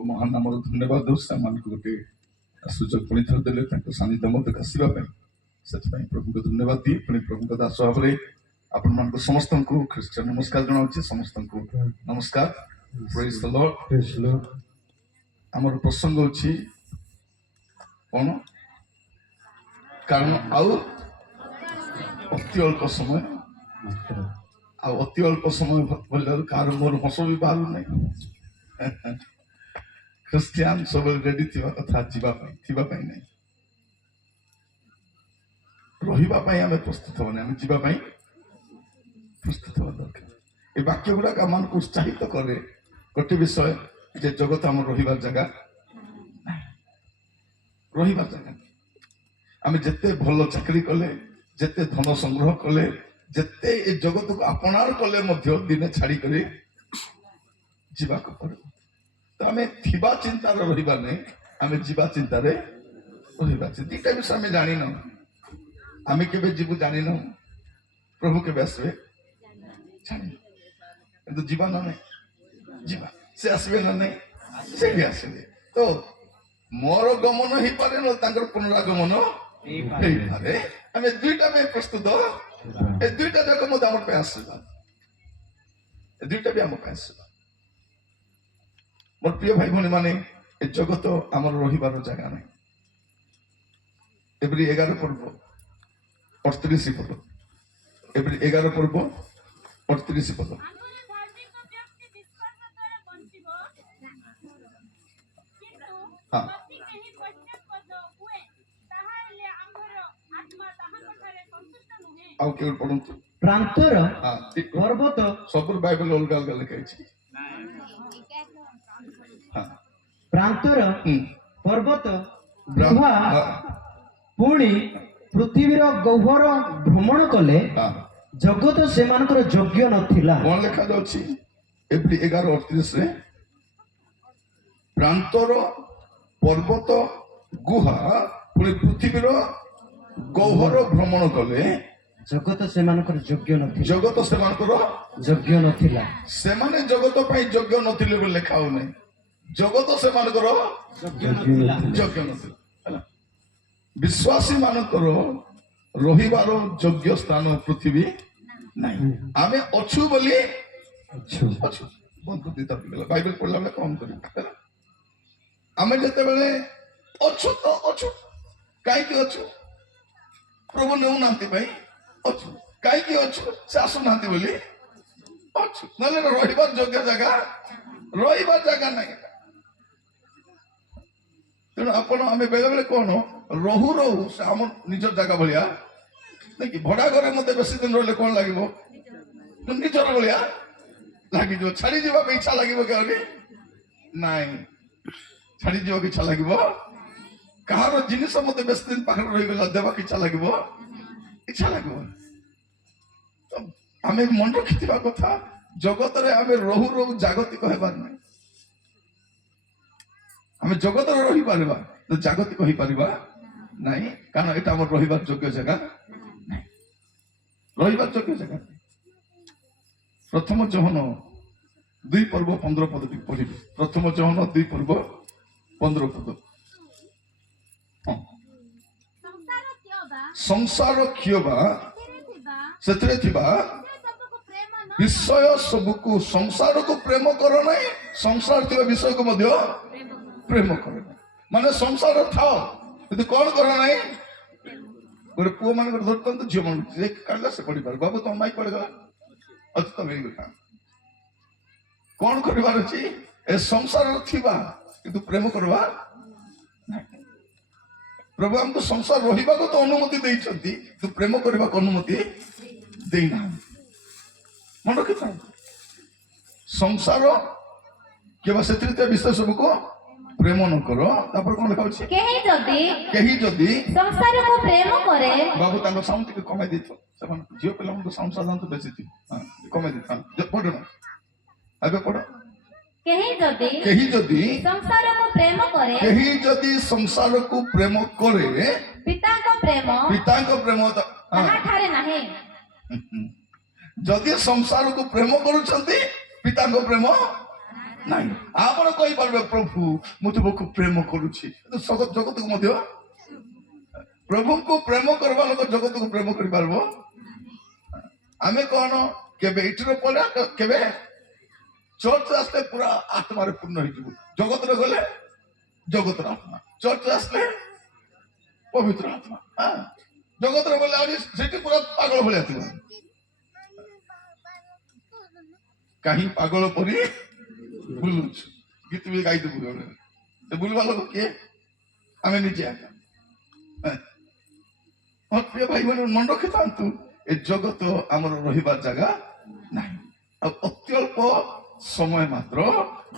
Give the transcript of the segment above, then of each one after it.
महान आम धन्यवाद दो से गोटे सुजोग पुणी थर देले सानिध्य मध्य आसवा से प्रभु को धन्यवाद दिए पुणी प्रभु का दास भाव में आपण मान समस्त को ख्रीष्टियन नमस्कार जनाऊँ समस्त को नमस्कार प्रेज द लॉर्ड। आमर प्रसंग होची कौन कारण आउ अति अल्प समय अति अल्प समय बोल कार मोर हस भी बाहर नहीं ख्रिस्टियान सब रेडी थिबा कथा जीवाई नहीं रही आम प्रस्तुत होने आम जीवाई प्रस्तुत हवा दरकार। ये वाक्य गुड़ाक आम को उत्साहित करे गोटे विषय जे जगत आम रही जगह रही जगह आम जिते भल चाकरी कले जिते धन संग्रह कले जिते ये जगत को आपणार कले दिने छाड़ी कर जीवा पड़े तो आम थिबा चिंतार रहिबा नहीं आम जीवा चिंतार रहिबा दीटा विषय आम जानी न आम केबे जीवु जानी न प्रभु केबे आसबे जानी किंतु जीवा ना नहीं जीवा से आसबे ना नहीं से भी आसबे तो मोर गमन ही पारे न तांकर पुनरागमन ही पारे आम दुईटा में प्रस्तुत ए दुईटा जाक मत आम पे आसबा ए दुईटा भी आम पे आसबा मोर प्रिय भाई भनी माने जगत आमर रही जगह नहीं एवरी 11 पर्व 38 पद एवरी 11 पर्व 38 पद हाँ प्रांतर पर्वत सब बाइबल अलग अलग लिखाई प्रांतर पर्वत गुहा पुणी पृथ्वीर गह्वर भ्रमण कले जगत से योग्य नथिला कौन लिखा जाउछि एप्रिल 11:38 रे प्रांतर पर्वत गुहा पुणी पृथ्वीर गह्वर भ्रमण कले जगत से योग्य नथिला जगत से योग्य नथिला से जगत पाई योग्य नथिले बोली लिखा हो नहीं जगत से योग्य नथिला विश्वासी मानकर रहिबार योग्य स्थान पृथ्वी नहीं आमे अछु बोली अछु बंधु दिता बाइबल पढ़ला बेले कम करी आमे जते बेले अछु तो अछु काई के अछु प्रभु नेउ नांती भाई अछु काई के अछु से आसु नांती बोली अछु नले रहिबार योग्य जगह नहीं तेणु आपण आम बेले बेले कौन रहू रहू से आम निज जगह भाया देखिए भड़ा घर मत बेस दिन रही कौन लगे निजर भाया लगे छाड़ी जा इच्छा लगे क्या नाई छाड़ी जा इच्छा लगे कहार जिनिस मत बेस दिन पाखे रहीगला देवाक इच्छा लगे इच्छा लगे तो आम मन रखि कथा जगत आम रहू रहू जागतिक होबार ना आम जगत रही पारिबा तो जागतिक हो पारिबा नहीं कारण एटा हमर रहिबार योग्य जगह नहीं रहिबार योग्य जगह प्रथम जोहन 2 पर्व 15 पद पढ़ी प्रथम जोहन 2 पर्व 15 पद संसार कियोबा सेतरे थिबा विषय सबको संसार को प्रेम करो नहीं संसार थिबा विषय को मध्य प्रेम कर माने संसार था यदि कौन कर ना गोटे पुओ मान धरता झील मान काढ़ला से पढ़ी पार बाबू तुम माइक पड़ेगा अच्छी तो मेरी कथा कौन कर संसार थिबा किंतु प्रेम करवा प्रभु हमको संसार रहिबा को तो अनुमति देइछंती तो प्रेम करबा को अनुमति देइना मन रखि संसार केवल से विषय सबको प्रेम न करो तापर कोन लिखा अछि केही जदी संसार को प्रेम करे बाबू तांको साउंड के कमाई देथो समान जियो पेला को साउंड साधन तो बेसी थी हां कमाई दे हां जे पढो ना आबे पढो केही जदी संसार को प्रेम करे केही जदी संसार को प्रेम करे पिता को प्रेम ताहा ठारे नाही जदी संसार को प्रेम करूछंती पिता को प्रेम ନାଇଁ। ଆପଣ କହିପାରିବେ ପ୍ରଭୁ ମୁଁ ତୁମକୁ ପ୍ରେମ କରୁଛି, କିନ୍ତୁ ଜଗତକୁ ମଧ୍ୟ ପ୍ରଭୁଙ୍କୁ ପ୍ରେମ କରିବା ଲୋକ ଜଗତକୁ ପ୍ରେମ କରିପାରିବ? ଆମେ କଣ କେବେ ଏଠିର ପଢା କେବେ ଚର୍ଚ୍ଚ ଆସିଲେ ପୁରା ଆତ୍ମାରେ ପୂର୍ଣ୍ଣ ହେଇଯିବ, ଜଗତରେ ଗଲେ ଜଗତର ଆତ୍ମା, ଚର୍ଚ୍ଚ ଆସିଲେ ପବିତ୍ର ଆତ୍ମା, ଜଗତରେ ଗଲେ ଆହୁରି ସେଠି ପୁରା ପାଗଳ ଭଳିଆ ଥିବ। କାହିଁ ପାଗଳ ପରି ବୁଲୁଛୁ, ଗୀତ ବି ଗାଇଦେବୁ, ସେ ବୁଲିବା ଲୋକ କିଏ? ଆମେ ନିଜେ ଆକା। ମୋର ପ୍ରିୟ ଭାଇ ମାନେ ମନେ ରଖିଥାନ୍ତୁ, ଏ ଜଗତ ଆମର ରହିବା ଜାଗା ନାହିଁ, ଆଉ ଅତ୍ୟଳ୍ପ ସମୟ ମାତ୍ର।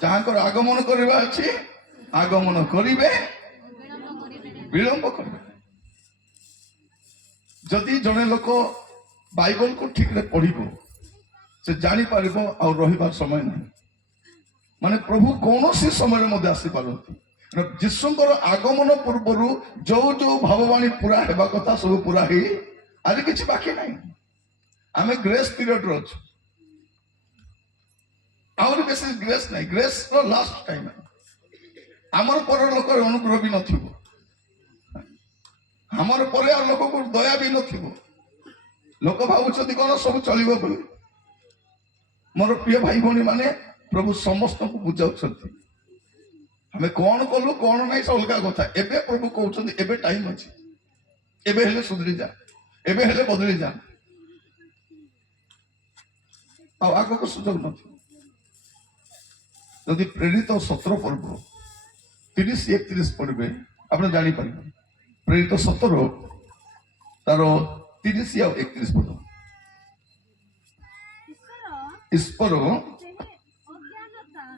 ଯାହାଙ୍କର ଆଗମନ କରିବା ଅଛି ଆଗମନ କରିବେ, ବିଳମ୍ବ କରିବେ। ଯଦି ଜଣେ ଲୋକ ବାଇବଲକୁ ଠିକରେ ପଢିବ, ସେ ଜାଣିପାରିବ ଆଉ ରହିବାର ସମୟ ନାହିଁ। ମାନେ ପ୍ରଭୁ କୌଣସି ସମୟରେ ମଧ୍ୟ ଆସିପାରନ୍ତି। ଯୀଶୁଙ୍କର ଆଗମନ ପୂର୍ବରୁ ଯୋଉ ଯୋଉ ଭାବବାଣୀ ପୁରା ହେବା କଥା ସବୁ ପୁରା ହେଇ ଆଜି କିଛି ବାକି ନାହିଁ। ଆମେ ଗ୍ରେସ୍ ପିରିୟଡରେ ଅଛୁ, ଆହୁରି ବେଶୀ ଗ୍ରେସ୍ ନାହିଁ, ଗ୍ରେସ୍ ର ଲାଷ୍ଟ ଟାଇମ। ଆମର ପର ଲୋକର ଅନୁଗ୍ରହ ବି ନଥିବ, ଆମର ପରେ ଆଉ ଲୋକକୁ ଦୟା ବି ନଥିବ। ଲୋକ ଭାବୁଛନ୍ତି କଣ ସବୁ ଚଳିବ ବୋଲି। ମୋର ପ୍ରିୟ ଭାଇ ଭଉଣୀ ମାନେ, ପ୍ରଭୁ ସମସ୍ତଙ୍କୁ ବୁଝାଉଛନ୍ତି। ଆମେ କଣ କଲୁ କଣ ନାହିଁ ସେ ଅଲଗା କଥା। ଏବେ ପ୍ରଭୁ କହୁଛନ୍ତି ଏବେ ଟାଇମ ଅଛି, ଏବେ ହେଲେ ସୁଧୁରି ଯା, ଏବେ ହେଲେ ବଦଳି ଯା, ଆଉ ଆଗକୁ ସୁଯୋଗ ନଥିବ। ଯଦି ପ୍ରେରିତ 17 ପର୍ବ 30-31 ପଢିବେ ଆପଣ ଜାଣିପାରିବେ। ପ୍ରେରିତ 17 ତାର 30 ଆଉ 31 ପଦ।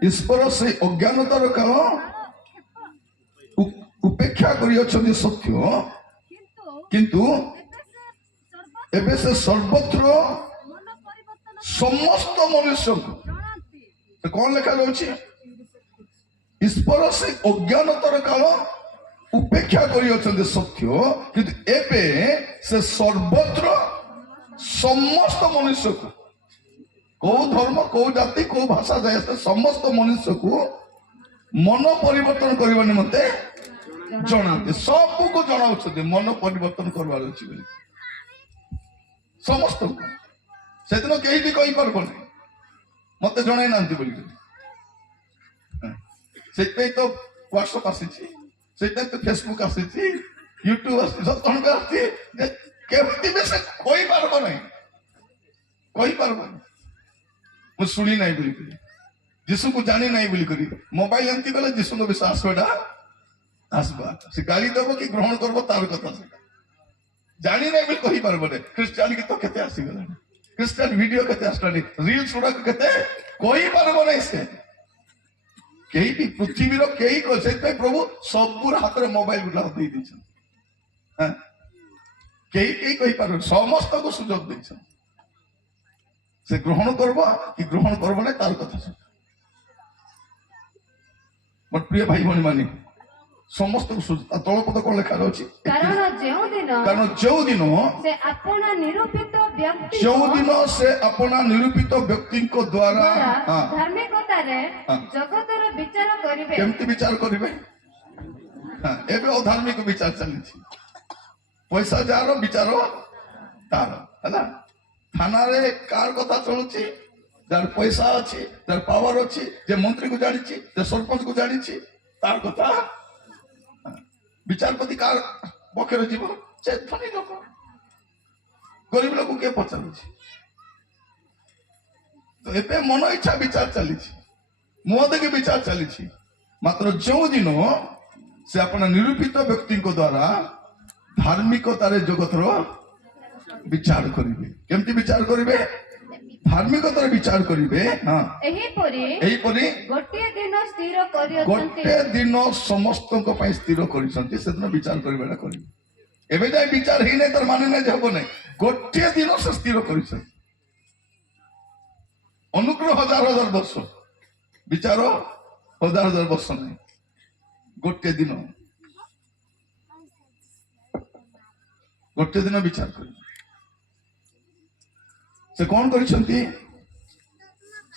ଈଶ୍ୱର ସେ ଅଜ୍ଞାନତାର କାଳ ଉପେକ୍ଷା କରିଅଛନ୍ତି ସତ୍ୟ, କିନ୍ତୁ ଏବେ ସେ ସର୍ବତ୍ର ସମସ୍ତ ମନୁଷ୍ୟଙ୍କୁ। କଣ ଲେଖା ଯାଉଛି? ଈଶ୍ୱର ସେ ଅଜ୍ଞାନତାର କାଳ ଉପେକ୍ଷା କରିଅଛନ୍ତି ସତ୍ୟ, କିନ୍ତୁ ଏବେ ସେ ସର୍ବତ୍ର ସମସ୍ତ ମନୁଷ୍ୟକୁ, କୋଉ ଧର୍ମ କୋଉ ଜାତି କୋଉ ଭାଷା ଯାଏ ସମସ୍ତ ମନୁଷ୍ୟକୁ ମନ ପରିବର୍ତ୍ତନ କରିବା ନିମନ୍ତେ ଜଣାନ୍ତି। ସବୁକୁ ଜଣାଉଛନ୍ତି ମନ ପରିବର୍ତ୍ତନ କରିବାର ଅଛି ବୋଲି, ସମସ୍ତଙ୍କୁ। ସେଦିନ କେହି ବି କହିପାରିବନି ମତେ ଜଣାଇ ନାହାନ୍ତି ବୋଲି। ସେଇଥିପାଇଁ ତ ହ୍ୱାଟ୍ସଆପ୍ ଆସିଛି, ସେଇଥିପାଇଁ ତ ଫେସବୁକ୍ ଆସିଛି, ୟୁଟ୍ୟୁବ ଆସିଛି, ସତର୍କ ଆସିଛି, ଯେ କେମିତି ବି ସେ କହିପାରିବ ନାହିଁ, କହିପାରିବନି ମୁଁ ଶୁଣି ନାହିଁ ବୋଲିକରି, ଯୀଶୁକୁ ଜାଣି ନାହିଁ ବୋଲିକରି ମୋବାଇଲ ଏମିତି କଲେ ଯୀଶୁଙ୍କ ବିଷୟ ଆସିବାଟା ଆସିବା। ସେ ଗାଳି ଦେବ କି ଗ୍ରହଣ କରିବ ତାର କଥା, ସେଟା ଜାଣି ନାହିଁ ବୋଲି କହିପାରିବନି। ଖ୍ରୀଷ୍ଟିଆନ ଗୀତ କେତେ ଆସିଗଲାଣି, ଖ୍ରୀଷ୍ଟିଆନ ଭିଡିଓ କେତେ ଆସିଲାଣି, ରିଲ୍ସ ଗୁଡାକ କେତେ, କହିପାରିବ ନାହିଁ ସେ। କେହି ବି ପୃଥିବୀର କେହି, ସେଥିପାଇଁ ପ୍ରଭୁ ସବୁର ହାତରେ ମୋବାଇଲ ଗୁଡାକ ଦେଇ ଦେଇଛନ୍ତି। କେହି କେହି କହିପାରିବ, ସମସ୍ତଙ୍କୁ ସୁଯୋଗ ଦେଇଛନ୍ତି। ସେ ଗ୍ରହଣ କରିବ କି ଗ୍ରହଣ କରିବ ନାହିଁ ତାର କଥା। ମୋର ପ୍ରିୟ ଭାଇ ଭଉଣୀ ମାନେ, ସମସ୍ତଙ୍କୁ ତଳପଦ କଣ ଲେଖା ଅଛି? କାରଣ ଯେଉଁଦିନ ସେ ଆପଣା ନିରୂପିତ ବ୍ୟକ୍ତି, ଯେଉଁଦିନ ସେ ଆପଣା ନିରୂପିତ ବ୍ୟକ୍ତିଙ୍କ ଦ୍ୱାରା ଧାର୍ମିକତାରେ ଜଗତର ବିଚାର କରିବେ। କେମିତି ବିଚାର କରିବେ? ଏବେ ଅଧାର୍ମିକ ବିଚାର ଚାଲିଛି, ପଇସା ଯାହାର ବିଚାର ତାର ହେଲା। ଥାନାରେ କାର କଥା ଚଳୁଛି? ଯାହାର ପଇସା ଅଛି, ଯାହାର ପାୱାର ଅଛି, ଯେ ମନ୍ତ୍ରୀକୁ ଜାଣିଛି, ଯେ ସରପଞ୍ଚକୁ ଜାଣିଛି, ତାର କଥା। ବିଚାରପତି କାର ପକ୍ଷରେ ଯିବ? ସେ ଧନୀ ଲୋକ, ଗରିବ ଲୋକ କିଏ ପଚାରୁଛି? ତ ଏବେ ମନ ଇଚ୍ଛା ବିଚାର ଚାଲିଛି, ମୁହଁ ଦେଖି ବିଚାର ଚାଲିଛି। ମାତ୍ର ଯେଉଁଦିନ ସେ ଆପଣ ନିରୂପିତ ବ୍ୟକ୍ତିଙ୍କ ଦ୍ୱାରା ଧାର୍ମିକତାରେ ଜଗତର ବିଚାର କରିବେ। କେମିତି ବିଚାର କରିବେ? ଧାର୍ମିକତାରେ ବିଚାର କରିବେ। ଏହିପରି ଗୋଟିଏ ଦିନ ସ୍ଥିର କରିଅଛନ୍ତି, ଗୋଟେ ଦିନ ସମସ୍ତଙ୍କ ପାଇଁ ସ୍ଥିର କରିଛନ୍ତି, ସେଦିନ ବିଚାର କରିବାଟା କରିବେ। ଏବେ ଯାଏ ବିଚାର ହେଇନାହିଁ ତାର ମାନେ ନାହିଁ ଯେ ହବ ନାହିଁ। ଗୋଟିଏ ଦିନ ସେ ସ୍ଥିର କରିଛନ୍ତି। ଅନୁଗ୍ରହ 1000 ବର୍ଷ, ବିଚାର 1000 ବର୍ଷ ନାହିଁ, ଗୋଟେ ଦିନ, ଗୋଟେ ଦିନ ବିଚାର କରିବେ। ସେ କଣ କରିଛନ୍ତି?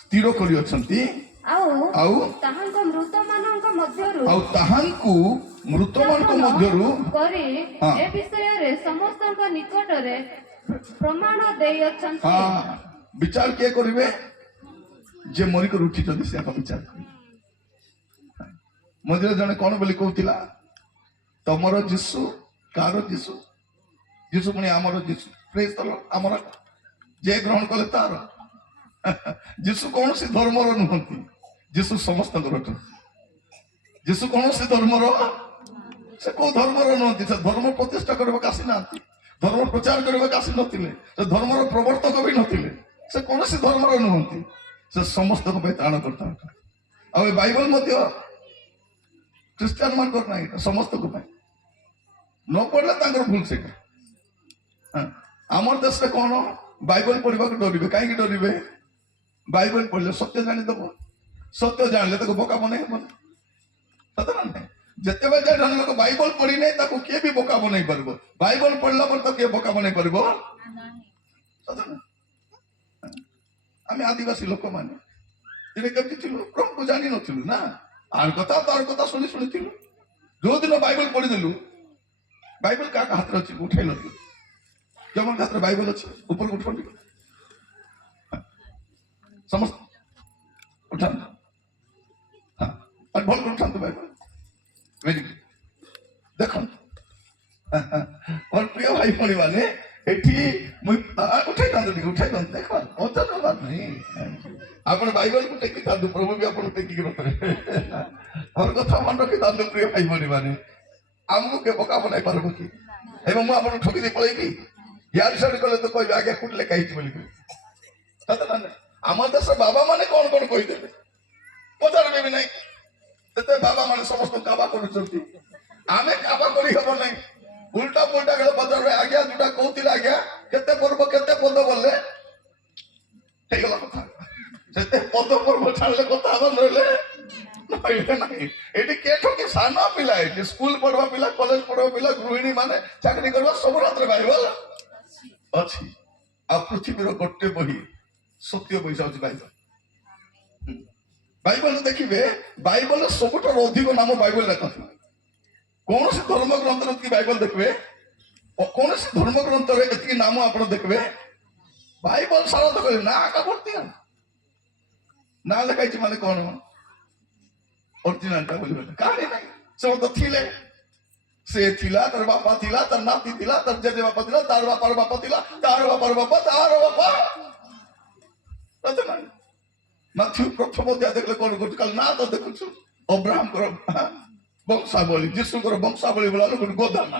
ସ୍ଥିର କରିଅଛନ୍ତି ଆଉ ଆଉ ତାହାଙ୍କ ମୃତମାନଙ୍କ ମଧ୍ୟରୁ ଆଉ ତାହାଙ୍କୁ ମୃତମାନଙ୍କ ମଧ୍ୟରୁ କରି ହଁ। ଏ ବିଷୟରେ ସମସ୍ତଙ୍କ ନିକଟରେ ପ୍ରମାଣ ଦେଇଅଛନ୍ତି। ହଁ ବିଚାର କିଏ କରିବେ? ଯେ ମରିକରି ଉଠିଛନ୍ତି ସେ ବିଚାର କରିବେ। ମଝିରେ ଜଣେ କଣ ବୋଲି କହୁଥିଲା, ତମର ଯୀଶୁ କାହାର ଯୀଶୁ? ଯୀଶୁ ପୁଣି ଆମର ଯୀଶୁ। ପ୍ରେଜ୍ ଦ ଲର୍ଡ। ଆମର ଯେ ଗ୍ରହଣ କଲେ ତାର। ଯୀଶୁ କୌଣସି ଧର୍ମର ନୁହନ୍ତି, ଯୀଶୁ ସମସ୍ତଙ୍କର ଅଟନ୍ତି। ଯୀଶୁ କୌଣସି ଧର୍ମର, ସେ କୋଉ ଧର୍ମର ନୁହନ୍ତି। ସେ ଧର୍ମ ପ୍ରତିଷ୍ଠା କରିବାକୁ ଆସିନାହାନ୍ତି, ଧର୍ମ ପ୍ରଚାର କରିବାକୁ ଆସି ନଥିଲେ, ସେ ଧର୍ମର ପ୍ରବର୍ତ୍ତକ ବି ନଥିଲେ, ସେ କୌଣସି ଧର୍ମର ନୁହନ୍ତି, ସେ ସମସ୍ତଙ୍କ ପାଇଁ ତ୍ରାଣ କରିଥାନ୍ତି। ଆଉ ଏ ବାଇବଲ ମଧ୍ୟ ଖ୍ରୀଷ୍ଟିଆନ ମାନଙ୍କର ନାହିଁ, ଏଇଟା ସମସ୍ତଙ୍କ ପାଇଁ। ନ ପଢିଲେ ତାଙ୍କର ଭୁଲ ସେଇଟା। ଆମର ଦେଶରେ କଣ ବାଇବଲ ପଢିବାକୁ ଡରିବେ। କାହିଁକି ଡରିବେ? ବାଇବଲ ପଢିଲେ ସତ୍ୟ ଜାଣିଦବ, ସତ୍ୟ ଜାଣିଲେ ତାକୁ ବୋକା ବନେଇ ହେବନି। ସତ ନା ନାହିଁ? ଯେତେବେଳେ ଯାଏ ଜଣେ ଲୋକ ବାଇବଲ ପଢିନେ ତାକୁ କିଏ ବି ବୋକା ବନେଇ ପାରିବ। ବାଇବଲ ପଢିଲା ପରେ ତାକୁ କିଏ ବୋକା ବନେଇ ପାରିବ? ସତ ନା? ଆମେ ଆଦିବାସୀ ଲୋକମାନେ ଦିନେ କେମିତି ଥିଲୁ? ପ୍ରଭୁକୁ ଜାଣିନଥିଲୁ ନା, ଆର କଥା ତାର କଥା ଶୁଣି ଶୁଣିଥିଲୁ। ଯୋଉଦିନ ବାଇବଲ ପଢିଦେଲୁ, ବାଇବଲ କାହା ହାତରେ ଅଛି ଉଠେଇ ନଥିଲୁ। ଯେଉଁମାନଙ୍କ ହାତରେ ବାଇବଲ ଅଛି ଉପରକୁ ଉଠନ୍ତି, ସମସ୍ତେ ଉଠାନ୍ତୁ। ହଁ ଭଲ ଉଠାନ୍ତୁ ବାଇବଲ। Very good. ଦେଖନ୍ତୁ ମୋର ପ୍ରିୟ ଭାଇ ଭଉଣୀ ମାନେ, ଏଠି ଉଠେଇଥାନ୍ତୁ ଟିକେ, ଉଠେଇଥାନ୍ତୁ। ଦେଖ ମଜା ନବାର ନାହିଁ। ଆପଣ ବାଇବଲକୁ ଟେକିଥାନ୍ତୁ, ପ୍ରଭୁ ବି ଆପଣଙ୍କୁ ଟେକିକି ରଖିବେ। ମୋର କଥା ମନେ ରଖିଥାନ୍ତୁ ପ୍ରିୟ ଭାଇ ଭଉଣୀ ମାନେ, ଆମକୁ କିଏ ବୋକା ବନାଇ ପାରିବ କି? ଏବଂ ମୁଁ ଆପଣଙ୍କୁ ଠକି ଦେଇ ପଳେଇବି, ୟାର ସାଡେ କଲେ ତ କହିବେ ଆଜ୍ଞା କୋଉଠି ଲେଖା ହେଇଛି ବୋଲି। ସତ ନା ନାହିଁ? ଆମ ଦେଶ ବାବା ମାନେ କଣ କଣ କହିଦେବେ, ପଚାରିବେ ବି ନାହିଁ। ସେତେ ବାବା ମାନେ ସମସ୍ତଙ୍କୁ କାବା କରୁଛନ୍ତି, ଆମେ କାବା କରି ହବ ନାହିଁ। ଉଲ୍ଟା ପୁଲ୍ଟା ଗଲେ ପଚାରିବେ, ଆଜ୍ଞା ଯୋଉଟା କହୁଥିଲେ ଆଜ୍ଞା କେତେ ପର୍ବ କେତେ ପଦ ବୋଲେ ହେଇଗଲା କଥା। ସେତେ ପଦ ପର୍ବ ଛାଡ଼ିଲେ କଥା ହବ, ନହେଲେ ନହେଲେ ନାହିଁ। ଏଠି କେଠୁ କି ସାନ ପିଲା, ଏଠି ସ୍କୁଲ ପଢିବା ପିଲା, କଲେଜ ପଢିବା ପିଲା, ଗୃହିଣୀ ମାନେ, ଚାକିରି କରିବା, ସବୁ ରାତ୍ରେ ବାଇବଲ ଅଛି। ଆଉ ପୃଥିବୀର ଗୋଟେ ବହି, ସତ୍ୟ ବହି ଅଛି ବାଇବଲ। ବାଇବଲ ଦେଖିବେ, ବାଇବଲ ସବୁଠାରୁ ଅଧିକ ନାମ ବାଇବଲ ଲେଖନ୍ତି। କୌଣସି ଧର୍ମ ଗ୍ରନ୍ଥରେ ଏତିକି ବାଇବଲ ଦେଖିବେ, କୌଣସି ଧର୍ମ ଗ୍ରନ୍ଥରେ ଏତିକି ନାମ ଆପଣ ଦେଖିବେ, ବାଇବଲ ସାରା ତ କହିବେ ନା ଆକା ଭର୍ତ୍ତି ନା ଲେଖା ହେଇଛି ମାନେ କଣ ଅରିଜିନାଲଟା ବୁଝିପାରିଲେ? କାହାଣୀ ନାହିଁ, ସେ ତ ଥିଲେ, ସେ ଥିଲା, ତାର ବାପା ଥିଲା, ତାର ନାତି ଥିଲା, ତାର ଜେଜେ ବାପା ଥିଲା, ତାର ବାପାର ବାପା ଥିଲା, ତାର ବାପାର ବାପା, ତାର ବାପା। ମାଥ୍ୟୁ ପ୍ରଥମ ଅଧ୍ୟାୟ ଦେଖିଲେ କଣ କରୁଛୁ? କାଲି ନା ତ ଦେଖୁଛୁ ଅବ୍ରାହମଙ୍କର ବଂଶାବଳୀ, ଯୀଶୁଙ୍କର ବଂଶାବଳୀ ବୋଲା ଗୋଟେ ଗୋଦା ନା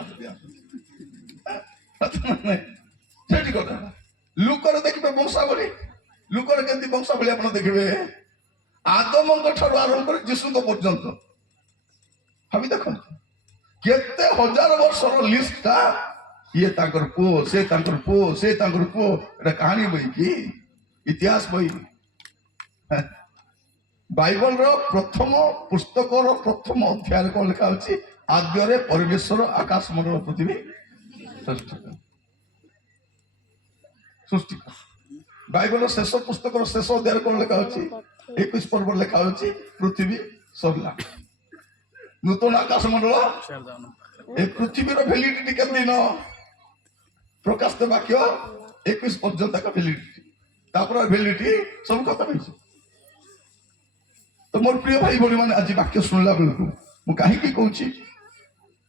ସେଠି କଥା। ଲୁକରେ ଦେଖିବେ ବଂଶାବଳୀ, ଲୁକରେ କେମିତି ବଂଶାବଳୀ ଆପଣ ଦେଖିବେ, ଆଦମଙ୍କ ଠାରୁ ଆରମ୍ଭ କରି ଯୀଶୁଙ୍କ ପର୍ଯ୍ୟନ୍ତ ଭାବି ଦେଖନ୍ତୁ, କେତେ ହଜାର ବର୍ଷର ଲିଷ୍ଟଟା। ଇଏ ତାଙ୍କର ପୁଅ, ସେ ତାଙ୍କର ପୁଅ, ସେ ତାଙ୍କର ପୁଅ। ଏଟା କାହାଣୀ ବହି କି ଇତିହାସ ବହି? ବାଇବଲର ପ୍ରଥମ ପୁସ୍ତକର ପ୍ରଥମ ଅଧ୍ୟାୟରେ କଣ ଲେଖା ଅଛି? ଆଦ୍ୟରେ ପରିବେଶର ଆକାଶ ମଣ୍ଡଳ ପୃଥିବୀ ସୃଷ୍ଟି। ବାଇବଲର ଶେଷ ପୁସ୍ତକର ଶେଷ ଅଧ୍ୟାୟରେ କଣ ଲେଖା ଅଛି? 21 ପର୍ବରେ ଲେଖା ଅଛି ପୃଥିବୀ ସରିଲା, ନୂତନ ଆକାଶ ମଣ୍ଡଳ। ଏ ପୃଥିବୀର ଭ୍ୟାଲିଡିଟି କେତେ ଦିନ? ପ୍ରକାଶିତ ବାକ୍ୟ 21 ପର୍ଯ୍ୟନ୍ତ ଭ୍ୟାଲିଡିଟି, ତାପରେ ଭ୍ୟାଲିଡିଟି ସବୁ ଖତମ ହେଇଛି। ତ ମୋର ପ୍ରିୟ ଭାଇ ଭଉଣୀ ମାନେ, ଆଜି ବାକ୍ୟ ଶୁଣିଲା ବେଳକୁ ମୁଁ କାହିଁକି କହୁଛି,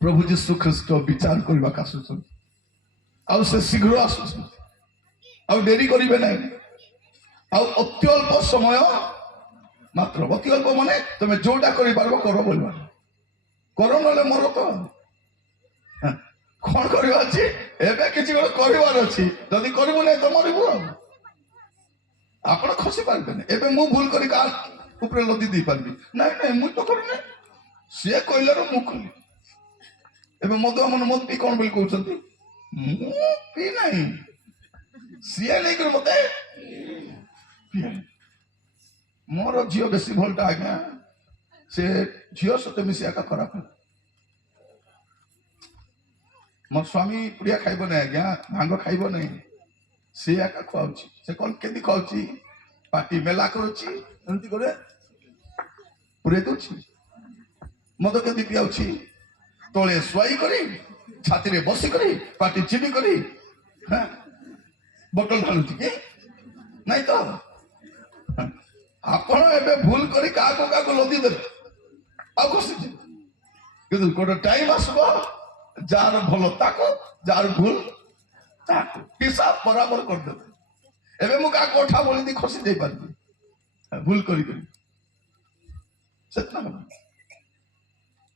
ପ୍ରଭୁ ଯୀଶୁ ଖ୍ରୀଷ୍ଟ ବିଚାର କରିବାକୁ ଆସୁଛନ୍ତି, ଆଉ ସେ ଶୀଘ୍ର ଆସୁଛନ୍ତି, ଆଉ ଡେରି କରିବେ ନାହିଁ। ଆଉ ଅତି ଅଳ୍ପ ସମୟ ମାତ୍ର, ଅତି ଅଳ୍ପ ମାନେ ତମେ ଯୋଉଟା କରିପାରିବ କର ବୋଲିବା, କର ନହେଲେ ମୋର ତ କଣ କରିବା ଅଛି? ଏବେ କିଛି ଗୋଟେ କରିବାର ଅଛି, ଯଦି କରିବୁ ନାହିଁ ତ ମରିବୁ। ଆଉ ଆପଣ ଖସି ପାରିବେନି। ଏବେ ମୁଁ ଭୁଲ କରି କାହା ଉପରେ ଲଦି ଦେଇ ପାରିବି? ନାଇଁ ନାଇଁ, ମୁଁ ତ କରିନି, ସିଏ କହିଲାରୁ ମୁଁ କଲି। ଏବେ ମଦ ମଦ ପିଇ କଣ ବୋଲି କହୁଛନ୍ତି? ମୁଁ ପିଇ ନାହିଁ, ସିଏ ନେଇକରି ମତେ ମୋର ଝିଅ ବେଶୀ ଭଲଟା ଆଜ୍ଞା, ସେ ଝିଅ ସହିତ ମିଶି ଏକା ଖରାପ। ମୋ ସ୍ୱାମୀ ପୁଡ଼ିଆ ଖାଇବ ନାହିଁ ଆଜ୍ଞା, ଭାଙ୍ଗ ଖାଇବ ନାହିଁ, ସେ ଏକା ଖୁଆଉଛି। ସେ କଣ କେମିତି ଖାଉଛି? ପାଟି ମେଲା କରୁଛି, ଏମିତି କରେ ପୁରେଇ ଦଉଛି ମଦ କେଦି ପିଆଉଛି ତଳେ ଶୁଆଇ କରି ଛାତିରେ ବସି କରି ପାଟି ଚିନି କରି ବୋଟଲ ଢାଳୁଛି କି ନାଇଁ ତ ଆପଣ ଏବେ ଭୁଲ କରି କାହାକୁ କାହାକୁ ଲଦି ଦେବେ ଆଉ ଖସିଯିବେ କିନ୍ତୁ ଗୋଟେ ଟାଇମ ଆସିବ ଯାହାର ଭଲ ତାକୁ ଯାହାର ଭୁଲ ତାକୁ ହିସାବ ବରାବର କରିଦେବେ ଏବେ ମୁଁ କାହାକୁ ଅଠା ବୋଳି ଖସି ଯାଇପାରିବି ଭୁଲ କରି ସେतना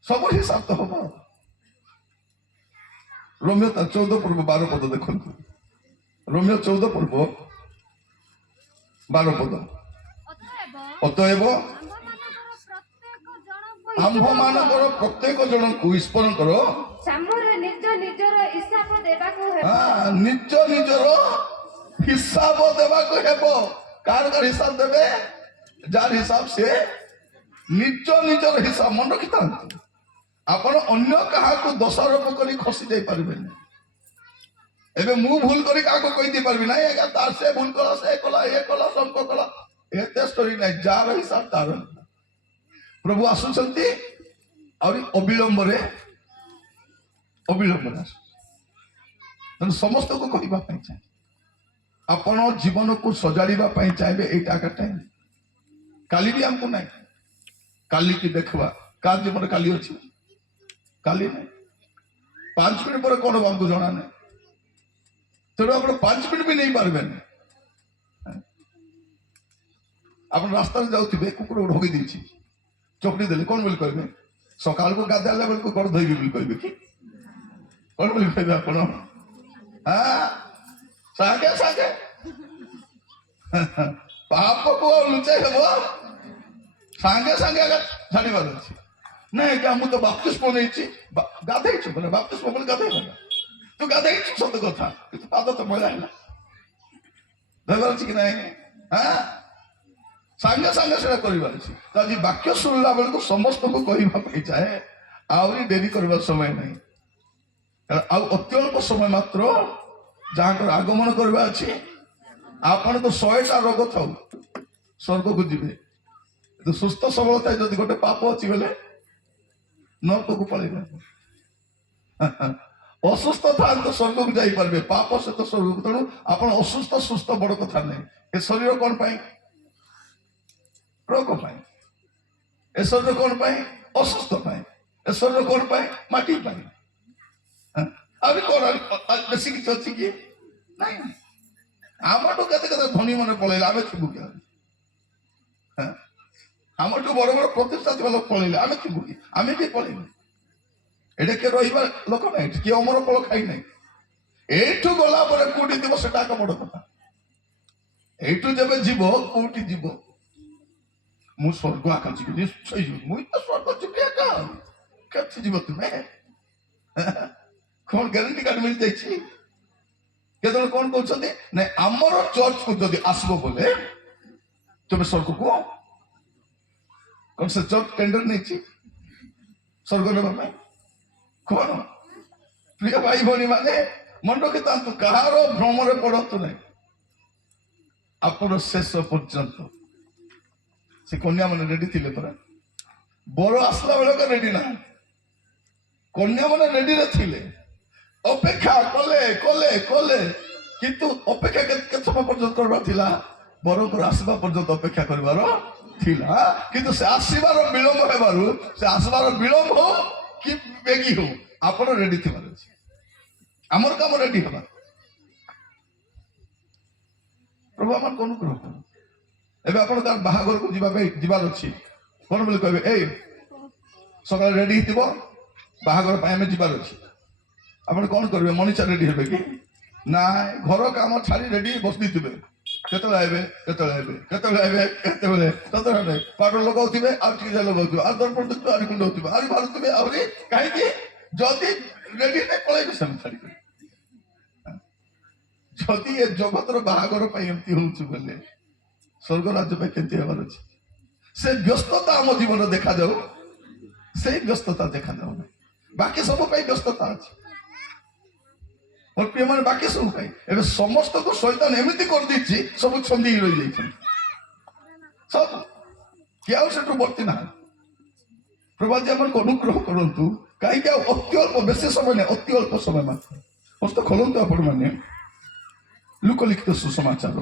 ସବୁ ହିସାବ ତ ହବ ରୋମିଓ ତା 14 ପୂର୍ବ 12 ପଦ ଦେଖନ୍ତୁ ରୋମିଓ 14 ପୂର୍ବ 12 ପଦ ଅତଏବ ଆମ୍ଭମାନଙ୍କର ପ୍ରତ୍ୟେକ ଜଣଙ୍କୁ ଈଶ୍ୱରଙ୍କର ସାମୁରେ ନିଜ ନିଜର ହିସାବ ଦେବାକୁ ହେବ ନିଜ ନିଜର ହିସାବ ଦେବାକୁ ହେବ କାହାର ହିସାବ ଦେବେ ଯାହାର ହିସାବ ସେ ନିଜ ନିଜର ହିସାବ ମନେ ରଖିଥାନ୍ତୁ ଆପଣ ଅନ୍ୟ କାହାକୁ ଦୋଷାରୋପ କରି ଖସି ଯାଇପାରିବେନି ଏବେ ମୁଁ ଭୁଲ କରି କାହାକୁ କହିଦେଇ ପାରିବି ନାଇଁ ଆଜ୍ଞା ତାର ସେ ଭୁଲ କଲା ସେ କଲା ଏ କଲା ଶଙ୍କ କଲା ଏତେ ଷ୍ଟୋରି ନାହିଁ ଯାହାର ହିସାବ ତାର ପ୍ରଭୁ ଆସୁଛନ୍ତି ଆହୁରି ଅବିଳମ୍ବରେ ଆସୁ ସମସ୍ତଙ୍କୁ କହିବା ପାଇଁ ଚାହେଁ ଆପଣ ଜୀବନକୁ ସଜାଡ଼ିବା ପାଇଁ ଚାହିଁବେ ଏଇଟା ଏକା ଟାଇମ କାଲି ବି ଆମକୁ ନାହିଁ କାଲି କି ଦେଖିବା କାହାର ଜୀବନ କାଲି ଅଛି କାଲି ନାହିଁ 5 ମିନିଟ ପରେ କଣ ଆମକୁ ଜଣା ନାହିଁ ତେଣୁ ଆପଣ 5 ମିନିଟ ବି ନେଇପାରିବେନି ଆପଣ ରାସ୍ତାରେ ଯାଉଥିବେ କୁକୁର ଢୋକି ଦେଇଛି ଚକଟି ଦେଲେ କଣ ବୋଲି କହିବେ ସକାଳକୁ ଗାଧେଇଲା ବେଳକୁ କଣ ଧୋଇବେ ବୋଲି କହିବେ କି କଣ ବୋଲି କହିବେ ଆପଣ ସାଙ୍ଗେ ସାଙ୍ଗେ ପାପକୁ ଆଉ ଲୁଚାଇ ହେବ ସାଙ୍ଗେ ସାଙ୍ଗେ ଆଗ ଛାଡ଼ିବାର ଅଛି ନାଇଁ ଆଜ୍ଞା ମୁଁ ତ ବାପ୍ତିସ୍ମ ନେଇଛି ଗାଧେଇଛୁ ବୋଲେ ବାପ୍ତିସ୍ମ ବୋଲେ ଗାଧେଇବ ତୁ ଗାଧେଇଛୁ ସତ କଥା କିନ୍ତୁ ପାଦ ତ ମଇଳା ହେଲା ଧରିବାର ଅଛି କି ନାହିଁ ସାଙ୍ଗେ ସାଙ୍ଗେ ସେଟା କରିବାର ଅଛି ତ ଆଜି ବାକ୍ୟ ଶୁଣିଲା ବେଳକୁ ସମସ୍ତଙ୍କୁ କହିବା ପାଇଁ ଚାହେଁ ଆହୁରି ଡେରି କରିବାର ସମୟ ନାହିଁ ଆଉ ଅତି ଅଳ୍ପ ସମୟ ମାତ୍ର ଯାହାଙ୍କର ଆଗମନ କରିବା ଅଛି ଆପଣ ତ 100ଟା ରୋଗ ଥାଉ ସ୍ୱର୍ଗକୁ ଯିବେ ସୁସ୍ଥ ସବଳ ଥାଏ ଯଦି ଗୋଟେ ପାପ ଅଛି ବୋଲେ ନରକକୁ ପଳେଇବେ ଅସୁସ୍ଥ ଥାଆନ୍ତୁ ସ୍ୱର୍ଗକୁ ଯାଇପାରିବେ ପାପ ସହିତ ସ୍ୱର୍ଗକୁ ତେଣୁ ଆପଣ ଅସୁସ୍ଥ ସୁସ୍ଥ ବଡ କଥା ନାହିଁ ଏ ଶରୀର କଣ ପାଇଁ ରୋଗ ପାଇଁ ଏ ଶରୀର କଣ ପାଇଁ ଅସୁସ୍ଥ ପାଇଁ ଏ ଶରୀର କଣ ପାଇଁ ମାଟି ପାଇଁ ଆହୁରି କଣ ବେଶୀ କିଛି ଅଛି କି ନାଇଁ ଆମଠୁ କେତେ କେତେ ଧନୀ ମାନେ ପଳେଇଲେ ଆମେ ଥିବୁ କି ଆମଠୁ ବଡ ବଡ ପ୍ରତିଷ୍ଠା ଥିବା ଲୋକ ପଳେଇଲେ ଆମେ ଥିବୁ କି ଆମେ ବି ପଳେଇବୁ ଏଇଟା କିଏ ରହିବା ଲୋକ ନାହିଁ କିଏ ଅମର ଫଳ ଖାଇ ନାହିଁ ଏଇଠୁ ଗଲା ପରେ କୋଉଠି ଥିବ ସେଟା ଏକ ବଡ କଥା ଏଇଠୁ ଯେବେ ଯିବ କୋଉଠି ଯିବ ମୁଁ ସ୍ୱର୍ଗ ଆକା ଯିବି ନିଶ୍ଚୟ ଯିବି ମୁଁ ତ ସ୍ୱର୍ଗ ଯିବି ଏକା କେତେ ଯିବ ତୁମେ କଣ ଗ୍ୟାରେଣ୍ଟି କାର୍ଡ ମିଳିଯାଇଛି କେତେବେଳେ କଣ କହୁଛନ୍ତି ନାଇଁ ଆମର ଚର୍ଚ୍ଚକୁ ଯଦି ଆସିବ ବୋଲେ ତୁମେ ସ୍ୱର୍ଗକୁ କଣ ସେ ଚର୍ଚ୍ଚ ଟେଣ୍ଡର ନେଇଛି ସ୍ୱର୍ଗ ନେବା ପାଇଁ କଣ ପ୍ରିୟ ଭାଇ ଭଉଣୀ ମାନେ ମନେ ରଖିଥାନ୍ତୁ କାହାର ଭ୍ରମରେ ପଡନ୍ତୁ ନାହିଁ ଆପଣ ଶେଷ ପର୍ଯ୍ୟନ୍ତ ସେ କନ୍ୟା ମାନେ ରେଡି ଥିଲେ ପରା ବର ଆସିଲା ବେଳକୁ ରେଡି ନାହିଁ କନ୍ୟା ମାନେ ରେଡିରେ ଥିଲେ ଅପେକ୍ଷା କଲେ କଲେ କଲେ କିନ୍ତୁ ଅପେକ୍ଷା କେତେ ସମୟ ପର୍ଯ୍ୟନ୍ତ କରିବାର ଥିଲା ବରଙ୍କର ଆସିବା ପର୍ଯ୍ୟନ୍ତ ଅପେକ୍ଷା କରିବାର ଥିଲା କିନ୍ତୁ ସେ ଆସିବାର ବିଳମ୍ବ ହେବାରୁ ସେ ଆସିବାର ବିଳମ୍ବ ହଉ କି ବେଗି ହଉ ଆପଣ ରେଡି ଥିବାର ଅଛି ଆମର କାମ ରେଡି ହେବା ପ୍ରଭୁ ଆମର କଣ କରନ୍ତୁ ଏବେ ଆପଣ ତାର ବାହାଘରକୁ ଯିବା ପାଇଁ ଯିବାର ଅଛି କଣ ବୋଲି କହିବେ ଏଇ ସକାଳେ ରେଡି ହେଇଥିବ ବାହାଘର ପାଇଁ ଆମେ ଯିବାର ଅଛି ଆପଣ କଣ କରିବେ ମଣିଷ ରେଡି ହେବେ କି ନା ଘର କାମ ଛାଡି ରେଡି ବସିଥିବେ କେତେବେଳେ ଆଇବେ କେତେବେଳେ ଆଇବେ କେତେବେଳେ ଆଇବେ କେତେବେଳେ ପାଉଡର ଲଗାଉଥିବେ ଆଉ ଟିକେ ଲଗାଉଥିବେ ଆଉ ଦର୍ପଣ ଦେଖୁଥିବେ ଆହୁରି କୁଣ୍ଡଉଥିବେ ଆହୁରି ବାହାରୁଥିବେ ଆହୁରି କାହିଁକି ଯଦି ରେଡି ନାଇଁ ପଳେଇବେ ସେମିତି ଛାଡିକି ଯଦି ଏ ଜଗତର ବାହାଘର ପାଇଁ ଏମିତି ହଉଛି ବୋଲେ ସ୍ୱର୍ଗ ରାଜ୍ୟ ପାଇଁ କେମିତି ହେବାର ଅଛି ସେ ବ୍ୟସ୍ତତା ଆମ ଜୀବନ ଦେଖାଯାଉ ସେଇ ବ୍ୟସ୍ତତା ଦେଖାଯାଉ ନାହିଁ ବାକି ସବୁ ପାଇଁ ବ୍ୟସ୍ତତା ଅଛି ମୋର ପ୍ରିୟ ମାନେ ବାକି ସବୁ ପାଇଁ ଏବେ ସମସ୍ତଙ୍କୁ ଶୈତାନ ଏମିତି କରିଦେଇଛି ସବୁ ଛନ୍ଦି ରହିଯାଇଛନ୍ତି ସବୁ କିଏ ଆଉ ସେଠୁ ବର୍ତ୍ତି ନାହାନ୍ତି ପ୍ରଭୁ ଆମକୁ ଅନୁଗ୍ରହ କରନ୍ତୁ କାହିଁକି ଆଉ ଅତି ଅଳ୍ପ ବେଶୀ ସମୟ ନାହିଁ ଅତି ଅଳ୍ପ ସମୟ ମାତ୍ର ହସ୍ତ ଖୋଲନ୍ତୁ ଆପଣମାନେ ଲୋକଲିଖିତ ସୁସମାଚାର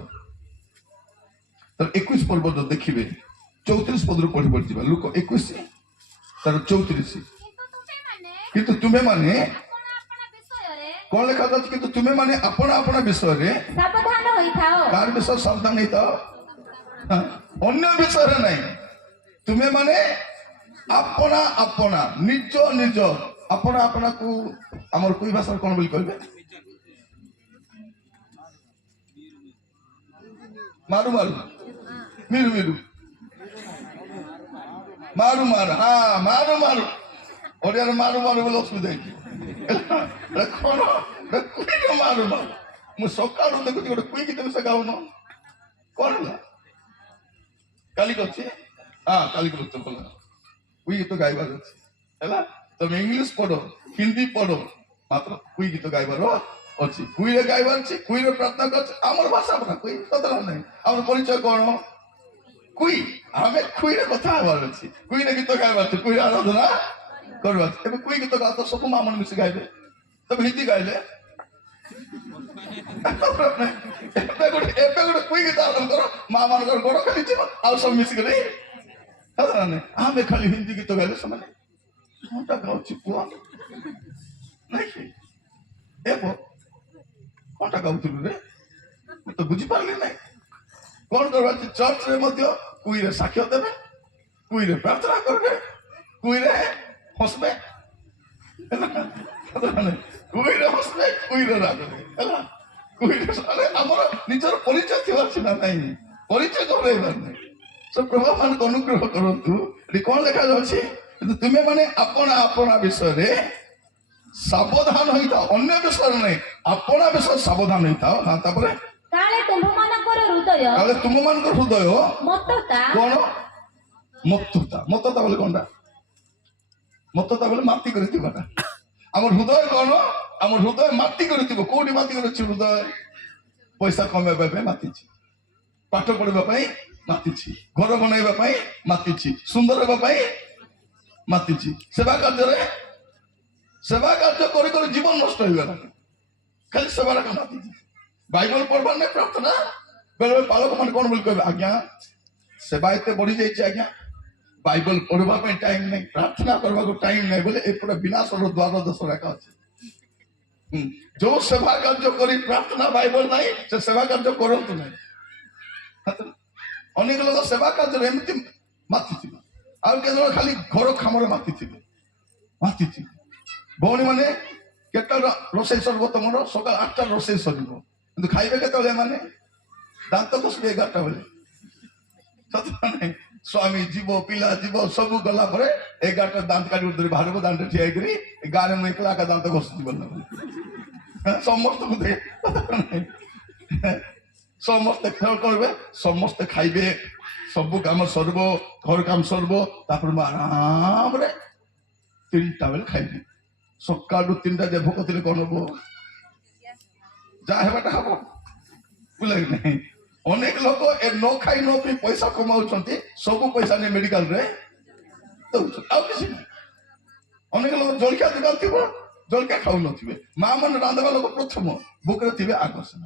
ତାର 21 ପର୍ବ ଯୋଉ ଦେଖିବେ 34 ପଦରୁ ପଢି ପଡିଯିବା ଲୋକ 21 ତାର 34 କିନ୍ତୁ ତୁମେ ମାନେ କଣ ଲେଖା ଯାଉଛି କିନ୍ତୁ ତୁମେ ମାନେ ଆପଣା ଆପଣା ବିଷୟରେ ସାବଧାନ ହୋଇଥାଅ। କାହାର ବିଷୟ ସାବଧାନ ହେଇଥାଅ ଅନ୍ୟ ବିଷୟରେ ନାହିଁ ତୁମେ ମାନେ ଆପଣା ଆପଣା ନିଜ ନିଜ ଆପଣା ଆପଣାକୁ ଆମର କୋଇ ଭାଷାରେ କଣ ବୋଲି କହିବେ ମାରୁ ମାରୁ ମିରୁ ମିରୁ ମାରୁ ମାରୁ ହଁ ମାରୁ ମାରୁ ଓଡ଼ିଆରେ ମାରୁ ମାରୁ ବୋଲି ଅସୁବିଧା ହେଇଛି କଣ କୁଇର ମାରୁ ମାରୁ ମୁଁ ସକାଳୁ ଦେଖୁଛି ଗୋଟେ କୁଇ ଗୀତ ସେ ଗାଉନ କଣ ହେଲା କାଲିକି ଅଛି ହଁ କାଲିକି ଉତ୍ତର କଲା କୁଇ ଗୀତ ଗାଇବାର ଅଛି ହେଲା ତମେ ଇଂଲିଶ ପଢ ହିନ୍ଦୀ ପଢ ମାତ୍ର କୁଇ ଗୀତ ଗାଇବାର ଅଛି କୁଇରେ ଗାଇବାର ଅଛି କୁଇରେ ପ୍ରାର୍ଥନା କରୁଛି ଆମର ଭାଷା ପରା କୁଇ କଥା ନାହିଁ ଆମର ପରିଚୟ କଣ କୁଇ ଆମେ କୁଇରେ କଥା ହେବାର ଅଛି କୁଇରେ ଗୀତ ଗାଇବାର ଅଛି କୁଇରେ ଆରାଧନା କରିବାର ଅଛି ଏବେ କୁଇ ଗୀତ ଗାଉ ତ ସବୁ ମା ମାନେ ମିଶି ଗାଇବେ ତମେ ହିନ୍ଦୀ ଗାଇଲେ ଏବେ ଗୋଟେ କୁଇ ଗୀତ ଆରମ୍ଭ କର ମା ମାନଙ୍କର ଗୋଡ ଖାଲି ଯିବ ଆଉ ସବୁ ମିଶିକରି ଆମେ ଖାଲି ହିନ୍ଦୀ ଗୀତ ଗାଇଲେ ସେମାନେ କଣଟା ଗାଉଛି ପୁଅ ନାଇଁ ଏବେ କଣଟା ଗାଉଥିଲୁ ରେ ମୁଁ ତ ବୁଝିପାରିଲି ନାହିଁ କଣ କରିବା ଚର୍ଚ୍ଚରେ ମଧ୍ୟ କୁଇରେ ସାକ୍ଷ୍ୟ ଦେବେ କୁଇରେ ପ୍ରାର୍ଥନା କରିବେ କୁଇରେ ହସବେ କୁଇରେ ହସବେ କୁଇରେ ରାଗବେ ହେଲା କୁଇରେ ଆମର ନିଜର ପରିଚୟ ଥିବାର ଅଛି ନା ନାହିଁ ପରିଚୟ କରେଇବାର ନାହିଁ ସେ ପ୍ରଭୁ ମାନଙ୍କୁ ଅନୁଗ୍ରହ କରନ୍ତୁ ଏଠି କଣ ଲେଖାଯାଉଛି କିନ୍ତୁ ତୁମେ ମାନେ ଆପଣା ଆପଣା ବିଷୟରେ ସାବଧାନ ହେଇଥାଅ ଅନ୍ୟ ବିଷୟରେ ନାହିଁ ଆପଣା ବିଷୟରେ ସାବଧାନ ହେଇଥାଅ ହଁ ତାପରେ କାଳେ ତୁମ୍ଭମାନଙ୍କର ହୃଦୟ କାଳେ ତୁମମାନଙ୍କର ହୃଦୟ ମତ୍ତତା କଣ ମତ୍ତତା ବୋଲେ କଣଟା ମତ୍ତତା ବୋଲେ ମାଟି କରିଥିବାଟା ଆମର ହୃଦୟ କଣ ଆମର ହୃଦୟ ମାଟି କରିଥିବ କୋଉଠି ମାଟି କରିଛି ହୃଦୟ ପଇସା କମେଇବା ପାଇଁ ମାତିଛି ପାଠ ପଢିବା ପାଇଁ ମାତିଛି ଘର ବନେଇବା ପାଇଁ ମାତିଛି ସୁନ୍ଦର ହେବା ପାଇଁ ମାତିଛି ସେବା କାର୍ଯ୍ୟ କରି କରି ଜୀବନ ନଷ୍ଟ ହେଇଗଲା ଖାଲି ସେବାର ମାତିଛି ବାଇବଲ ପଢବାର ନାହିଁ ପ୍ରାର୍ଥନା ବେଳେବେଳେ ପାଳକ ମାନେ କଣ ବୋଲି କହିବେ ଆଜ୍ଞା ସେବା ଏତେ ବଢି ଯାଇଛି ଆଜ୍ଞା ବାଇବଲ ପଢିବା ପାଇଁ ଟାଇମ ନାହିଁ ପ୍ରାର୍ଥନା କରିବାକୁ ଟାଇମ ନାହିଁ ବୋଲେ ଏପଟେ ବିନାଶର ଦ୍ୱାର ଦଶ ରେଖା ଅଛି ଯୋଉ ସେବା କାର୍ଯ୍ୟ କରି ପ୍ରାର୍ଥନା ବାଇବଲ ନାହିଁ ସେ ସେବା କାର୍ଯ୍ୟ କରନ୍ତୁ ନାହିଁ ଅନେକ ଲୋକ ସେବା କାର୍ଯ୍ୟରେ ଏମିତି ମାତିଥିବେ ଆଉ କେତେ ଖାଲି ଘର କାମରେ ମାତିଥିବେ ଭଉଣୀ ମାନେ କେତେଟା ରୋଷେଇ ସରିବ ତମର ସକାଳ 8ଟା ରୋଷେଇ ସରିବ କିନ୍ତୁ ଖାଇବେ କେତେବେଳେ ମାନେ ଦାନ୍ତ ଘଷିବେ 11ଟା ବେଳେ ନାହିଁ ସ୍ୱାମୀ ଯିବ ପିଲା ଯିବ ସବୁ ଗଲା ପରେ 11ଟା ଦାନ୍ତ କାଟି ଧରି ବାହାରକୁ ଦାଣ୍ଡରେ ଠିଆ ହେଇକରି ଗାଁରେ ମୁଁ ଏକଲା ଏକା ଦାନ୍ତ ଘଷୁଛି ସମସ୍ତଙ୍କୁ ସମସ୍ତେ ଖେଳ କରିବେ ସମସ୍ତେ ଖାଇବେ ସବୁ କାମ ସରିବ ଘର କାମ ସରିବ ତାପରେ ମୁଁ ଆରାମରେ 3ଟା ବେଳେ ଖାଇବି ସକାଳୁ 3ଟା ଯେ ଭୋକ ଥିଲେ କଣ ହବ ଯାହା ହେବାଟା ହବ ବୁଝିଲେ କି ନାହିଁ ଅନେକ ଲୋକ ଏ ନ ଖାଇ ନ ପିଇ ପଇସା କମାଉଛନ୍ତି ସବୁ ପଇସା ନେଇ ମେଡିକାଲରେ ଦଉଛନ୍ତି ଆଉ କିଛି ନାହିଁ ଅନେକ ଲୋକ ଜଳଖିଆ ଦୋକାନ ଥିବ ଜଳଖିଆ ଖାଉନଥିବେ ମା ମାନେ ରାନ୍ଧବା ଲୋକ ପ୍ରଥମ ଭୋକରେ ଥିବେ ଆକର୍ଷଣ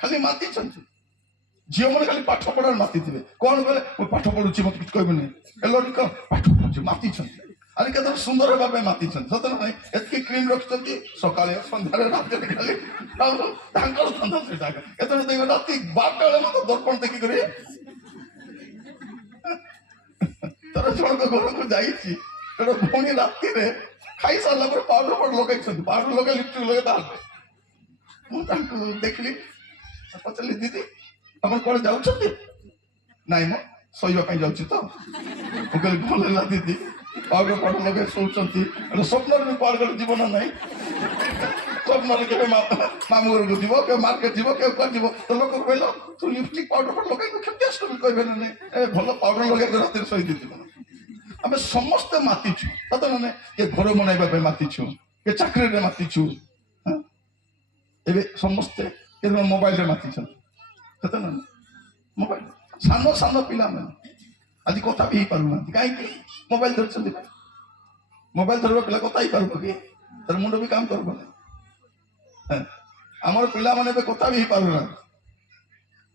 ଖାଲି ମାତିଛନ୍ତି ଝିଅ ମାନେ ଖାଲି ପାଠ ପଢାରେ ମାତିଥିବେ କଣ କଲେ ମୁଁ ପାଠ ପଢୁଛି ମତେ କିଛି କହିବେନି ଏ ପାଠ ପଢୁଛି ମାତିଛନ୍ତି ଆରେ କେତେ ସୁନ୍ଦର ହେବା ପାଇଁ ମାତିଛନ୍ତି ସତ ନାହିଁ ଏତିକି କ୍ରିମ ରଖିଛନ୍ତି ସକାଳେ ସନ୍ଧ୍ୟାରେ ରାତିରେ ଖାଲି ତାଙ୍କର ଧନ୍ଦା ସେଇଟା କେତେବେଳେ ଦେଖିବେ ରାତି 12ଟା ବେଳେ ମତେ ଦର୍ପଣ ଦେଖିକରି ତାର ଜଣଙ୍କ ଘରକୁ ଯାଇଛି ଗୋଟେ ଭଉଣୀ ରାତିରେ ଖାଇସାରିଲା ପରେ ପାଉଡର ଲଗାଇଛନ୍ତି ପାଉଡର ଲଗାଇ ଲିପଷ୍ଟିକ ଲଗାଇ ତାହେଲେ ମୁଁ ତାଙ୍କୁ ଦେଖିଲି ପଚାରିଲି ଦିଦି ଆପଣ କୁଆଡେ ଯାଉଛନ୍ତି ନାଇଁ ମୁଁ ଶୋଇବା ପାଇଁ ଯାଉଛି ତ ମୁଁ କହିଲି ଭଲ ହେଲା ଦିଦି ପାଉଡର ଲଗାଇ ଶୋଉଛନ୍ତି ସ୍ୱପ୍ନରେ ବି କୁଆଡେ ଗୋଟେ ଜୀବନ ନାହିଁ ସ୍ୱପ୍ନରେ କେବେ ମାମୁଁ ଘରକୁ ଯିବ କେବେ ମାର୍କେଟ ଯିବ କେବେ କୁଆଡେ ଯିବ ତ ଲୋକ କହିଲ ତୁ ଲିପଷ୍ଟିକ ପାଉଡର ଲଗାଇକୁ କେମିତି ଆସିବୁ କହିବେ ନା ନାଇଁ ଏ ଭଲ ପାଉଡର ଲଗାଇକି ରାତିରେ ଶୋଇ ଦେଇଥିବ ଆମେ ସମସ୍ତେ ମାତିଛୁ ସତ ମାନେ କିଏ ଘର ବନାଇବା ପାଇଁ ମାତିଛୁ କିଏ ଚାକିରିରେ ମାତିଛୁ ଏବେ ସମସ୍ତେ ମୋବାଇଲରେ ମାତିଛନ୍ତି ସତ ନା ମୋବାଇଲ ସାନ ସାନ ପିଲାମାନେ ଆଜି କଥା ବି ହେଇପାରୁନାହାନ୍ତି କାହିଁକି? ମୋବାଇଲ ଧରିଛନ୍ତି। ମୋବାଇଲ ଧରିବା ପିଲା କଥା ହେଇପାରିବ କି? ତାର ମୁଣ୍ଡ ବି କାମ କରିବ ନାହିଁ। ଆମର ପିଲାମାନେ ଏବେ କଥା ବି ହେଇପାରୁନାହାନ୍ତି।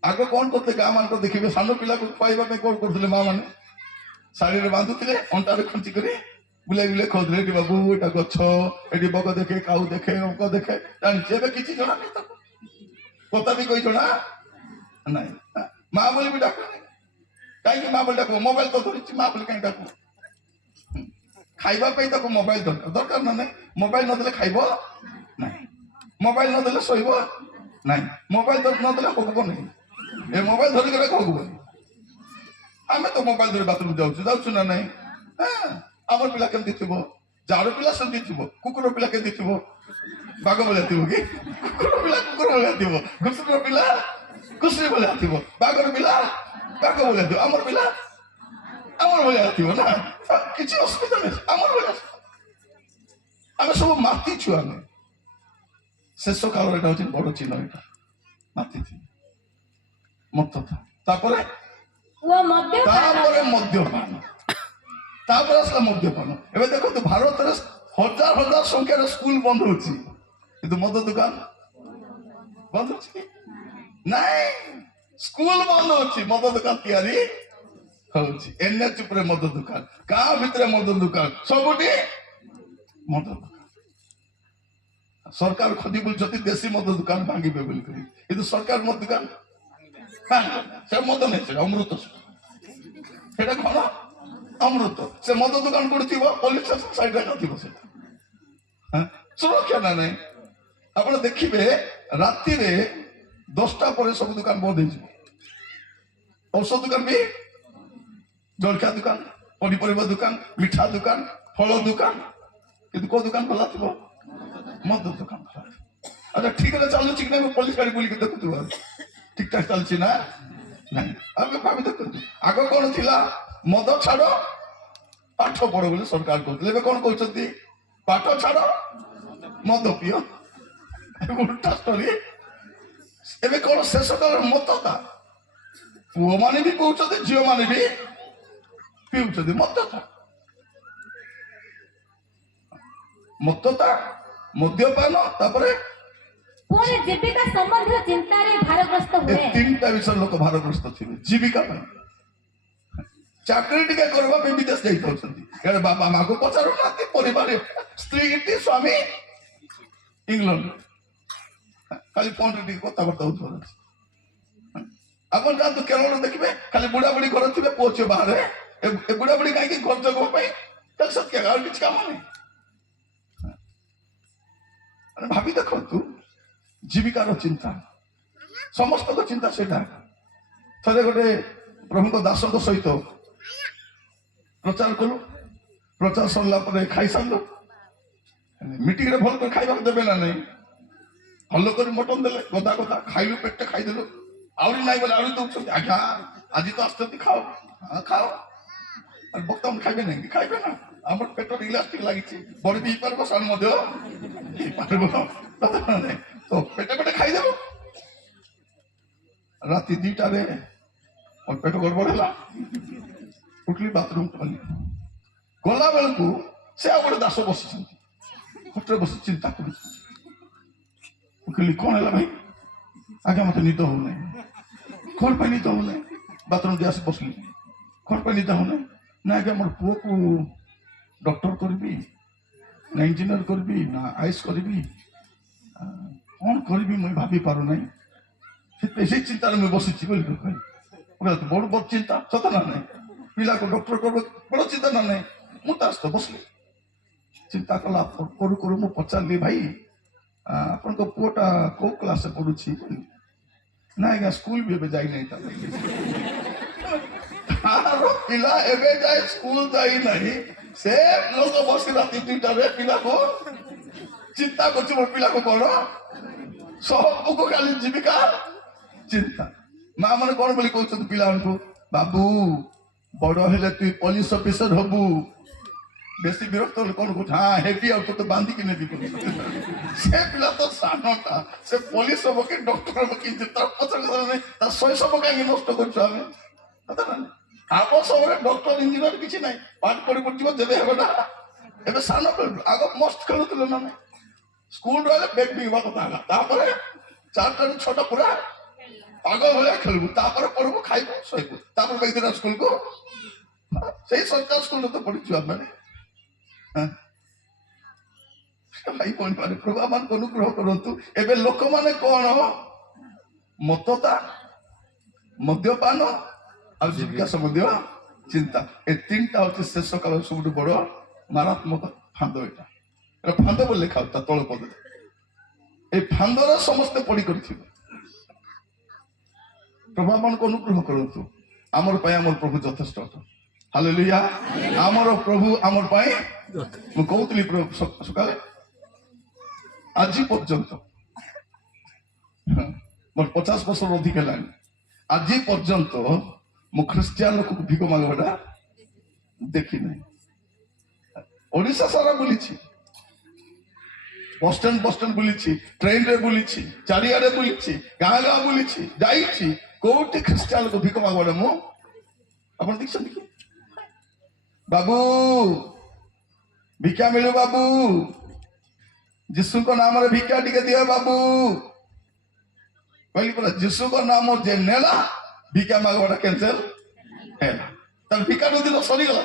ଆଗ କଣ କରୁଥିଲେ? ଗାଁ ମାନଙ୍କର ଦେଖିବେ ସାନ ପିଲାକୁ ଖୁଆଇବା ପାଇଁ କଣ କରୁଥିଲେ? ମା ମାନେ ଶାଢୀରେ ବାନ୍ଧୁଥିଲେ, ଅଣ୍ଟାରେ ଖୁଞ୍ଚି କରି ବୁଲେଇ ବୁଲେଇ ଖାଉଥିଲେ। ଏଠି ବାବୁ, ଏଟା ଗଛ, ଏଠି ବଗ ଦେଖେ, କାଉ ଦେଖେ, ଅଙ୍କ ଦେଖେ। ଜାଣିଛି ଏବେ କିଛି ଜଣା ନାହିଁ ତାକୁ, କଥା ବି କହି ଜଣା ନାଇଁ। ମା ବୋଲି ବି ଡାକୁନି। କାହିଁକି ମା ବୋଲି ଡାକୁ? ମୋବାଇଲ ତ ଧରିଛି, ମା ବୋଲି କାହିଁକି ଡାକୁ? ଖାଇବା ପାଇଁ ତାକୁ ମୋବାଇଲ ଦରକାର ନା ନାହିଁ? ମୋବାଇଲ ନଦେଲେ ଖାଇବ ନାହିଁ, ମୋବାଇଲ ନଦେଲେ ଶୋଇବ ନାହିଁ, ମୋବାଇଲ ନଦେଲେ ହଗିବ ନାହିଁ। ଏ ମୋବାଇଲ ଧରିକରେ ହଗିବନି। ଆମେ ତ ମୋବାଇଲ ଧରି ବାଥରୁମ ଯାଉଛୁ ନା ନାହିଁ? ଆମର ପିଲା କେମିତି ଥିବ? ଯାହାର ପିଲା ସେମିତି ଥିବ। କୁକୁର ପିଲା କେମିତି ଥିବ? ବାଘ ଭଳିଆ ଥିବ କି? କୁକୁର ପିଲା କୁକୁର ଭଳିଆ ଥିବ, ଘୁଷୁର ପିଲା ଘୁଷୁରୀ ଭଳିଆ ଥିବ, ବାଘର ପିଲା ବାଘ ଭଳିଆ ଥିବ। ଆମର ପିଲା ଆମର ଭଳିଆ ଥିବ ନା, କିଛି ଅସୁବିଧା ନାହିଁ। ଆମର ଭଳିଆ ଆମେ ସବୁ ମାତି ଛୁଆ। ଆମେ ଶେଷ କାଳରେ ଏଟା ହଉଛି ବଡ ଚିହ୍ନ। ଏଟା ମାତି ଥିବ, ମତ୍ତତା, ତାପରେ ମଦ୍ୟପାନ, ତାପରେ ଆସିଲା ମଦ୍ୟପାନ। ଏବେ ଦେଖନ୍ତୁ ଭାରତରେ ହଜାର ହଜାର ସଂଖ୍ୟାରେ ସ୍କୁଲ ବନ୍ଦ ହଉଛି, କିନ୍ତୁ ମଦ ଦୋକାନ ବନ୍ଦ ହଉଛି କି? ନାଇଁ, ସ୍କୁଲ ବନ୍ଦ ହଉଛି, ମଦ ଦୋକାନ ତିଆରି ହଉଛି। NH ଉପରେ ମଦ ଦୋକାନ, ଗାଁ ଭିତରେ ମଦ ଦୋକାନ, ସବୁଠି ମଦ ଦୋକାନ। ସରକାର ଖୋଜି ବୁଲୁଛନ୍ତି ଦେଶୀ ମଦ ଦୋକାନ ଭାଙ୍ଗିବେ ବୋଲି, କିନ୍ତୁ ସରକାର ମଦ ଦୋକାନ ସେ ମଦ ନାହିଁ, ସେଟା ଅମୃତ। ସେଟା କଣ? ଅମୃତ। ସେ ମଦ ଦୋକାନ କୋଉଠି ଥିବ? ପୋଲିସ ଷ୍ଟେସନ ସାଇଡରେ ଥିବ। ସେଟା ସୁରକ୍ଷା ନା ନାହିଁ? ଆପଣ ଦେଖିବେ ରାତିରେ 10ଟା ପରେ ସବୁ ଦୋକାନ ବନ୍ଦ ହେଇଯିବ। ଔଷଧ ଦୋକାନ ବି, ଜଳଖିଆ ଦୋକାନ, ପନିପରିବା ଦୋକାନ, ମିଠା ଦୋକାନ, ଫଳ ଦୋକାନ, କିନ୍ତୁ କୋଉ ଦୋକାନ ଖୋଲା ଥିବ? ମଦ ଦୋକାନ ଖୋଲା ଥିବ। ଆଚ୍ଛା, ଠିକରେ ଚାଲୁଛି କି ନାହିଁ? ପୋଲିସ ଗାଡି ବୁଲିକି ଦେଖୁଥିବ, ଠିକ ଠାକ ଚାଲିଛି ନା ନାଇଁ? ଆମେ ଭାବି ଦେଖନ୍ତୁ, ଆଗ କଣ ଥିଲା? ମଦ ଛାଡ, ପାଠ ପଢ ବୋଲି ସରକାର କହୁଥିଲେ। ଏବେ କଣ କହୁଛନ୍ତି? ପାଠ ଛାଡ, ମଦ ପିଅ। ଉଲ୍ଟା ଷ୍ଟୋରୀ। ଏବେ କଣ ଶେଷ କାଳର ମତତା? ପୁଅ ମାନେ ବି କହୁଛନ୍ତି, ଝିଅ ମାନେ ବି ପିଉଛନ୍ତି। ମତ୍ତତା, ମଦ୍ୟପାନ, ତାପରେ ପୁଣି ଜୀବିକା ସମ୍ବନ୍ଧୀୟ ଚିନ୍ତାରେ ଭାରଗ୍ରସ୍ତ ଏ ହୁଏ। 3ଟା ବିଷୟରେ ଲୋକ ଭାରଗ୍ରସ୍ତ ଥିବେ। ଜୀବିକା ପାଇଁ, ଚାକିରି ଟିକେ କରିବା ପାଇଁ ବିଦେଶ ଯାଇଥାଉଛନ୍ତି। ବାବା ମାକୁ ପଚାରୁନାହାନ୍ତି, ପରିବାର ସ୍ତ୍ରୀ କି ସ୍ୱାମୀ ଇଂଲଣ୍ଡ, ଖାଲି ଫୋନରେ ଟିକେ କଥାବାର୍ତ୍ତା ହଉଥିବ। ଆପଣ ଯାଆନ୍ତୁ କେରଳ ଦେଖିବେ, ଖାଲି ବୁଢା ବୁଢୀ ଘର ଥିବେ, ପୁଅ ଝିଅ ବାହାରେ। ଏ ବୁଢା ବୁଢୀ କାହିଁକି? ଘର ଜଗିବା ପାଇଁ। ସତ୍ୟ, ଆଉ କିଛି କାମ ନାହିଁ। ଭାବି ଦେଖନ୍ତୁ, ଜୀବିକାର ଚିନ୍ତା, ସମସ୍ତଙ୍କ ଚିନ୍ତା ସେଇଟା। ଥରେ ଗୋଟେ ପ୍ରଭୁଙ୍କ ଦାସଙ୍କ ସହିତ ପ୍ରଚାର କଲୁ। ପ୍ରଚାର ସରିଲା ପରେ ଖାଇସାରିଲୁ। ମିଟିଂରେ ଭଲ କରି ଖାଇବାକୁ ଦେବେ ନା ନାହିଁ? ଭଲ କରି ମଟନ ଦେଲେ, ଗଦା ଗଦା ଖାଇଲୁ, ପେଟରେ ଖାଇଦେଲୁ। ଆହୁରି ନାହିଁ ବୋଲେ ଆହୁରି ଦଉଛନ୍ତି। ଆଜ୍ଞା, ଆଜି ତ ଆସୁଛନ୍ତି, ଖାଅ। ଖାଅ। ବର୍ତ୍ତମାନ ଖାଇବେ ନାହିଁ? ଖାଇବେ ନା। ଆମର ପେଟରେ ଇଲାଷ୍ଟିକ ଲାଗିଛି, ବଡି ବି ହେଇପାରିବ, ସାନ ମଧ୍ୟ ହେଇପାରିବ। ତ ପେଟେ ପେଟେ ଖାଇଦେବ। ରାତି 2ଟାରେ ମୋର ପେଟ ଗଡବଡ ହେଲା, ଉଠିଲି, ବାଥରୁମ ଗଲି। ଗଲା ବେଳକୁ ସେ ଆଉ ଗୋଟେ ଦାସ ବସିଛନ୍ତି, ଖଟରେ ବସି ଚିନ୍ତା କରୁଛି। ମୁଁ କହିଲି, କଣ ହେଲା ଭାଇ? ଆଜ୍ଞା, ମତେ ନିଦ ହଉନାହିଁ। କଣ ପାଇଁ ନିଦ ହଉନାହିଁ? ବାଥରୁମ দিয়ে ଆସି ବସିଲି। କଣ ପାଇଁ ନିଦ ହଉନାହିଁ? ନା ଆଜ୍ଞା, ମୋର ପୁଅକୁ ଡକ୍ଟର କରିବି, ନା ଇଞ୍ଜିନିୟର କରିବି, ନା ଆଇଏସ୍ କରିବି, କଣ କରିବି ମୁଁ ଭାବି ପାରୁନାହିଁ। ସେଇ ଚିନ୍ତାରେ ମୁଁ ବସିଛି ବୋଲି କହିଲି। ବଡ ବଡ ଚିନ୍ତା, ସତ ନା ନାହିଁ? ପିଲାକୁ ଡକ୍ଟର କରିବ, ବଡ ଚିନ୍ତା ନା ନାହିଁ? ମୁଁ ତା ସହିତ ବସିଲି, ଚିନ୍ତା କଲା କରୁ କରୁ ମୁଁ ପଚାରିଲି, ଭାଇ ଆପଣଙ୍କ ପୁଅଟା କୋଉ କ୍ଲାସରେ ପଢୁଛି? ନା ଆଜ୍ଞା, ସ୍କୁଲ ବି ଏବେ ଯାଇନାହିଁ। ତାର ପିଲା ଏବେ ଯାଏ ସ୍କୁଲ ଯାଇନାହିଁ। ସେ ଲୋକ ବସି ରାତି 2ଟାରେ ପିଲାକୁ ଚିନ୍ତା କରୁଛି, ମୋ ପିଲାକୁ କଣ? ସବୁକୁ ଖାଲି ଜୀବିକା ଚିନ୍ତା। ମା ମାନେ କଣ ବୋଲି କହୁଛନ୍ତି ପିଲାମାନଙ୍କୁ? ବାବୁ, ବଡ ହେଲେ ତୁଇ ପୋଲିସ ଅଫିସର ହବୁ। ବେଶୀ ବିରକ୍ତ ହେଲେ କଣ କହୁଛି? ହଁ, ହେବି, ଆଉ ତୋତେ ବାନ୍ଧିକି ନେବି। ସେ ପିଲା ତ ସାନଟା, ସେ ପୋଲିସ ହବ କି ଡକ୍ଟର ହବ କି? ତାର ପଛରେ ତା ଶୈଶବ କାହିଁକି ନଷ୍ଟ କରୁଛୁ ଆମେ? ଆମ ସମୟରେ ଡକ୍ଟର ଇଞ୍ଜିନିୟର କିଛି ନାହିଁ, ପାଠ ପଢି ପଡିଯିବ ଯେବେ ହେବ ନା। ଏବେ ସାନ ବେଳୁ ଆଗ ମସ୍ତ ଖେଳୁଥିଲେ ନା ନାହିଁ, ସ୍କୁଲ ରହିଲେ ବେଗ ବିଗବା କଥା ହେଲା, ତାପରେ 4ଟାରୁ 6ଟା ପୁରା ପାଗଳ ଭଳିଆ ଖେଳିବୁ, ତାପରେ ପଢିବୁ ଖାଇବୁ ଶୋଇବୁ, ତାପରେ ବେଗ ଦିନ ସ୍କୁଲକୁ। ସେଇ ସରକାର ସ୍କୁଲରେ ତ ପଢିଛୁ ଆମେ। ଭାଇ ଭଉଣୀ ମାନେ ପ୍ରଭୁ ଆମମାନଙ୍କୁ ଅନୁଗ୍ରହ କରନ୍ତୁ। ଏବେ ଲୋକମାନେ କଣ ମତତା, ମଦ୍ୟପାନ ଆଉ ଜୀବିକା ସମ୍ବନ୍ଧୀୟ ଚିନ୍ତା, ଏ 3ଟା ହଉଛି ଶେଷ କାଳର ସବୁଠୁ ବଡ ମାରାତ୍ମକ ଫାନ୍ଦ। ଏଟା ଫାନ୍ଦ ବୋଲି ଲେଖା ତା ତଳ ପଦରେ। এই ফান্দরে ସମସ୍ତେ ପଡି କରିଥିବେ। ପ୍ରଭୁ ଆମମାନଙ୍କୁ ଅନୁଗ୍ରହ କରନ୍ତୁ। ଆମର ପାଇଁ ଆମର ପ୍ରଭୁ ଯଥେଷ୍ଟ ଅଟନ୍ତି। ହାଲେଲୁୟା। ଆମର ପ୍ରଭୁ ଆମର ପାଇଁ, ମୁଁ କହୁଥିଲି ସକାଳେ, ଆଜି ପର୍ଯ୍ୟନ୍ତ ମୋର 50 ବର୍ଷର ଅଧିକ ହେଲାଣି, ଆଜି ପର୍ଯ୍ୟନ୍ତ ମୁଁ ଖ୍ରୀଷ୍ଟିଆନ ଲୋକକୁ ଭିକ ମାଗବାଟା ଦେଖିନାହିଁ। ଓଡିଶା ସାରା ବୁଲିଛି, ବସଷ୍ଟାଣ୍ଡ ବୁଲିଛି, ଟ୍ରେନରେ ବୁଲିଛି, ଚାରିଆଡେ ବୁଲିଛି, ଗାଁ ଗାଁ ବୁଲିଛି, ଯାଇଛି, କୋଉଠି ଖ୍ରୀଷ୍ଟିଆନକୁ ଭିକ ମାଗବାଟା ମୁଁ ଆପଣ ଦେଖିଛନ୍ତି କି? ବାବୁ ଭିକ୍ଷା ମିଳୁ, ବାବୁ ଯୀଶୁଙ୍କ ନାମରେ ଭିକ୍ଷା ଟିକେ ଦିଅ ବାବୁ କହିଲି ପରା। ଯୀଶୁଙ୍କ ନାମ ଯେ ନେଲା ଭିକ୍ଷା ମାଗବାଟା କ୍ୟାନ୍ସେଲ ହେଲା। ତାର ଭିକ୍ଷାର ଦିନ ସରିଗଲା।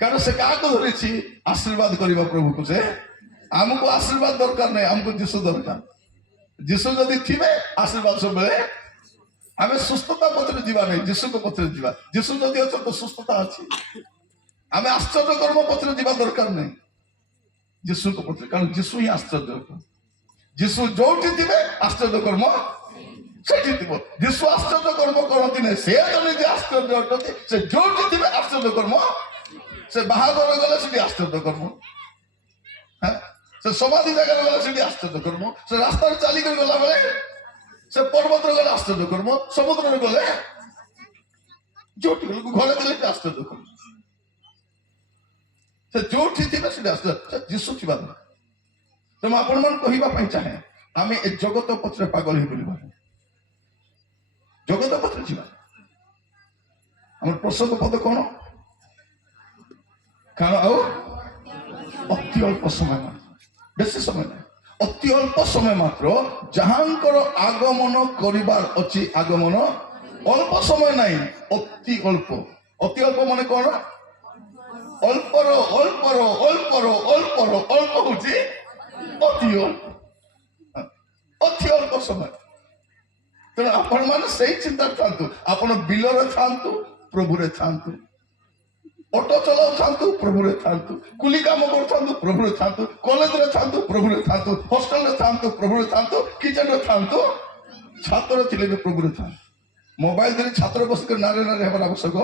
କାରଣ ସେ କାହାକୁ ଧରିଛି? ଆଶୀର୍ବାଦ କରିବା ପ୍ରଭୁକୁ। ସେ ଆମକୁ ଆଶୀର୍ବାଦ ଦରକାର ନାହିଁ, ଆମକୁ ଯୀଶୁ ଦରକାର। ଯୀଶୁ ଯଦି ଥିବେ ଆଶୀର୍ବାଦ ସବୁବେଳେ। ଆମେ ସୁସ୍ଥତା ପଥରେ ଯିବା ନାହିଁ, ଯୀଶୁଙ୍କ ପଥରେ ଯିବା। ଯୀଶୁ ଯଦି ଅଛନ୍ତି ତ ସୁସ୍ଥତା ଅଛି। ଆମେ ଆଶ୍ଚର୍ଯ୍ୟ କର୍ମ ପଥରେ ଯିବା ଦରକାର ନାହିଁ, ଯୀଶୁଙ୍କ ପଥରେ। କାରଣ ଯୀଶୁ ହିଁ ଆଶ୍ଚର୍ଯ୍ୟ। ଯୀଶୁ ଯୋଉଠି ଥିବେ ଆଶ୍ଚର୍ଯ୍ୟ କର୍ମ ସେଠି ଥିବ। ଯୀଶୁ ଆଶ୍ଚର୍ଯ୍ୟ କର୍ମ କରନ୍ତି ନାହିଁ, ସେ ତ ନିଜେ ଆଶ୍ଚର୍ଯ୍ୟ ଅଟନ୍ତି। ସେ ଯୋଉଠି ଥିବେ ଆଶ୍ଚର୍ଯ୍ୟ କର୍ମ। ସେ ବାହାଘର ଗଲେ ସେଠି ଆଶ୍ଚର୍ଯ୍ୟ କର୍ମ, ସେ ସମାଧି ଜାଗାରେ ଗଲେ ସେଠି ଆଶ୍ଚର୍ଯ୍ୟ କର୍ମ, ସେ ରାସ୍ତାରେ ଚାଲିକରି ଗଲା ବେଳେ, ସେ ପର୍ବତରେ ଗଲେ ଆଶ୍ଚର୍ଯ୍ୟ କର୍ମ, ସମୁଦ୍ରରେ ଗଲେ, ଯୋଉଠି ଗଲେ, ଘରେ ଗଲେ ଆଶ୍ଚର୍ଯ୍ୟ କର୍ମ। ସେ ଯୋଉଠି ଥିବେ ସେଠି ଆଶ୍ଚର୍ଯ୍ୟ। ଯୀଶୁ ଥିବା ଦରକାର। ତେଣୁ ଆପଣ ମାନଙ୍କୁ କହିବା ପାଇଁ ଚାହେଁ, ଆମେ ଏ ଜଗତ ପଛରେ ପାଗଳ ହେଇ ବୁଲିବା, ଜଗତ ପଛରେ ଯିବା। ଆମର ପ୍ରସଙ୍ଗ ପଦ କଣ? କାରଣ ଆଉ ଅତି ଅଳ୍ପ ସମୟ ମାତ୍ର, ବେଶୀ ସମୟ ନାହିଁ, ଅତି ଅଳ୍ପ ସମୟ ମାତ୍ର ଯାହାଙ୍କର ଆଗମନ କରିବାର ଅଛି। ଆଗମନ ଅଳ୍ପ ସମୟ ନାହିଁ, ଅତି ଅଳ୍ପ। ଅତି ଅଳ୍ପ ମାନେ କଣ? ଅଳ୍ପର ଅଳ୍ପର ଅଳ୍ପର ଅଳ୍ପର ଅଳ୍ପ ହଉଛି ଅତି ଅଳ୍ପ, ଅତି ଅଳ୍ପ ସମୟ। ତେଣୁ ଆପଣ ମାନେ ସେଇ ଚିନ୍ତାରେ ଥାନ୍ତୁ। ଆପଣ ବିଲରେ ଥାନ୍ତୁ, ପ୍ରଭୁରେ ଥାନ୍ତୁ। ଅଟୋ ଚଲାଉଥାନ୍ତୁ, ପ୍ରଭୁରେ ଥାନ୍ତୁ। କୁଲି କାମ କରୁଥାନ୍ତୁ, ପ୍ରଭୁରେ ଥାନ୍ତୁ। କଲେଜରେ ଥାନ୍ତୁ, ପ୍ରଭୁରେ ଥାନ୍ତୁ। ହଷ୍ଟେଲରେ ଥାନ୍ତୁ, ପ୍ରଭୁରେ ଥାନ୍ତୁ। କିଚେନରେ ଥାନ୍ତୁ, ଛାତରେ ଥିଲେ ବି ପ୍ରଭୁରେ ଥାନ୍ତୁ। ମୋବାଇଲ ଧରି ଛାତରେ ବସିକରି ନାରେ ନାରେ ହେବାର ଆବଶ୍ୟକ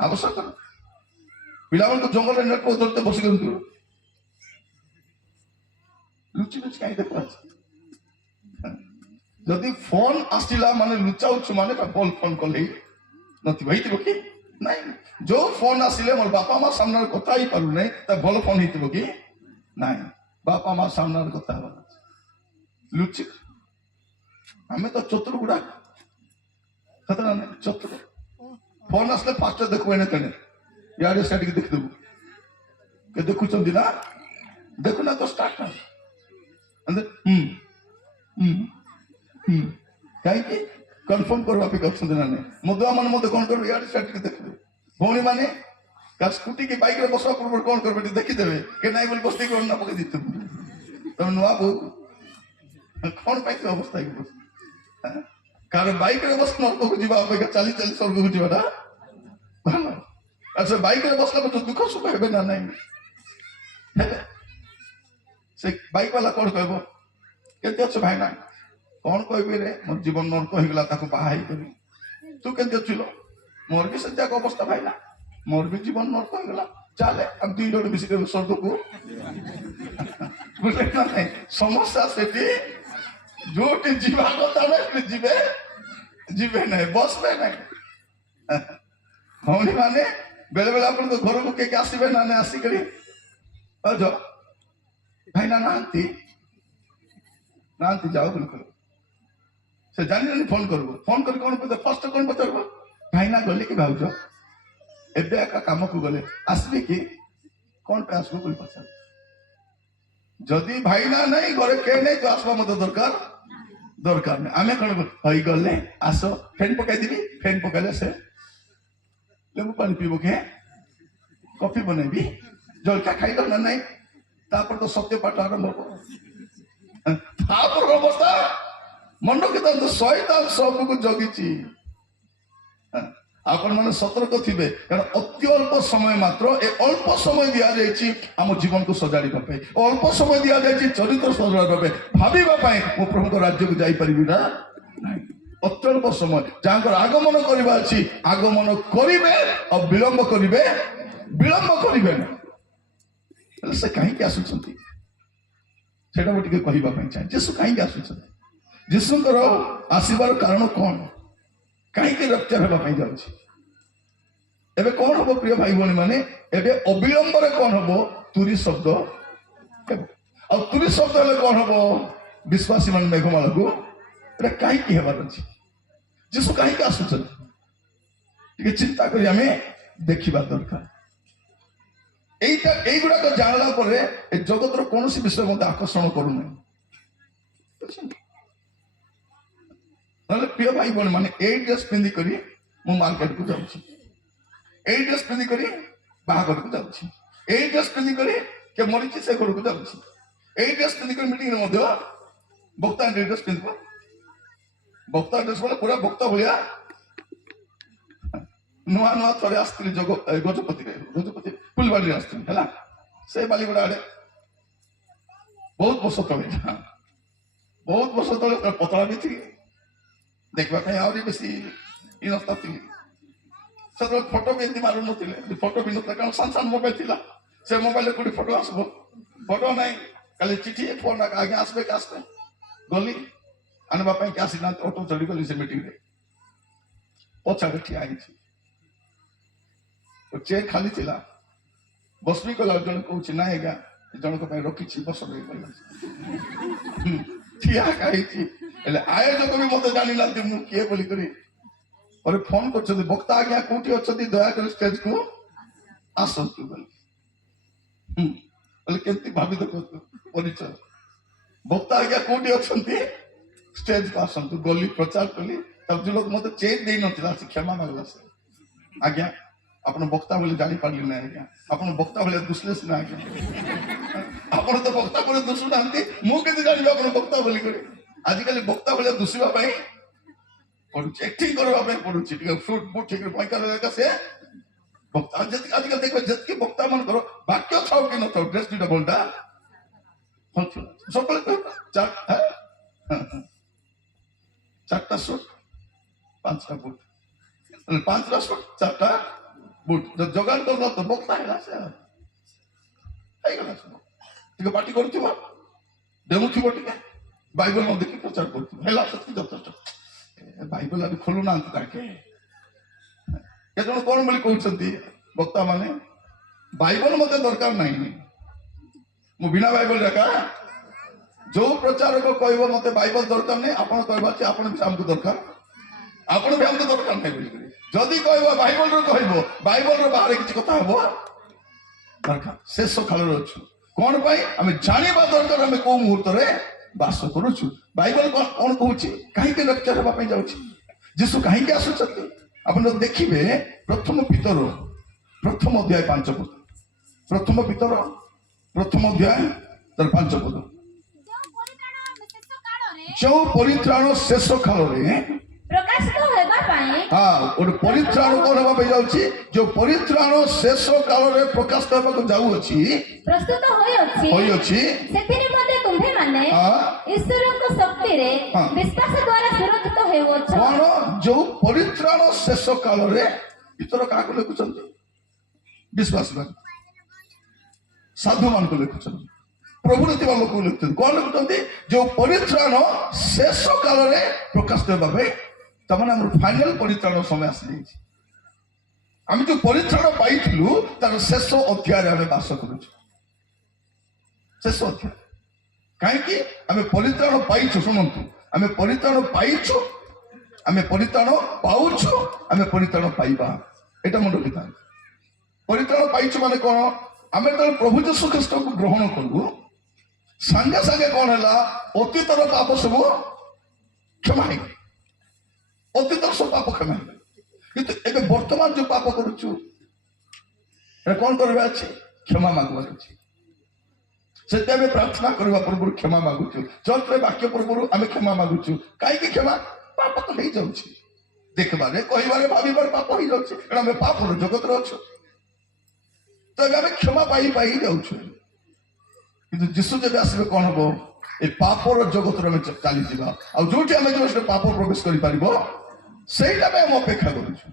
ଆବଶ୍ୟକ। ପିଲାମାନଙ୍କୁ ଜଙ୍ଗଲରେ ନେଟୱର୍କ ଧରତେ ବସିକରି ଲୁଚି ଲୁଚି କାହିଁ ଦେଖୁଛି? ଯଦି ଫୋନ ଆସିଲା ମାନେ ଲୁଚାଉଛୁ ମାନେ ବଲ ଫୋନ କଲେ ନଥିବ, ହେଇଥିବ କି ନାଇଁ? ଯୋଉ ଫୋନ ଆସିଲେ ମୋର ବାପା ମା ସାମ୍ନାରେ କଥା ହେଇପାରୁନାହିଁ, ତା ଭଲ ଫୋନ ହେଇଥିବ କି ନାଇଁ? ବାପା ମା ସାମ୍ନାରେ କଥା ହେବାର ଅଛି, ଲୁଚି। ଆମେ ତ ଚତୁର ଗୁଡା, ଚତୁର। ଫୋନ ଆସିଲେ ଫାଷ୍ଟ ଦେଖୁ ଏନେ ତେଣେ, ଇଆଡେ ସିଆଡେ ଦେଖିଦେବୁ। କେ ଦେଖୁଛନ୍ତି ନା? ଦେଖୁନା ତ ଷ୍ଟାର୍ଟ। କାହିଁକି? କନଫର୍ମ କରିବା ପାଇଁ ଅଛନ୍ତି ନା ନାହିଁ? ମଦୁଆ ମାନେ ମତେ କଣ କରିବେ? ଇଆଡେ ସିଆଡେ ଟିକେ ଦେଖିଦେବେ। ଭଉଣୀ ମାନେ ସ୍କୁଟି କି ବାଇକ ରେ ବସିବା ପୂର୍ବରୁ କଣ କରିବେ? ଟିକେ ଦେଖିଦେବେ କି ନାଇଁ ବୋଲି ବସି ନା ପକେଇ ଦେଇଥିବୁ। ତମେ ନୂଆ ବୋଉ କଣ ପାଇଁ ଅବସ୍ଥା ହେଇକି ବସ? କାରଣ ବାଇକ ରେ ବସି ନର୍କକୁ ଯିବା ଅପେକ୍ଷା ଚାଲି ଚାଲି ସ୍ୱର୍ଗକୁ ଯିବାଟା ଭଲ। ଆଉ ସେ ବାଇକ ରେ ବସିଲା ପରେ ଦୁଃଖ ସୁଖ ହେବେ ନା ନାଇଁ? ସେ ବାଇକ ବାଲା କଣ କହିବ? କେମିତି ଅଛ ଭାଇନା? କଣ କହିବି ରେ, ମୋର ଜୀବନ ନର୍କ ହେଇଗଲା ତାକୁ ବାହା ହେଇକରି। ତୁ କେମିତି ଅଛୁ? ମୋର ବି ସେମିତି ଏକ ଅବସ୍ଥା ଭାଇନା, ମୋର ବି ଜୀବନ ନର୍କ ହେଇଗଲା। ଚାଲେ ଆମେ 2 ଜଣ ମିଶିକି ସ୍ୱର୍ଗକୁ। ନାଇଁ ସମସ୍ୟା ସେଠି, ଯୋଉଠି ଯିବା କଥା ନାହିଁ ଯିବେ, ଯିବେ ନାହିଁ, ବସବେ ନାହିଁ। ଭଉଣୀ ମାନେ ବେଳେ ବେଳେ ଆପଣଙ୍କ ଘରକୁ କିଏ ଆସିବେ ନା ନାଇଁ? ଆସିକରି ଭାଇନା ନାହାନ୍ତି, ନାହାନ୍ତି, ଯାଉ ବୋଲି କହିବ। ସେ ଜାଣିନି ଫୋନ କରିବ, ଫୋନ କରି କଣ ପଚାର, ଫାଷ୍ଟ କଣ ପଚାରିବ, ଭାଇନା ଗଲେ କି ଭାଉଜ ଏବେ ଏକା କାମକୁ ଗଲେ, ଆସିବେ କି, କଣ ପାଇଁ ଆସିବ ବୋଲି ପଚାର। ଯଦି ଭାଇନା ନାହିଁ ଘରେ କେ ନାହିଁ ତ ଆସିବା ମତେ ଦରକାର ନାହିଁ। ଆମେ କଣ ହଇ ଗଲେ ଆସ, ଫ୍ୟାନ୍ ପକାଇଦେବି, ଫ୍ୟାନ୍ ପକାଇଲେ ସେ ଲେମ୍ବୁ ପାଣି ପିଇବ, କେ କଫି ବନେଇବି, ଜଳଖିଆ ଖାଇଲ ନା ନାହିଁ, ତାପରେ ତ ସତ୍ୟ ପାଠ ଆରମ୍ଭ ହବ। ତାପରେ ଅବସ୍ଥା ମନ ରଖିଥାନ୍ତୁ, ଶୈତାନ ସବୁକୁ ଜଗିଛି। ଆପଣ ମାନେ ସତର୍କ ଥିବେ, କାରଣ ଅତି ଅଳ୍ପ ସମୟ ମାତ୍ର, ଏ ଅଳ୍ପ ସମୟ ଦିଆଯାଇଛି ଆମ ଜୀବନକୁ ସଜାଡ଼ିବା ପାଇଁ, ଅଳ୍ପ ସମୟ ଦିଆଯାଇଛି ଚରିତ୍ର ସଜାଡ଼ିବା ପାଇଁ, ଭାବିବା ପାଇଁ ମୁଁ ପ୍ରଭୁଙ୍କ ରାଜ୍ୟକୁ ଯାଇପାରିବି ନା ନାହିଁ। ଅତି ଅଳ୍ପ ସମୟ, ଯାହାଙ୍କର ଆଗମନ କରିବା ଅଛି ଆଗମନ କରିବେ, ଆଉ ବିଳମ୍ବ କରିବେ ନା। ହେଲେ ସେ କାହିଁକି ଆସୁଛନ୍ତି ସେଇଟା ମୁଁ ଟିକେ କହିବା ପାଇଁ ଚାହେଁ। ଯୀଶୁ କାହିଁକି ଆସୁଛନ୍ତି, ଯୀଶୁଙ୍କର ଆସିବାର କାରଣ କଣ, କାହିଁକି ରପ୍ଚର ହେବା ପାଇଁ ଯାଉଛି। ଏବେ କଣ ହବ ପ୍ରିୟ ଭାଇ ଭଉଣୀ ମାନେ, ଏବେ ଅବିଳମ୍ବରେ କଣ ହବ, ତୁରୀ ଶବ୍ଦ ହେବ। ଆଉ ତୁରୀ ଶବ୍ଦ ହେଲେ କଣ ହବ, ବିଶ୍ୱାସୀ ମାନେ ମେଘମାଳକୁ, ଏଟା କାହିଁକି ହେବାର ଅଛି, ଯୀଶୁ କାହିଁକି ଆସୁଛନ୍ତି, ଟିକେ ଚିନ୍ତା କରି ଆମେ ଦେଖିବା ଦରକାର। এইগুড়াক জানলা পরে এই জগতের কৌশি বিষয় মধ্যে আকর্ষণ করুনি। প্রিয় ভাই বোন মানে এই ড্রেস পিঁধি করি মু মার্কেট কু যাচ্ছি, এই ড্রেস পিঁধি করি বাহাঘরକୁ যাচ্ছি, এই ড্রেস পিঁধি করি কে মরিছি সে ঘরକୁ যাচ্ছি, এই ড্রেস পিঁধি করি মিটিং মধ্যে বক্তা ড্রেস পিঁধব, বক্তা ড্রেস বলে পুরা বক্তা ভଳିଆ ନୂଆ ନୂଆ ଥରେ ଆସିଥିଲି ଗଜପତି ଫୁଲବାଣୀରେ ଆସିଥିଲି ହେଲା, ସେ ବାଲିଗୁଡା ଆଡେ ବହୁତ ବର୍ଷ ତଳେ, ପତଳା ବି ଥିଲି, ଦେଖିବା ପାଇଁ ଆହୁରି ବେଶୀ ଇନସ୍ତା ଥିଲି। ସେତେବେଳେ ଫଟୋ ବି ଏମିତି ମାରୁନଥିଲେ, ଫଟୋ ବି ନଥିଲା, କାରଣ ସାନ ମୋବାଇଲ ଥିଲା, ସେ ମୋବାଇଲରେ କୋଉଠି ଫଟୋ ଆସିବ, ଫଟୋ ନାହିଁ, କାଲି ଚିଠି ଫୋନ ଆଜ୍ଞା ଆସିବେ କି ଆସିବେ, ଗଲି ଆଣିବା ପାଇଁ କି ଆସିନାହାନ୍ତି, ଅଟୋ ଚଢିଗଲି ସେ ମିଟିଂରେ, ପଛାରେ ଠିଆ ହେଇଛି, ଚେୟାର ଖାଲି ଥିଲା, ବସବି କଲା ଜଣେ କହୁଛି ନାଇଁ ଆଜ୍ଞା ଜଣଙ୍କ ପାଇଁ ରଖିଛି ବସ, ଠିଆ ହେଇଛି। ହେଲେ ଆୟୋଜକ ବି ମତେ ଜାଣିନାହାନ୍ତି ମୁଁ କିଏ ବୋଲି କରି, ପରେ ଫୋନ କରୁଛନ୍ତି, ବକ୍ତା ଆଜ୍ଞା କୋଉଠି ଅଛନ୍ତି, ଦୟାକରି ଷ୍ଟେଜକୁ ଆସନ୍ତୁ ବୋଲି। କେମିତି ଭାବି ଦେଖନ୍ତୁ ପରିଚୟ, ବକ୍ତା ଆଜ୍ଞା କୋଉଠି ଅଛନ୍ତି, ଷ୍ଟେଜକୁ ଆସନ୍ତୁ। ଗଲି ପ୍ରଚାର କଲି, ତାପରେ ଲୋକ ମତେ ଚେକ୍ ଦେଇନଥିଲା, ସେ କ୍ଷମା ମାଗିଲା, ସେ ଆଜ୍ଞା ଆପଣ ବକ୍ତା ବୋଲି ଜାଣିପାରିଲି ନା ଆଜ୍ଞା, ଆପଣ ବକ୍ତା ଭଳିଆ ଦୁସିଲେ ସିନା ଆଜ୍ଞା, ଆପଣ ତ ବକ୍ତା ଭଳିଆ ଦୁସୁନାହାନ୍ତି, ମୁଁ କେମିତି ଜାଣିବି ଆପଣ ବକ୍ତା ବୋଲି କରି। ଆଜିକାଲି ବକ୍ତା ଭଳିଆ ଦୁସିବା ପାଇଁ ପଡୁଛି, ଆକ୍ଟିଂ କରିବା ପାଇଁ ପଡୁଛି, ଟିକେ ଫ୍ରୁଟ ବୁଟ ଠିକ ପଇଁକା ସେ ବକ୍ତା। ଆଜିକାଲି ଦେଖିବେ ଯେତିକି ବକ୍ତା ମାନଙ୍କର ବାକ୍ୟ ଥାଉ କି ନଥାଉ, ଡ୍ରେସ ଦୁଇଟା ଭଲଟା ସବୁବେଳେ ଚାରିଟା ସୁଟ 5ଟା ବୁଟ, 5ଟା ସୁଟ 4ଟା ବୁଟ ଯୋଗାଡ଼ କରିଦେଲା ତ ବକ୍ତା ହେଲା, ସେ ହେଇଗଲା। ଟିକେ ପାଟି କରୁଥିବ, ଡେଉଁଥିବ, ଟିକେ ବାଇବଲ ନ ଦେଖି ପ୍ରଚାର କରୁଥିବ, ହେଲା ସେତିକି ଯଥେଷ୍ଟ। ବାଇବଲ ଆଜି ଖୋଲୁନାହାନ୍ତି, ତାକେ କେତେଜଣ କଣ ବୋଲି କହୁଛନ୍ତି ବକ୍ତା ମାନେ, ବାଇବଲ ମତେ ଦରକାର ନାହିଁ, ମୁଁ ବିନା ବାଇବଲ ଏକା, ଯୋଉ ପ୍ରଚାରକ କହିବ ମତେ ବାଇବଲ ଦରକାର ନାହିଁ, ଆପଣ କହିବା ଅଛି ଆପଣ ବି ଆମକୁ ଦରକାର, ଆପଣ ବି ଆମକୁ ଦରକାର ନାହିଁ ବୋଲି, ଯଦି କହିବ ବାଇବଲରୁ କହିବ, ବାଇବଲର ବାହାରେ କିଛି କଥା ହବ ଦରକାର। ଶେଷ କାଳରେ ଅଛୁ, କଣ ପାଇଁ ଆମେ ଜାଣିବା ଦରକାର ଆମେ କୋଉ ମୁହୂର୍ତ୍ତରେ ବାସ କରୁଛୁ, ବାଇବଲ କଣ କହୁଛି, କାହିଁକି ଲେକ୍ଚର ହେବା ପାଇଁ ଯାଉଛି, ଯୀଶୁ କାହିଁକି ଆସୁଛନ୍ତି। ଆପଣ ଦେଖିବେ ପ୍ରଥମ ପିତର 1ମ ଅଧ୍ୟାୟ 5 ପଦ, ପ୍ରଥମ ପିତର 1ମ ଅଧ୍ୟାୟ ତାର 5 ପଦ, ଯୋଉ ପରିତ୍ରାଣ ଶେଷ କାଳରେ ପ୍ରକାଶିତ ହେବା ପାଇଁ, ଗୋଟେ ପରିତ୍ରାଣ କଣ ହେବା ପାଇଁ ଯାଉଛି, ଯୋଉ ପରିତ୍ରାଣ ଶେଷ କାଳରେ ପ୍ରକାଶିତ ହେବାକୁ ଯାଉଅଛି, ପ୍ରସ୍ତୁତ ହୋଇଅଛି, ସେଥିନିମନ୍ତେ ତୁମ୍ଭେମାନେ ଈଶ୍ୱରଙ୍କ ଶକ୍ତିରେ ବିଶ୍ୱାସ ଦ୍ୱାରା ସୁରକ୍ଷିତ ହେଉଅଛ। କଣ, ଯୋଉ ପରିତ୍ରାଣ ଶେଷ କାଳରେ, ଭିତର କାହାକୁ ଲେଖୁଛନ୍ତି, ବିଶ୍ୱାସୀ ମାନେ, ସାଧୁ ମାନଙ୍କୁ ଲେଖୁଛନ୍ତି, ପ୍ରଭୁରେ ଥିବା ଲୋକଙ୍କୁ ଲେଖୁଛନ୍ତି, କଣ ଲେଖୁଛନ୍ତି, ଯୋଉ ପରିତ୍ରାଣ ଶେଷ କାଳରେ ପ୍ରକାଶିତ ହେବା ପାଇଁ, ତାମାନେ ଆମର ଫାଇନାଲ ପରିତ୍ରାଣ ସମୟ ଆସିଯାଇଛି। ଆମେ ଯୋଉ ପରିତ୍ରାଣ ପାଇଥିଲୁ ତାର ଶେଷ ଅଧ୍ୟାୟରେ ଆମେ ବାସ କରୁଛୁ, ଶେଷ ଅଧ୍ୟାୟ। କାହିଁକି ଆମେ ପରିତ୍ରାଣ ପାଇଛୁ, ଶୁଣନ୍ତୁ, ଆମେ ପରିତ୍ରାଣ ପାଇଛୁ, ଆମେ ପରିତ୍ରାଣ ପାଉଛୁ, ଆମେ ପରିତ୍ରାଣ ପାଇବା। ଏଇଟା ମନେ ରଖିଥାନ୍ତି। ପରିତ୍ରାଣ ପାଇଛୁ ମାନେ କଣ? ଆମେ ଯେତେବେଳେ ପ୍ରଭୁ ଯୀଶୁ ଖ୍ରୀଷ୍ଟକୁ ଗ୍ରହଣ କଲୁ, ସାଙ୍ଗେ ସାଙ୍ଗେ କଣ ହେଲା? ଅତୀତର ପାପ ସବୁ କ୍ଷମା ହେଇଗଲା। ଅତୀତର ସବୁ ପାପ କ୍ଷମା ହେଇଗଲା। କିନ୍ତୁ ଏବେ ବର୍ତ୍ତମାନ ଯୋଉ ପାପ କରୁଛୁ, এটা କଣ କରିବାର ଅଛି? କ୍ଷମା ମାଗିବାର ଅଛି। ସେଥିପାଇଁ ଆମେ ପ୍ରାର୍ଥନା କରିବା ପୂର୍ବରୁ କ୍ଷମା ମାଗୁଛୁ। ଚର୍ଚ୍ଚରେ ବାକ୍ୟ ପୂର୍ବରୁ ଆମେ କ୍ଷମା ମାଗୁଛୁ। କାହିଁକି କ୍ଷମା? ପାପ ତ ହେଇଯାଉଛି, ଦେଖିବାରେ, କହିବାରେ, ଭାବିବାରେ ପାପ ହେଇଯାଉଛି। କାରଣ ଆମେ ପାପର ଜଗତରେ ଅଛୁ। ତ ଏବେ ଆମେ କ୍ଷମା ପାଇ ପାଇ ଯାଉଛୁ। କିନ୍ତୁ ଯୀଶୁ ଯେବେ ଆସିବେ କଣ ହବ? ଏ ପାପର ଜଗତରେ ଆମେ ଚାଲିଯିବା। ଆଉ ଯୋଉଠି ଆମେ ଯୋଉ ସେଠି ପାପ ପ୍ରବେଶ କରିପାରିବ, ସେଇଟା ପାଇଁ ଆମେ ଅପେକ୍ଷା କରୁଛୁ।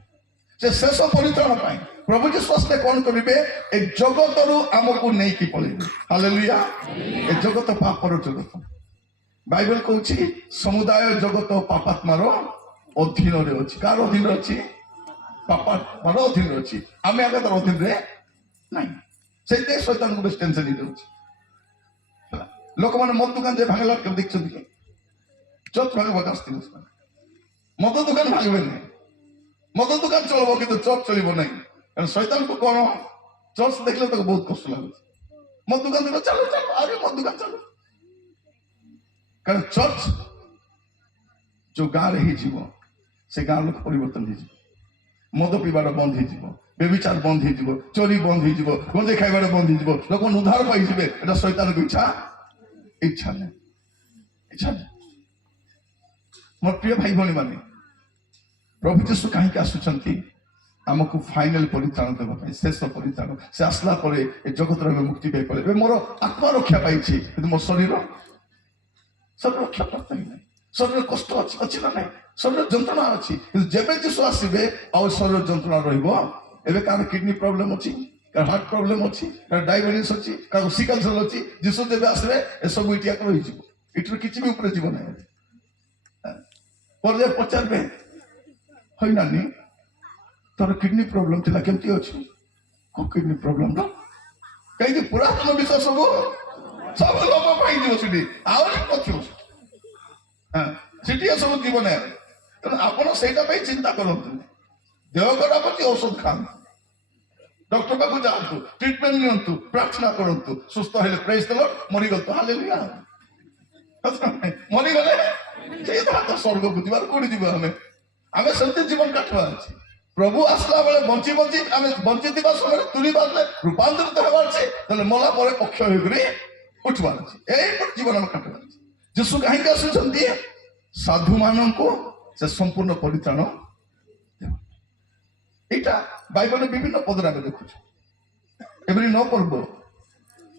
ସେ ଶେଷ ପରିତ୍ରାଣ ପାଇଁ ପ୍ରଭୁ ଯୀଶୁ ଆସିଲେ କଣ କରିବେ? ଏ ଜଗତରୁ ଆମକୁ ନେଇକି ପଳେଇବେ। ହାଲେଲୁୟା। ଏ ଜଗତ ପାପର ଜଗତ। ବାଇବେଲ କହୁଛି ସମୁଦାୟ ଜଗତ ପାପାତ୍ମାର ଅଧୀନରେ ଅଛି। କାହାର ଅଧୀନରେ ଅଛି? ପାପାତ୍ମାର ଅଧୀନରେ ଅଛି। ଆମେ ଆଗ ତାର ଅଧୀନରେ ନାହିଁ। ସେଇଥିପାଇଁ ଶୈତାନକୁ ବେଶ ଟେନସନ ହେଇଯାଉଛି। ଲୋକମାନେ ମଦ ଦୋକାନ ଯେ ଭାଙ୍ଗିଲା କେବେ ଦେଖିଛନ୍ତି କି? ଚର୍ଚ୍ଚ ଭାଙ୍ଗିବାକୁ ଆସିଥିଲେ ସେମାନେ। ମଦ ଦୋକାନ ଭାଙ୍ଗିବେନି। ମଦ ଦୋକାନ ଚଳିବ କିନ୍ତୁ ଚର୍ଚ୍ଚ ଚଳିବ ନାହିଁ। କାରଣ ଶୈତାନକୁ କଣ? ଚର୍ଚ୍ଚ ଦେଖିଲେ ତାକୁ ବହୁତ କଷ୍ଟ ଲାଗୁଛି। ମଦ ଦୋକାନ ଦେଖିଲେ ଚାଲୁ ଚାଲୁ, ଆରେ ମଦ ଦୋକାନ ଚାଲୁ। କାରଣ ଚର୍ଚ୍ଚ ଯୋଉ ଗାଁରେ ହେଇଯିବ, ସେ ଗାଁ ଲୋକ ପରିବର୍ତ୍ତନ ହେଇଯିବ। ମଦ ପିଇବାଟା ବନ୍ଦ ହେଇଯିବ, ବେବିଚାର ବନ୍ଦ ହେଇଯିବ, ଚୋରି ବନ୍ଦ ହେଇଯିବ, ଗଞ୍ଜେଇ ଖାଇବାଟା ବନ୍ଦ ହେଇଯିବ, ଲୋକମାନେ ଉଦ୍ଧାର ପାଇଯିବେ। ଏଟା ଶୈତାନକୁ ଇଚ୍ଛା ନାହିଁ। ଇଚ୍ଛା ନାହିଁ। ମୋର ପ୍ରିୟ ଭାଇ ଭଉଣୀ ମାନେ, ପ୍ରଭୁ ଯୀଶୁ କାହିଁକି ଆସୁଛନ୍ତି? ଆମକୁ ଫାଇନାଲ ପରିତ୍ରାଣ ଦେବା ପାଇଁ, ଶେଷ ପରିତ୍ରାଣ। ସେ ଆସିଲା ପରେ ଏ ଜଗତରେ ଆମେ ମୁକ୍ତି ପାଇପାରିବା। ଏବେ ମୋର ଆତ୍ମା ରକ୍ଷା ପାଇଛି, କିନ୍ତୁ ମୋ ଶରୀର ରକ୍ଷା ପ୍ରାପ୍ତ ହେଇନାହିଁ। ଶରୀର କଷ୍ଟ ଅଛି ନା ନାହିଁ? ଶରୀର ଯନ୍ତ୍ରଣା ଅଛି। କିନ୍ତୁ ଯେବେ ଯୀଶୁ ଆସିବେ ଆଉ ଶରୀର ଯନ୍ତ୍ରଣା ରହିବ। ଏବେ କାହାର କିଡନୀ ପ୍ରୋବ୍ଲେମ ଅଛି, କାହାର ହାର୍ଟ ପ୍ରୋବ୍ଲେମ ଅଛି, କାହାର ଡାଇବେଟିସ୍ ଅଛି, କାହାର ସିକଲ ସେଲ୍ ଅଛି। ଯୀଶୁ ଯେବେ ଆସିବେ ଏସବୁ ଇଟିଆକ ରହିଯିବ। ଏଠିରୁ କିଛି ବି ଉପରେ ଯିବ ନାହିଁ। ପରେ ପଚାରିବେ, ହଇ ନାନୀ ତୋର କିଡନୀ ପ୍ରୋବ୍ଲେମ ଥିଲା, କେମିତି ଅଛି? କୋଉ କିଡନୀ ପ୍ରୋବ୍ଲେମ? କାହିଁକି ପୁରାତନ ବିଷୟ ସବୁ ଲୋପ ପାଇଯିବ ସେଠି, ଆହୁରି ନଥିବ ସେଠି ଏସବୁ ଯିବ ନାହିଁ। ତେଣୁ ଆପଣ ସେଇଟା ପାଇଁ ଚିନ୍ତା କରନ୍ତୁ। ଦେହ ଖରାପ ଅଛି, ଔଷଧ ଖାଆନ୍ତୁ, ଡକ୍ଟର ପାଖକୁ ଯାଆନ୍ତୁ, ଟ୍ରିଟମେଣ୍ଟ ନିଅନ୍ତୁ, ପ୍ରାର୍ଥନା କରନ୍ତୁ। ସୁସ୍ଥ ହେଲେ ପ୍ରେଜ୍ ଦ ଲର୍ଡ, ମରିଗଲେ ତ ହାଲେଲୁୟା। ମରିଗଲେ ସେଇ ତ ସ୍ୱର୍ଗକୁ ଯିବାର, କୋଉଠି ଯିବ? ଆମେ ସେମିତି ଜୀବନ କାଟିବାର ଅଛି। ପ୍ରଭୁ ଆସିଲା ବେଳେ ବଞ୍ଚି ଆମେ ବଞ୍ଚିଥିବା ସମୟରେ ତୁରି ବାଜିଲେ ରୂପାନ୍ତରିତ ହେବାର ଅଛି। ତାହେଲେ ମଲା ପରେ ପକ୍ଷ ହେଇକରି ଉଠିବାର ଅଛି। ଏଇପରି ଜୀବନ ଆମେ କାଟିବାର ଅଛି। ଯୀଶୁ କାହିଁକି ଆସୁଛନ୍ତି? ସାଧୁ ମାନଙ୍କୁ ସେ ସମ୍ପୂର୍ଣ୍ଣ ପରିତ୍ରାଣ ଦେବ। ଏଇଟା ବାଇବେଲରେ ବିଭିନ୍ନ ପଦରେ ଆମେ ଦେଖୁଛୁ। ଏଭଳି 9 ପର୍ବ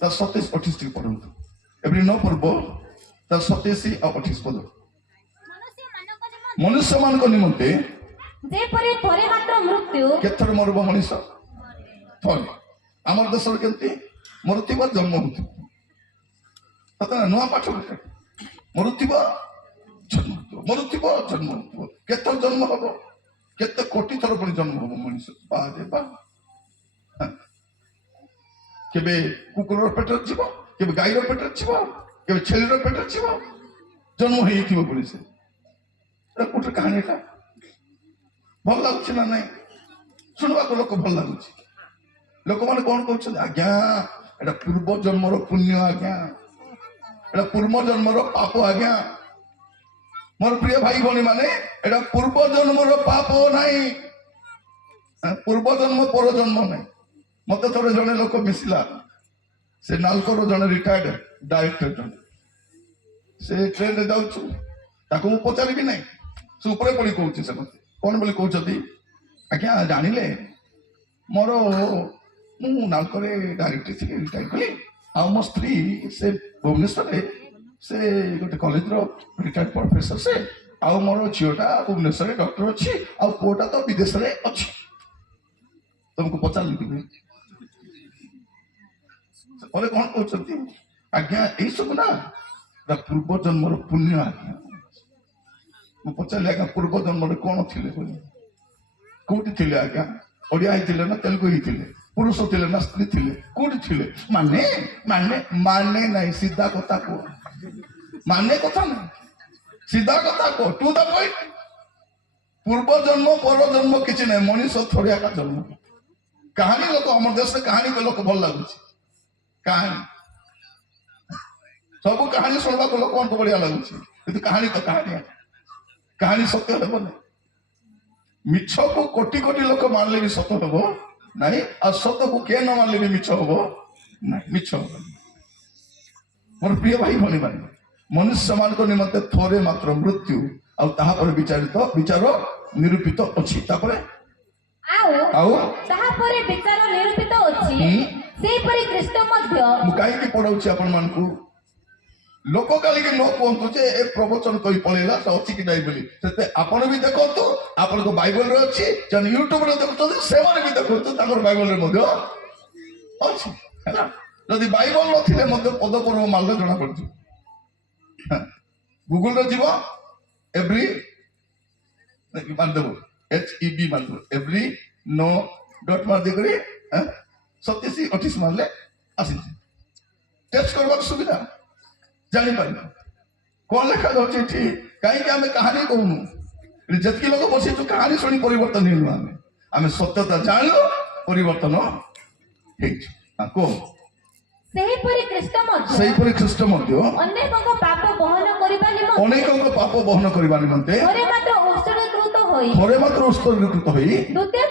ତାର 27-28 ଟିକେ ପଢନ୍ତୁ। ଏଭଳି 9 ପର୍ବ ତାର 27 ଆଉ 28 ପଦ। ମନୁଷ୍ୟ ମାନଙ୍କ ନିମନ୍ତେ ଯେପରି ଥରେ ମାତ୍ର ମୃତ୍ୟୁ। କେଥର ମରିବ ମଣିଷ? ଥରେ। ଆମର ଦେଶରେ କେମିତି ମରୁଥିବ, ଜନ୍ମ ହଉଥିବ। ନୂଆ ପାଠ ଗୋଟେ, ମରୁଥିବ ଜନ୍ମ ହଉଥିବ, ମରୁଥିବ ଜନ୍ମ ହଉଥିବ। କେତେ ଜନ୍ମ ହବ? କେତେ କୋଟି ଥର ପୁଣି ଜନ୍ମ ହବ ମଣିଷ। କେବେ କୁକୁରର ପେଟରେ ଥିବ, କେବେ ଗାଈର ପେଟରେ ଥିବ, କେବେ ଛେଳିର ପେଟରେ ଥିବ, ଜନ୍ମ ହେଇଥିବ ପୁଣି ସେ। ଗୋଟେ କାହାଣୀଟା ଭଲ ଲାଗୁଛି ନା ନାଇଁ? ଶୁଣିବାକୁ ଲୋକ ଭଲ ଲାଗୁଛି। ଲୋକମାନେ କଣ କହୁଛନ୍ତି? ଆଜ୍ଞା ଏଟା ପୂର୍ବ ଜନ୍ମର ପୁଣ୍ୟ, ଆଜ୍ଞା ଏଟା ପୂର୍ବ ଜନ୍ମର ପାପ। ଆଜ୍ଞା ମୋର ପ୍ରିୟ ଭାଇ ଭଉଣୀ ମାନେ, ଏଟା ପୂର୍ବ ଜନ୍ମର ପାପ ନାହିଁ। ପୂର୍ବ ଜନ୍ମ ପର ଜନ୍ମ ନାହିଁ। ମତେ ଥରେ ଜଣେ ଲୋକ ମିଶିଲା, ସେ ନାଲକୋର ଜଣେ ରିଟାୟାର୍ଡ ଡାଇରେକ୍ଟର ଜଣେ। ସେ ଟ୍ରେନରେ ଯାଉଛୁ, ତାକୁ ମୁଁ ପଚାରିବି ନାହିଁ, ସେ ଉପରେ ପଡି କହୁଛି। ସେ ମତେ କଣ ବୋଲି କହୁଛନ୍ତି? ଆଜ୍ଞା ଜାଣିଲେ ମୋର, ମୁଁ ନାଲକୋରେ ଡାଇରେକ୍ଟର ଥିଲି, ରିଟାୟାର୍ଡ କଲି। ଆଉ ମୋ ସ୍ତ୍ରୀ ସେ ଭୁବନେଶ୍ୱରରେ ସେ ଗୋଟେ କଲେଜର ରିଟାୟାର୍ଡ ପ୍ରଫେସର ସେ। ଆଉ ମୋର ଝିଅଟା ଭୁବନେଶ୍ୱରରେ ଡକ୍ଟର ଅଛି, ଆଉ ପୁଅଟା ତ ବିଦେଶରେ ଅଛି। ତମକୁ ପଚାରିଲି ପରେ କଣ କହୁଛନ୍ତି? ଆଜ୍ଞା ଏଇ ସବୁ ନା ପୂର୍ବ ଜନ୍ମର ପୁଣ୍ୟ। ଆଜ୍ଞା ମୁଁ ପଚାରିଲି, ଆଜ୍ଞା ପୂର୍ବ ଜନ୍ମରେ କଣ ଥିଲେ? କୋଉଠି ଥିଲେ? ଆଜ୍ଞା ଓଡିଆ ହେଇଥିଲେ ନା ତେଲୁଗୁ ହେଇଥିଲେ? ପୁରୁଷ ଥିଲେ ନା ସ୍ତ୍ରୀ ଥିଲେ? କୋଉଠି ଥିଲେ? ମାନେ ନାହିଁ। ସିଧା କଥା କୁହ, ମାନେ କଥା ନାହିଁ। ସିଧା କଥା କହ, ଟୁ ଦ ପଏଣ୍ଟ। ପୂର୍ବ ଜନ୍ମ ପର ଜନ୍ମ କିଛି ନାହିଁ, ମଣିଷ ଥରେ ଏକା ଜନ୍ମ। କାହାଣୀ ଲୋକ, ଆମ ଦେଶରେ କାହାଣୀ ଲୋକ ଭଲ ଲାଗୁଛି। କାହାଣୀ ସବୁ କାହାଣୀ ଶୁଣିବାକୁ ଲୋକମାନଙ୍କୁ ବଢିଆ ଲାଗୁଛି, କିନ୍ତୁ କାହାଣୀ ତ କାହାଣୀ, କାହାଣୀ ସତ୍ୟ ହେବ ନାହିଁ। ମିଛକୁ କୋଟି କୋଟି ଲୋକ ମାନିଲେ ବି ସତ ହେବ ନାହିଁ, ଆଉ ସତକୁ କିଏ ନ ମାନିଲେ ବି ମିଛ ହବ ନାହିଁ, ମିଛ ହବ। ମୋର ପ୍ରିୟ ଭାଇ ଭଉଣୀ ମାନେ, ମନୁଷ୍ୟ ମାନଙ୍କ ନିମନ୍ତେ ଥରେ ମାତ୍ର ମୃତ୍ୟୁ, ଆଉ ତାହାପରେ ବିଚାର ନିରୂପିତ ଅଛି। ତାପରେ ଆଉ ତାହାପରେ ବିଚାର ନିରୂପିତ ଅଛି। ସେହିପରି ଖ୍ରୀଷ୍ଟ ମଧ୍ୟ। ମୁଁ କାହିଁକି ପଢାଉଛି ଆପଣ ମାନଙ୍କୁ? ଲୋକ କାଲିକି ନ କୁହନ୍ତୁ ଯେ ଏ ପ୍ରବଚନ କହି ପଳେଇଲା, ସେ ଅଛି କି ନାହିଁ ବୋଲି। ସେତେ ଆପଣ ବି ଦେଖନ୍ତୁ, ଆପଣଙ୍କ ବାଇବଲରେ ଅଛି। ଯେମାନେ ୟୁଟ୍ୟୁବରେ ଦେଖୁଛନ୍ତି ସେମାନେ ବି ଦେଖନ୍ତୁ, ତାଙ୍କର ବାଇବଲରେ ମଧ୍ୟ ଅଛି ହେଲା। ଯଦି ବାଇବଲ ନଥିଲେ ମଧ୍ୟ ପଦପର୍ବ ମାରିଲେ ଜଣା ପଡୁଛି। ଗୁଗୁଲରେ ଯିବ, ଏଭ୍ରି ମାରିଦେବ, HEB ମାରିଦେବ, ଏଭ୍ରି नो डॉट मार ଦେଇକରି 27-28 ମାରିଲେ ଆସିଛି। ଟେଷ୍ଟ କରିବାକୁ ସୁବିଧା, ଜାଣିପାରିବ କଣ ଲେଖା ଯାଉଛି ଏଠି। କାହିଁକି ଆମେ କାହାଣୀ କହୁନୁ? ଯେତିକି ଲୋକ ବସିଛୁ କାହାଣୀ ଶୁଣି ପରିବର୍ତ୍ତନ ହେଇନୁ, ଆମେ ସତ୍ୟତା ଜାଣିଲୁ, ପରିବର୍ତ୍ତନ ହେଇଛୁ। କୁହ। ସେହିପରି ଖ୍ରୀଷ୍ଟ ମଧ୍ୟ ଅନେକଙ୍କ ପାପ ବହନ କରିବା ନିମନ୍ତେ ଥରେ ମାତ୍ର ଉତ୍ସର୍ଗୀକୃତ ହୋଇ ଦ୍ୱିତୀୟ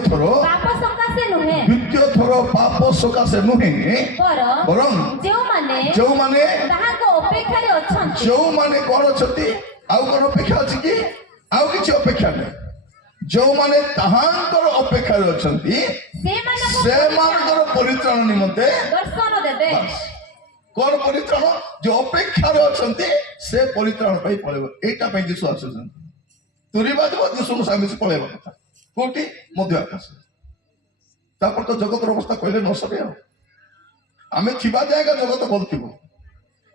ଥର ପାପ ସକାଶେ ନୁହେଁ, ବରଂ ଯେଉଁମାନେ ତାହାଙ୍କ ଅପେକ୍ଷାରେ ଅଛନ୍ତି। ଯେଉଁମାନେ କଣ ଅଛନ୍ତି? ଆଉ କଣ ଅପେକ୍ଷା ଅଛି କି? ଆଉ କିଛି ଅପେକ୍ଷା ନାହିଁ। ଯେଉଁମାନେ ତାହାଙ୍କର ଅପେକ୍ଷାରେ ଅଛନ୍ତି ସେମାନଙ୍କର ପରିତ୍ରାଣ ନିମନ୍ତେ ଦର୍ଶନ ଦେବେ। କଣ ପରିତ୍ରାଣ? ଯେ ଅପେକ୍ଷାରେ ଅଛନ୍ତି ସେ ପରିତ୍ରାଣ ପାଇଁ ପଳେଇବ। ଏଇଟା ପାଇଁ ଯୀଶୁ ଆସୁଛନ୍ତି। ତୁରିବା ଯିବ ଯୀଶୁଙ୍କ ସାଙ୍ଗେ ମିଶି ପଳେଇବା କଥା। କୋଉଠି? ମଧ୍ୟ ଆକାଶ। ତାପରେ ତ ଜଗତର ଅବସ୍ଥା କହିଲେ ନ ସରେ। ଆଉ ଆମେ ଥିବା ଜାଗା ଜଗତ ଭଲ ଥିବ,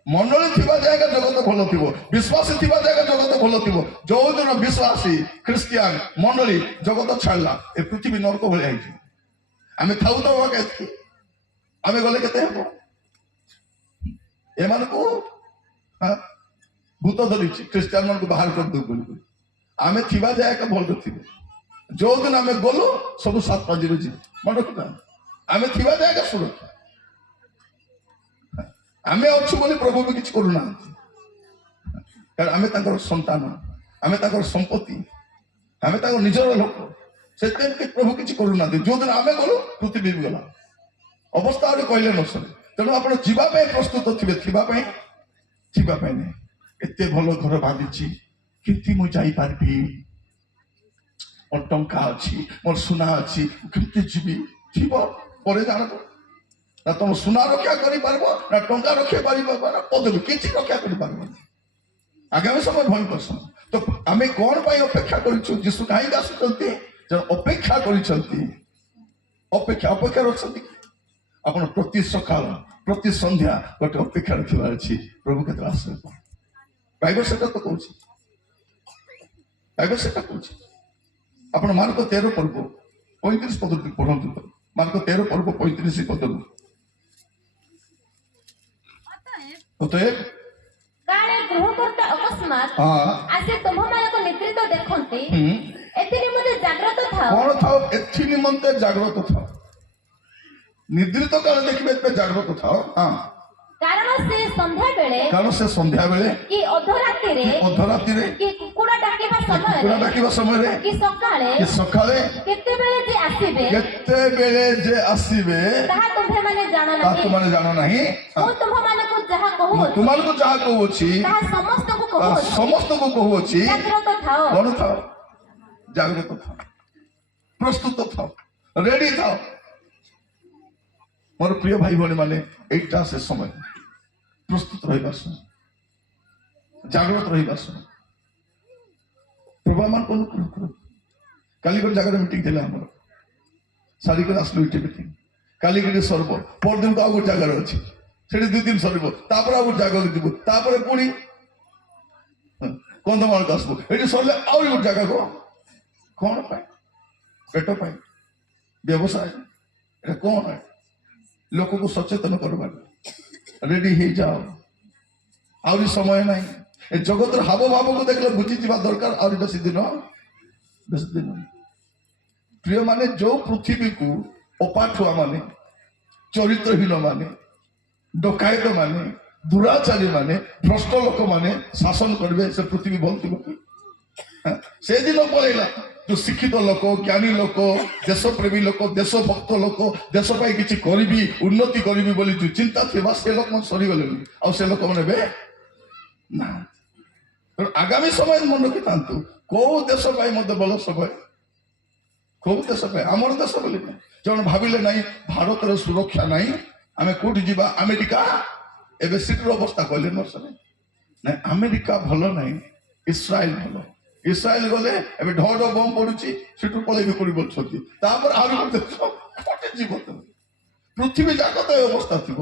ମଣ୍ଡଳୀ ଥିବା ଜାଗା ଜଗତ ଭଲ ଥିବ, ବିଶ୍ୱାସୀ ଥିବା ଜାଗା ଜଗତ ଭଲ ଥିବ। ଯୋଉଦିନ ବିଶ୍ୱାସୀ ଖ୍ରୀଷ୍ଟିଆନ ମଣ୍ଡଳୀ ଜଗତ ଛାଡ଼ିଲା, ଏ ପୃଥିବୀ ନରକ ଭଳିଆ ହେଇଯିବ। ଆମେ ଥାଉ ତ କେତିକି, ଆମେ ଗଲେ କେତେ ହେବ? ଏମାନଙ୍କୁ ଭୂତ ଧରିଛି, ଖ୍ରୀଷ୍ଟିଆନ ମାନଙ୍କୁ ବାହାର କରିଦେବୁ ବୋଲି। ଆମେ ଥିବା ଜାଗା ଭଲ ଥିବ, ଯୋଉଦିନ ଆମେ ଗଲୁ ସବୁ 7 ବାଜିରେ ଯିବୁ। ମନେ ରଖିବା, ଆମେ ଥିବା ଜାଗା ସୁରକ୍ଷା। ଆମେ ଅଛୁ ବୋଲି ପ୍ରଭୁ ବି କିଛି କରୁନାହାନ୍ତି, କାରଣ ଆମେ ତାଙ୍କର ସନ୍ତାନ, ଆମେ ତାଙ୍କର ସମ୍ପତ୍ତି, ଆମେ ତାଙ୍କ ନିଜର ଲୋକ। ସେଥିପାଇଁ ପ୍ରଭୁ କିଛି କରୁନାହାନ୍ତି। ଯୋଉଦିନ ଆମେ ଗଲୁ ପୃଥିବୀ ବି ଗଲା। ଅବସ୍ଥା ଆହୁରି କହିଲେ ନ ସରେ। ତେଣୁ ଆପଣ ଯିବା ପାଇଁ ପ୍ରସ୍ତୁତ ଥିବେ, ଥିବା ପାଇଁ ନାହିଁ। ଏତେ ଭଲ ଘର ବାନ୍ଧିଛି, କେମିତି ମୁଁ ଯାଇପାରିବି? ମୋର ଟଙ୍କା ଅଛି, ମୋର ସୁନା ଅଛି, କେମିତି ଯିବି? ଥିବ, ପରେ ଜାଣବ। ନା ତମ ସୁନା ରକ୍ଷା କରିପାରିବ, ନା ଟଙ୍କା ରକ୍ଷା ପାରିବ, ନା ପଦବୀ କିଛି ରକ୍ଷା କରିପାରିବନି। ଆଗାମୀ ସମୟ ଭୟଙ୍କର ସମୟ। ତ ଆମେ କଣ ପାଇଁ ଅପେକ୍ଷା କରିଛୁ? ଯୀଶୁ କାହିଁକି ଆସୁଛନ୍ତି? ଅପେକ୍ଷା କରିଛନ୍ତି। ଅପେକ୍ଷାରେ ଅଛନ୍ତି। ଆପଣ ପ୍ରତି ସକାଳ ପ୍ରତି ସନ୍ଧ୍ୟା ଗୋଟେ ଅପେକ୍ଷାରେ ଥିବାର ଅଛି, ପ୍ରଭୁ କେତେବେଳେ ଆସିବେ। ବାଇବଲ ସେଟା ତ କହୁଛି, ବାଇବଲ ସେଟା କହୁଛି। ଆପଣ ମାର୍କ 13 ପର୍ବ 35 ପଦ ପଢନ୍ତୁ ତ। ମାର୍କ 13 ପର୍ବ 35 ପଦରୁ। ଅତଏବ କାଳେ ଗୃହକର୍ତ୍ତା ଅକସ୍ମାତ୍ ଆସି ତୁମମାନଙ୍କ ନେତୃତ୍ୱ ଦେଖନ୍ତି, ଏଥି ନିମନ୍ତେ ଜାଗ୍ରତ ଥାଅ। କଣ ଥାଅ? ଏଥି ନିମନ୍ତେ ଜାଗ୍ରତ ଥାଅ। ନିଦ୍ରିତ କାଳେ ଦେଖିବେ, ଏତେ ଜାଗ୍ରତ ଥାଅ। କାରଣ ସେ ସନ୍ଧ୍ୟା ବେଳେ କି ଅଧରାତିରେ କି କୁକୁଡ଼ା ଡାକିବା ସମୟରେ କି ସକାଳେ କେତେବେଳେ ଯେ ଆସିବେ ତାହା ତୁମ୍ଭେମାନେ ଜାଣ ନାହିଁ। ମୁଁ ତୁମମାନଙ୍କୁ ଯାହା କହୁଅଛି ତାହା ସମସ୍ତଙ୍କୁ କହୁଅଛି। ଜାଗ୍ରତ ଥାଅ। କଣ ଥାଅ? ଜାଗ୍ରତ ଥାଅ, ପ୍ରସ୍ତୁତ ଥାଅ, ରେଡି ଥାଅ। ମୋର ପ୍ରିୟ ଭାଇ ଭଉଣୀ ମାନେ, এইটা ସେ ସମୟ, ପ୍ରସ୍ତୁତ ରହିବା ସମୟ, ଜାଗ୍ରତ ରହିବା ସମୟ। ପ୍ରଭୁ ଆମମାନଙ୍କୁ ଅନୁଗ୍ରହ କର। କାଲି ଗୋଟେ ଜାଗାରେ ମିଟିଂ ଥିଲା ଆମର, ସାରିକରି ଆସିଲୁ ଏଠି ମିଟିଂ। କାଲି ଗୋଟେ ସରିବ, ପରଦିନ ଆଉ ଗୋଟେ ଜାଗାରେ ଅଛି, ସେଠି 2 ଦିନ ସରିବ, ତାପରେ ଆଉ ଗୋଟେ ଜାଗାକୁ ଯିବୁ, ତାପରେ ପୁଣି କନ୍ଧମାଳକୁ ଆସିବୁ। ଏଠି ସରିଲେ ଆହୁରି ଗୋଟେ ଜାଗାକୁ। କଣ ପାଇଁ? ପେଟ ପାଇଁ, ବ୍ୟବସାୟ, এটা କଣ? ଲୋକକୁ ସଚେତନ କରିବା। ରେଡି ହେଇଯାଅ, ଆହୁରି ସମୟ ନାହିଁ। ଏ ଜଗତର ହାବ ଭାବକୁ ଦେଖିଲେ ବୁଝିଯିବା ଦରକାର ଆହୁରି ବେଶୀ ଦିନ ପ୍ରିୟ ମାନେ ଯୋଉ ପୃଥିବୀକୁ ଅପାଠୁଆ ମାନେ, ଚରିତ୍ରହୀନ ମାନେ, ଡକାୟତ ମାନେ, ଦୁରାଚାରୀ ମାନେ, ଭ୍ରଷ୍ଟ ଲୋକମାନେ ଶାସନ କରିବେ, ସେ ପୃଥିବୀ ଭଲ ଥିବ କି? ସେଦିନ ପଳେଇଲା। ଯୋଉ ଶିକ୍ଷିତ ଲୋକ, ଜ୍ଞାନୀ ଲୋକ, ଦେଶପ୍ରେମୀ ଲୋକ, ଦେଶଭକ୍ତ ଲୋକ, ଦେଶ ପାଇଁ କିଛି କରିବି, ଉନ୍ନତି କରିବି ବୋଲି ଯୋଉ ଚିନ୍ତା ଥିବା ସେ ଲୋକମାନେ ସରିଗଲେଣି। ଆଉ ସେ ଲୋକମାନେ ଏବେ ନା। ଆଗାମୀ ସମୟ ମନେ ରଖିଥାନ୍ତୁ, କୋଉ ଦେଶ ପାଇଁ ମଧ୍ୟ ଭଲ ସମୟ, କୋଉ ଦେଶ ପାଇଁ? ଆମର ଦେଶ ବୋଲି ନାହିଁ। ଜଣେ ଭାବିଲେ ନାହିଁ ଭାରତର ସୁରକ୍ଷା ନାହିଁ, ଆମେ କୋଉଠି ଯିବା? ଆମେରିକା। ଏବେ ସେଠିର ଅବସ୍ଥା କହିଲେ ନାଇଁ, ଆମେରିକା ଭଲ ନାହିଁ, ଇସ୍ରାଏଲ ଭଲ। ଇସ୍ରାଏଲ ଗଲେ ଏବେ ଢ ଢ ବମ୍ ପଡୁଛି, ସେଠୁ ପଳେଇବି କରି ବୋଲୁଛନ୍ତି। ତାପରେ ଆହୁରି ଗୋଟେ ଦେଶ କୋଉଠି ଯିବ? ପୃଥିବୀ ଯାକ ତ ଏ ଅବସ୍ଥା ଥିବ,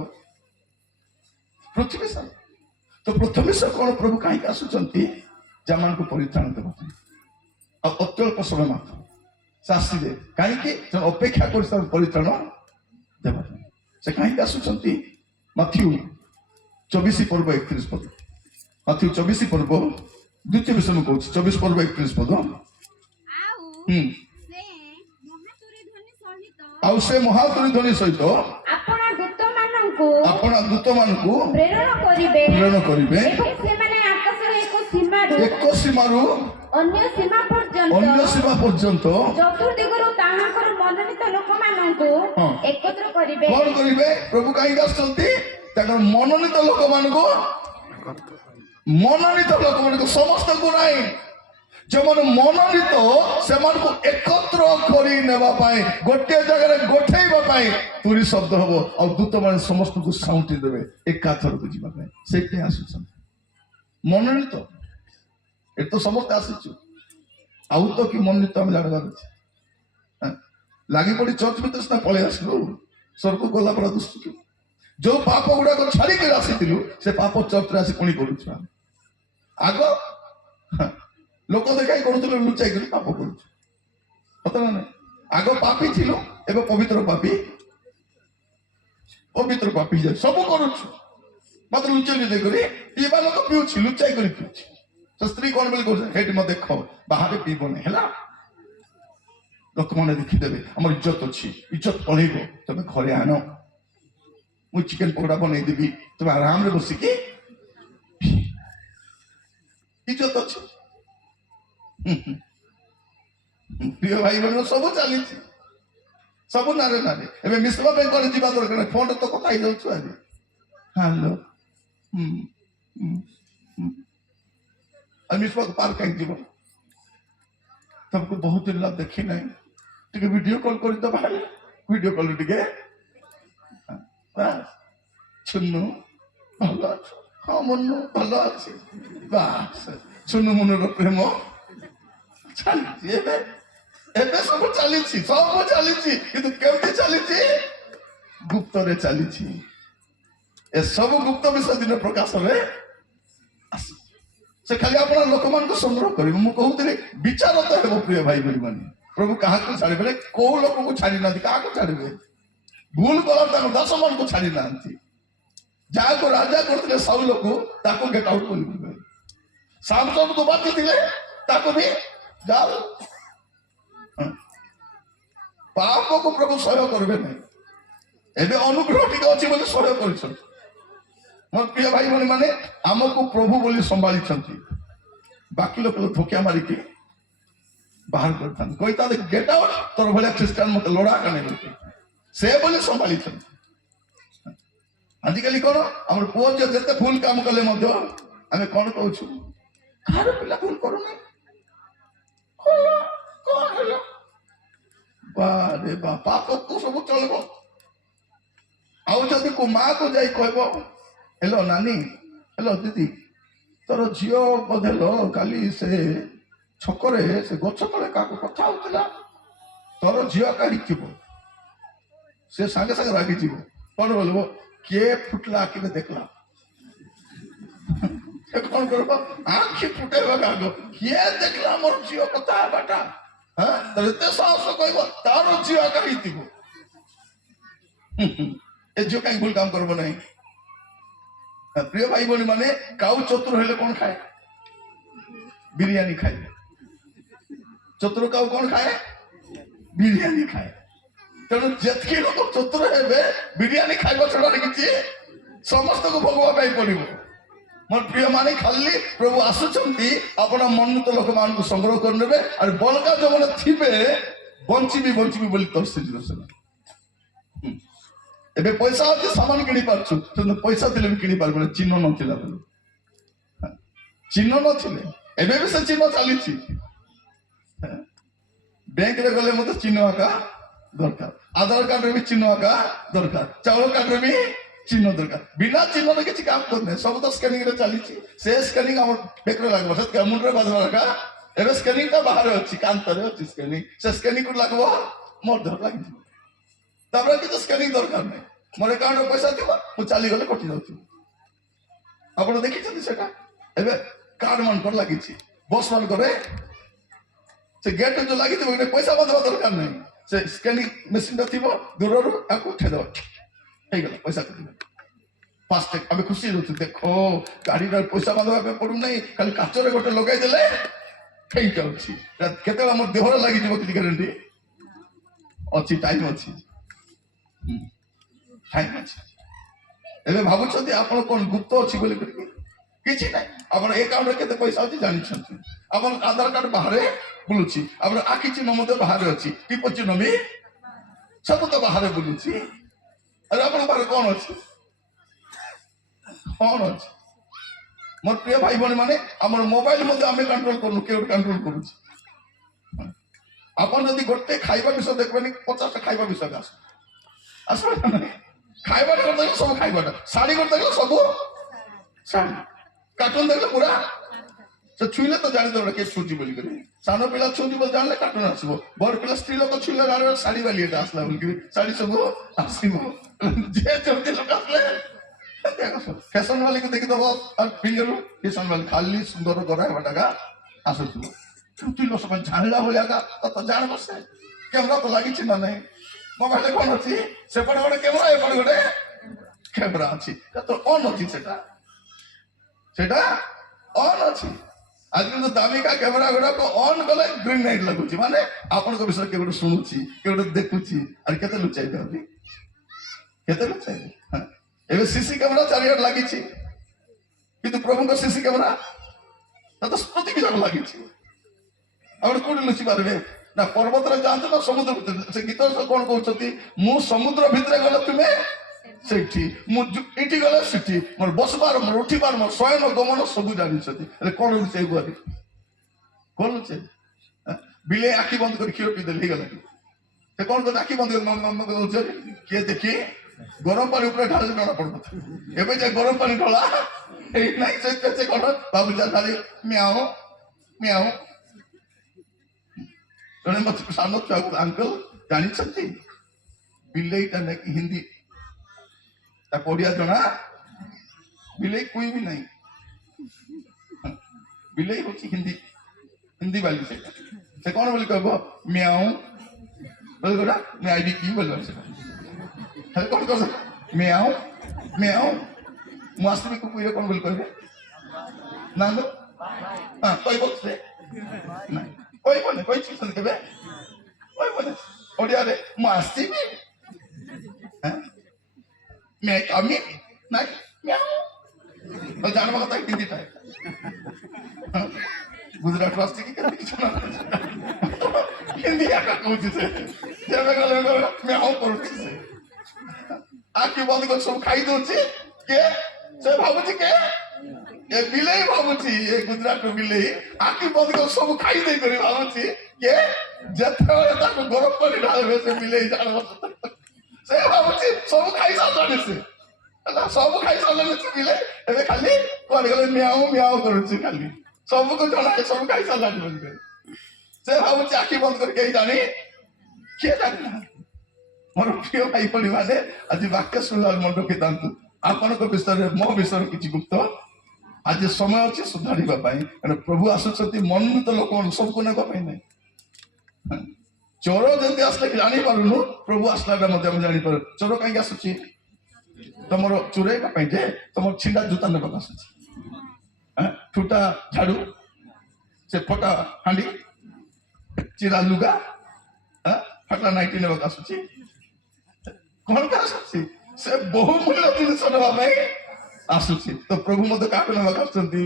ପୃଥିବୀ ସାରା। ତ ପ୍ରଥମେ ସେ କଣ ପ୍ରଭୁ କାହିଁକି ଆସୁଛନ୍ତି? ଯାମାନଙ୍କୁ ପରିତ୍ରାଣ ଦେବା ପାଇଁ। ଆଉ ଅତ୍ୟଳ୍ପ ସମୟ ମାତ୍ର ସେ ଆସିବେ। କାହିଁକି? ଅପେକ୍ଷା କରି ପରିତ୍ରାଣ ଦେବା ପାଇଁ ସେ କାହିଁକି ଆସୁଛନ୍ତି? ମାଥ୍ୟୁ 24 ପର୍ବ 31 ପଦ। ମାଥ୍ୟୁ 24 ପର୍ବ ଦ୍ୱିତୀୟ ବିଷୟ ମୁଁ କହୁଛି, 24 ପର୍ବ 31 ପଦ। ଆଉ ସେ ମହାତୁରୀ ଧ୍ୱନି ସହିତ ଆପଣା ଦୂତମାନଙ୍କୁ ପ୍ରେରଣ କରିବେ ଏବଂ ସେମାନେ ଆକାଶର ଏକ ସୀମାରୁ ଅନ୍ୟ ସୀମା ପର୍ଯ୍ୟନ୍ତ ଚତୁର୍ଦିଗରୁ ତାହାଙ୍କର ମନୋନୀତ ଲୋକମାନଙ୍କୁ ଏକତ୍ର କରିବେ। କଣ କରିବେ? ପ୍ରଭୁ କାହିଁକି ଆସୁଛନ୍ତି? ତାଙ୍କର ମନୋନୀତ ଲୋକମାନଙ୍କୁ, ସମସ୍ତଙ୍କୁ ନାହିଁ, ଯେଉଁମାନେ ମନୋନୀତ ସେମାନଙ୍କୁ ଏକତ୍ର କରି ନେବା ପାଇଁ, ଗୋଟିଏ ଜାଗାରେ ଗୋଠେଇବା ପାଇଁ ତୁରୀ ଶବ୍ଦ ହବ। ଆଉ ଦୂତମାନେ ସମସ୍ତଙ୍କୁ ସାଉଁଟି ଦେବେ ଏକାଥରକୁ ଯିବା ପାଇଁ। ସେଇଥିପାଇଁ ଆସୁଛନ୍ତି ମନୋନୀତ। ଏଠି ତ ସମସ୍ତେ ଆସିଛୁ, ଆଉ ତ କି ମନୋନୀତ ଆମେ ଜାଣିବାର ଅଛି। ଲାଗି ପଡି ଚର୍ଚ୍ଚ ଭିତରେ ସିନା ପଳେଇ ଆସିଲୁ, ସ୍ୱର୍ଗ ଗଲା ପରା ଦୁଷ୍ଟ। ଯୋଉ ପାପ ଗୁଡାକ ଛାଡିକି ଆସିଥିଲୁ, ସେ ପାପ ଚର୍ଚ୍ଚରେ ଆସି ପୁଣି କରୁଛୁ। ଆମେ ଆଗ ଲୋକ ଦେଖାଇ କରୁଥିଲୁ, ଲୁଚାଇ କରି ପାପ କରୁଛୁ। ଆଗ ପାପୀ ଥିଲୁ, ଏବେ ପବିତ୍ର ପାପୀ ଯାଏ ସବୁ କରୁଛୁ, ମାତ୍ର ଲୁଚାଇ ଲୁଚାଇ କରି। ପିଇବା ଲୋକ ପିଉଛି, ଲୁଚାଇ କରି ପିଉଛି। ତ ସ୍ତ୍ରୀ କଣ ବୋଲି କହୁଛି? ହେଇଠି ମତେ ଦେଖ, ବାହାରେ ପିଇବନି ହେଲା, ଲୋକମାନେ ଦେଖିଦେବେ, ଆମର ଇଜ୍ଜତ ଅଛି, ଇଜ୍ଜତ ପଳେଇବ। ତମେ ଘରେ ଆଣ, ମୁଁ ଚିକେନ ପକୋଡା ବନେଇଦେବି, ତମେ ଆରାମରେ ବସିକି ଇଜ୍ଜତ ଅଛି। ପ୍ରିୟ ଭାଇ ମାନ ସବୁ ଚାଲିଛି, ସବୁ ନାରେ ନାରେ। ଏବେ ମିଶିବା ପାଇଁ କୁଆଡେ ଯିବା ଦରକାର ନାହିଁ, ଫୋନରେ ତ କଥା ହେଇଯାଉଛୁ। ଆଜି ହ୍ୟାଲୋ, ଆଉ ମିଶିବାକୁ ପାର୍କ କାହିଁକି ଯିବ? ତମକୁ ବହୁତ ଦିନ ହେଲା ଦେଖି ନାହିଁ, ଟିକେ ଭିଡିଓ କଲ୍ କରି ତ ବାହାରିଲେ, ଭିଡିଓ କଲ୍ ଟିକେ ଛୁନୁ ଭଲ ଅଛୁ? ହଁ ମନୁ ଭଲ ଅଛି। ବାସ୍, ଛୁନୁ ମନୁର ପ୍ରେମ ଚାଲିଛି। ଏବେ ସବୁ ଚାଲିଛି, କିନ୍ତୁ କେମିତି ଚାଲିଛି? ଗୁପ୍ତରେ ଚାଲିଛି। ଏସବୁ ଗୁପ୍ତ ବିଷୟ ଦିନ ପ୍ରକାଶରେ ଆସି ସେ ଖାଲି ଆପଣ ଲୋକମାନଙ୍କୁ ସଂଗ୍ରହ କରିବେ। ମୁଁ କହୁଥିଲି ବିଚାର ତ ହେବ ପ୍ରିୟ ଭାଇ ମାନେ। ପ୍ରଭୁ କାହାକୁ ଛାଡ଼ିବେ? କୋଉ ଲୋକକୁ ଛାଡି ନାହାନ୍ତି, କାହାକୁ ଛାଡ଼ିବେ? ଭୁଲ କଲା ତାଙ୍କ ଦାସମାନଙ୍କୁ ଛାଡି ନାହାନ୍ତି। ଯାହାକୁ ରାଜା କରୁଥିଲେ ସାଉଲକୁ, ତାକୁ ଗେଟ୍ ଆଉଟ୍ କରିଥିଲେ। ସାମସନକୁ ବାଟିଥିଲେ, ତାକୁ ବି ଯାଉ। ପାପକୁ ପ୍ରଭୁ ସହ୍ୟ କରିବେ ନାହିଁ। ଏବେ ଅନୁଗ୍ରହ ଟିକେ ଅଛି ବୋଲି ସହ୍ୟ କରିଛନ୍ତି। ମୋର ପ୍ରିୟ ଭାଇ ମାନେ ଆମକୁ ପ୍ରଭୁ ବୋଲି ସମ୍ଭାଳିଛନ୍ତି, ବାକି ଲୋକ ଧୋକିଆ ମାରିକି ବାହାର କରିଥାନ୍ତି, କହିଥାନ୍ତି ଗେଟ୍ ଆଉଟ୍, ତୋର ଭଳିଆ ଖ୍ରୀଷ୍ଟିଆନ ମତେ ଲଡା କାନେ ବୋଲି ସେ ବୋଲି ସମ୍ଭାଳିଛନ୍ତି। ଆଜିକାଲି କଣ, ଆମର ପୁଅ ଝିଅ ଯେତେ ଭୁଲ କାମ କଲେ ମଧ୍ୟ ଆମେ କଣ କହୁଛୁ? କାହାର ପିଲା ଭୁଲ କରୁନି, ପାପକୁ ସବୁ ଚଳିବ। ଆଉ ଯଦି କୋଉ ମା କୁ ଯାଇ କହିବ, ହେଲୋ ନାନୀ, ହେଲୋ ଦିଦି, ତୋର ଝିଅ ବୋଧେ କାଲି ସେ ଛକରେ ସେ ଗଛ ତଳେ କାହାକୁ କଥା ହଉଥିଲା, ତୋର ଝିଅ କାଢି ଥିବ, ସେ ସାଙ୍ଗେ ସାଙ୍ଗେ ରାଗିଯିବ। କଣ ବୋଲିବ? କିଏ ଫୁଟିଲା ଆଖିରେ ଦେଖିଲା। ସେ କଣ କରିବ? ଆଖି ଫୁଟେଇବା କାହାକୁ? କିଏ ଦେଖିଲା ମୋର ଝିଅ କଥା ହେବାଟା? ଏତେ ସାହସ କହିବ ତାର ଝିଅ କାଢି ଥିବ। ଏ ଝିଅ କାହିଁ ଭୁଲ କାମ କରିବ ନାହିଁ? প্রিয় ভাই ভଉଣୀ ମାନେ କାଉ ଚତୁର ହେଲେ କଣ ଖାଏ? ବିରିୟାନୀ ଖାଏ। ଚତୁର କାଉ କଣ ଖାଏ? ବିରିୟାନୀ ଖାଏ। ତେଣୁ ଯେତିକି ଲୋକ ଚତୁର ହେବେ ବିରିୟାନୀ ଖାଇବା ଛଡା କିଛି ସମସ୍ତଙ୍କୁ ଭୋଗବା ପାଇଁ ପଡିବ। ମୋର ପ୍ରିୟ ମାନେ ଖାଲି ପ୍ରଭୁ ଆସୁଛନ୍ତି ଆପଣ ମନୋନୀତ ଲୋକମାନଙ୍କୁ ସଂଗ୍ରହ କରିନେବେ ଆଉ ବଲଗା ଯୋଉମାନେ ଥିବେ ବଞ୍ଚିବି ବୋଲି ତରସିଯିବେ ସେମାନେ। ଏବେ ପଇସା ଅଛି ସାମାନ କିଣି ପାରୁଛୁ, କିନ୍ତୁ ପଇସା ଥିଲେ ବି କିଣି ପାରିବନି, ଚିହ୍ନ ନଥିଲା ବୋଲି। ଚିହ୍ନ ନଥିଲେ ଏବେ ବି ସେ ଚିହ୍ନ ଚାଲିଛି। ବ୍ୟାଙ୍କରେ ଗଲେ ମତେ ଚିହ୍ନ ଆକା ଦରକାର, ଆଧାର କାର୍ଡରେ ବି ଚିହ୍ନ ଆକା ଦରକାର, ଚାଉଳ କାର୍ଡରେ ବି ଚିହ୍ନ ଦରକାର। ବିନା ଚିହ୍ନରେ କିଛି କାମ କରୁନି, ସବୁ ତ ସ୍କାନିଂ ରେ ଚାଲିଛି। ସେ ସ୍କାନିଂ ଆମର ବେକରେ ଲାଗିବ, ସେ ମୁଣ୍ଡରେ ବାଜିବା ଏକା। ଏବେ ସ୍କାନିଂ ଟା ବାହାରେ ଅଛି, କାନ୍ଥରେ ଅଛି ସ୍କାନିଂ। ସେ ସ୍କାନିଂ କୁ ଲାଗିବ ମୋର ଦେହ ଲାଗିଯିବ। ତାପରେ କିଛି ସ୍କାନିଂ ଦରକାର ନାହିଁ, ମୋର ଆକାଉଣ୍ଟରେ ପଇସା ଥିବ, ମୁଁ ଚାଲିଗଲେ କଟି ଯାଉଥିବ। ଆପଣ ଦେଖିଛନ୍ତି ସେଟା? ଏବେ କାର୍ଡ ମାନଙ୍କର ଲାଗିଛି, ବସ୍ ମାନଙ୍କରେ ସେ ଗେଟ୍ ଯୋଉ ଲାଗିଥିବ ପଇସା ବାନ୍ଧିବା ଦରକାର ନାହିଁ। ସେ ସ୍କାନିଂ ମେସିନ ଟା ଥିବ, ଦୂରରୁ ତାକୁ ଉଠେଇଦବ, ହେଇଗଲା ପଇସା କଟିଗଲା। ଫାଷ୍ଟଟ୍ୟାଗ ଆମେ ଖୁସି ହେଉଛୁ, ଦେଖ ଗାଡିଟା ପଇସା ବାନ୍ଧିବା ପାଇଁ ପଡୁନାହିଁ, ଖାଲି କାଚରେ ଗୋଟେ ଲଗାଇ ଦେଲେ ହେଇଯାଉଛି। କେତେବେଳେ ଆମର ଦେହରେ ଲାଗିଯିବ କିଛି ଗ୍ୟାରେଣ୍ଟି ଅଛି? ଟାଇମ ଅଛି, ଟାଇମ ଅଛି। ଏବେ ଭାବୁଛନ୍ତି ଆପଣ କଣ ଗୁପ୍ତ ଅଛି ବୋଲି? କିଛି ନାହିଁ। ଆପଣ ଆକାଉଣ୍ଟରେ କେତେ ପଇସା ଅଛି ଜାଣିଛନ୍ତି? ଆପଣ ଆଧାର କାର୍ଡ ବାହାରେ ବୁଲୁଛି, ଆପଣ ଆଖି ଚିହ୍ନ ମଧ୍ୟ ବାହାରେ ଅଛି, ଟିପ ଚିହ୍ନ ବି ସବୁ ତ ବାହାରେ ବୁଲୁଛି। ଆରେ ଆପଣଙ୍କ ପାଖରେ କଣ ଅଛି? କଣ ଅଛି? ମୋର ପ୍ରିୟ ଭାଇ ଭଉଣୀ ମାନେ ଆମର ମୋବାଇଲ ମଧ୍ୟ ଆମେ କଣ୍ଟ୍ରୋଲ କରୁନୁ, କିଏ ଗୋଟେ କଣ୍ଟ୍ରୋଲ କରୁଛି। ଆପଣ ଯଦି ଗୋଟେ ଖାଇବା ବିଷୟ ଦେଖିବେନି, 50ଟା ଖାଇବା ବିଷୟ ଆସିବ ନାହିଁ। ଖାଇବାଟା କରିଦେଲେ ସବୁ ଖାଇବାଟା, ଶାଢୀ କରିଦେଲେ ସବୁ ଶାଢୀ, କାର୍ଟୁନ ଦେଖିଲେ ପୁରା ସେ ଛୁଇଁଲେ ତ ଜାଣିଦେବ କିଏ ଛୁଁଛି ବୋଲିକରି। ସାନ ପିଲା ଛୁଁଛି ବୋଲି ଜାଣିଲେ କାର୍ଟୁନ ଆସିବ, ବଡ ପିଲା ସ୍ତ୍ରୀ ଲୋକ ଛୁଇଁଲେ ଜାଣିବେ ଶାଢୀ ବାଲି ଏଟା ଆସିଲା ବୋଲିକରି ଶାଢୀ ସବୁ ଆସିବ। ଯେ ଯେମିତି ଲୋକ ଆସିଲେ ଫ୍ୟାସନ ବାଲିକୁ ଦେଖିଦବ ଆଉ ଫିଙ୍ଗରୁ ଫ୍ୟାସନ ବାଲି ଖାଲି ସୁନ୍ଦର ଗରା ହେବାଟା ଆସୁଥିବ। ତୁଇ ଲୋକ ସେମାନେ ଜାଣିଲା ଭଳିଆ ତ ଜାଣିବ। ସେ କ୍ୟାମେରା ତ ଲାଗିଛି ନା ନାହିଁ? ମୋବାଇଲରେ କଣ ଅଛି? ସେପଟେ ଗୋଟେ କ୍ୟାମେରା, ଏପଟେ ଗୋଟେ କ୍ୟାମେରା ଅଛି, ତ ଅନ୍ ଅଛି। ସେଟା ଅନ୍ ଅଛି। ଆଜି କିନ୍ତୁ ଦାମିକା କ୍ୟାମେରା ଗୁଡାକ ଅନ୍ କଲେ ଗ୍ରୀନ୍ ଲାଇଟ୍ ଲାଗୁଛି, ମାନେ ଆପଣଙ୍କ ବିଷୟରେ କିଏ ଗୋଟେ ଶୁଣୁଛି, କିଏ ଗୋଟେ ଦେଖୁଛି। ଆଉ କେତେ ଲୁଚାଇବେ? ଆପଣ କେତେ ଲୁଚାଇବେ? ଏବେ ସିସି କ୍ୟାମେରା ଚାରିଆଡେ ଲାଗିଛି, କିନ୍ତୁ ପ୍ରଭୁଙ୍କ ସିସି କ୍ୟାମେରା ତ ପୃଥିବୀ ଯାକ ଲାଗିଛି। ଆପଣ କୋଉଠି ଲୁଚି ପାରିବେ? ନା ପର୍ବତରେ ଯାଆନ୍ତୁ ନା ସମୁଦ୍ର ଭିତରେ। ସେ ଗୀତ କଣ କହୁଛନ୍ତି? ମୁଁ ସମୁଦ୍ର ଭିତରେ ଗଲେ ତୁମେ ସେଇଠି, ମୁଁ ଏଠି ଗଲେ ସେଠି, ମୋର ବସବାର, ମୋର ଉଠିବାର, ମୋର ଶୟନ ଗମନ ସବୁ ଜାଣିଛନ୍ତି। ହେଲେ କଣ ଲୁଚେଇବୁ? କଣ ଲୁଚେଇ? ବିଲେଇ ଆଖି ବନ୍ଦ କରି କ୍ଷୀର ପିଇଦେଲେ ହେଇଗଲା କି? ସେ କଣ କରୁଛି? ଆଖି ବନ୍ଦ କରି କିଏ ଦେଖି ଗରମ ପାଣି ଉପରେ ଢାଳି ଜଣା ପଡୁନଥିଲା। ଏବେ ଯେ ଗରମ ପାଣି ଢଳା ହେଇ ନାହିଁ, ସେ କଣ ଭାବୁଛି ଢାଳି ମିଆଉ ମିଆଉ। ଜଣେ ମତେ ସାନ ଛୁଆକୁ, ଅଙ୍କଲ ଜାଣିଛନ୍ତି ବିଲେଇଟା ନାକି ହିନ୍ଦୀ ତା ପଡିଆ ଜଣା? ବିଲେଇ କୁଇ ବି ନାହିଁ, ବିଲେଇ ହଉଛି ହିନ୍ଦୀ ବାଲି। ସେ କଣ ବୋଲି କହିବ? ମିଆଉ ବୋଲି ଗୋଟା ଆଇଡି କି ବୋଲି ସେଟା କଣ କର? ମିଆଉ ମିଆଉ। ମୁଁ ଆସିବି କୁକୁର କଣ ବୋଲି କହିବେ? ନା କହିବ ସେ ନାଇଁ, କହିବନି। କହିଛି କେବେ? କହିବନି। ଓଡିଆରେ ମୁଁ ଆସିବି ନାଇଁ ଜାଣିବା କଥା ହିନ୍ଦୀଟା। ଗୁଜୁରାଟରୁ ଆସିକି ହିନ୍ଦୀ ଏକା କହୁଛି। ସେ ଯେବେ ଗଲେ ମ୍ୟାଉ କରୁଛି। ସେ ଆଖି ବନ୍ଦ କରି ସବୁ ଖାଇ ଦଉଛି। କିଏ? ସେ ଭାବୁଛି କେ ଏ ବିଲେଇ ଭାବୁଛି, ଏ ଗୁଜୁରାଟର ବିଲେଇ ଆଖି ବନ୍ଦ କରି ସବୁ ଖାଇ ଦେଇକରି ଭାବୁଛି କେ ଯେତେବେଳେ ତାକୁ ଗରମ ପାଣି ଢାଳିବେ ସେ ବିଲେଇ ଜାଣିବ। ସେ ଭାବୁଛି ସବୁ ଖାଇସାରିଲାଣି, ସେ ସବୁ ଖାଇସାରିଲାଣି। ସେ ବିଲେଇ ଏବେ ଖାଲି କୁଆଡେ ଗଲେ ମିଆଉ ମିଆଉ କରୁଛି, ଖାଲି ସବୁକୁ ଜଣା ସବୁ ଖାଇସାରିଲାଣି ବୋଲି। ସେ ଭାବୁଛି ଆଖି ବନ୍ଦ କରି କେହି ଜାଣି କିଏ ଜାଣିନା। ମୋର ପ୍ରିୟ ଭାଇ ଭଉଣୀ ମାନେ ଆଜି ବାକ୍ୟ ଶୁଣିଲା ମନ ରଖିଥାନ୍ତୁ, ଆପଣଙ୍କ ବିଷୟରେ ମୋ ବିଷୟରେ କିଛି ଗୁପ୍ତ ଆଜି ସମୟ ଅଛି ସୁଧାରିବା ପାଇଁ। ପ୍ରଭୁ ଆସୁଛନ୍ତି ମନୋନୀତ ଲୋକମାନଙ୍କୁ ସବୁକୁ ନେବା ପାଇଁ ନାହିଁ। ଚୋର ଯେମିତି ଆସିଲେ ଜାଣିପାରୁନୁ, ପ୍ରଭୁ ଆସିଲା ମଧ୍ୟ ଆମେ ଜାଣିପାରୁ। ଚୋର କାହିଁକି ଆସୁଛି? ତମର ଚୁରେଇବା ପାଇଁ ଯେ ତମର ଛିଣ୍ଡା ଜୋତା ନେବାକୁ ଆସୁଛି, ଠୁଟା ଝାଡୁ, ସେ ଫଟା ହାଣ୍ଡି, ଚିରା ଲୁଗା, ଫଟା ନାଇଟି ନେବାକୁ ଆସୁଛି। କଣ ପାଇଁ ଆସୁଛି? ସେ ବହୁମୂଲ୍ୟ ଜିନିଷ ନେବା ପାଇଁ ଆସୁଛି। ତ ପ୍ରଭୁ ମଧ୍ୟ କାହାକୁ ନେବାକୁ ଆସୁଛନ୍ତି?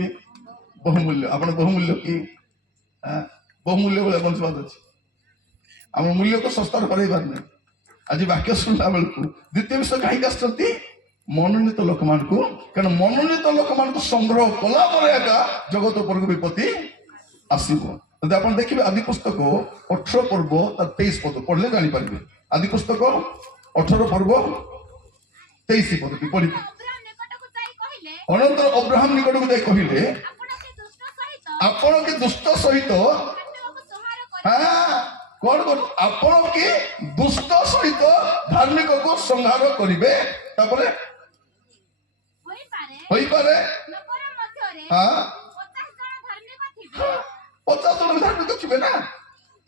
ବହୁମୂଲ୍ୟ। ଆପଣ ବହୁମୂଲ୍ୟ କି? ବହୁମୂଲ୍ୟ ଭଳିଆ ବଞ୍ଚିବାର ଅଛି। ଆମ ମୂଲ୍ୟକୁ ଶସ୍ତାରେ ହରେଇବାର ନାହିଁ। ଆଜି ବାକ୍ୟ ଶୁଣିଲା ବେଳକୁ ଦ୍ୱିତୀୟ ବିଷୟ କାହିଁକି ଆସୁଛନ୍ତି? ମନୋନୀତ ଲୋକମାନଙ୍କୁ, କାରଣ ମନୋନୀତ ଲୋକମାନଙ୍କୁ ସଂଗ୍ରହ କଲା ପରେ ଏକା ଜଗତ ଉପରକୁ ବିପତ୍ତି ଆସିବ। ଯଦି ଆପଣ ଦେଖିବେ ଆଦି ପୁସ୍ତକ 18 ପର୍ବ ତାର 23 ପଦ ପଢିଲେ ଜାଣିପାରିବେ। ଆଦି ପୁସ୍ତକ 18 ପର୍ବ 23 ପଦ କିପରି? ଅନନ୍ତର ଅବ୍ରାହମ ନିକଟକୁ ଯାଇ କହିଲେ, ଆପଣ କି ଦୁଷ୍ଟ ସହିତ କଣ କରୁ? ଆପଣ କି ଦୁଷ୍ଟ ସହିତ ଧାର୍ମିକକୁ ସଂହାର କରିବେ? ତାପରେ ହୋଇପାରେ 50 ଜଣ ଧାର୍ମିକ ଥିବେ ନା,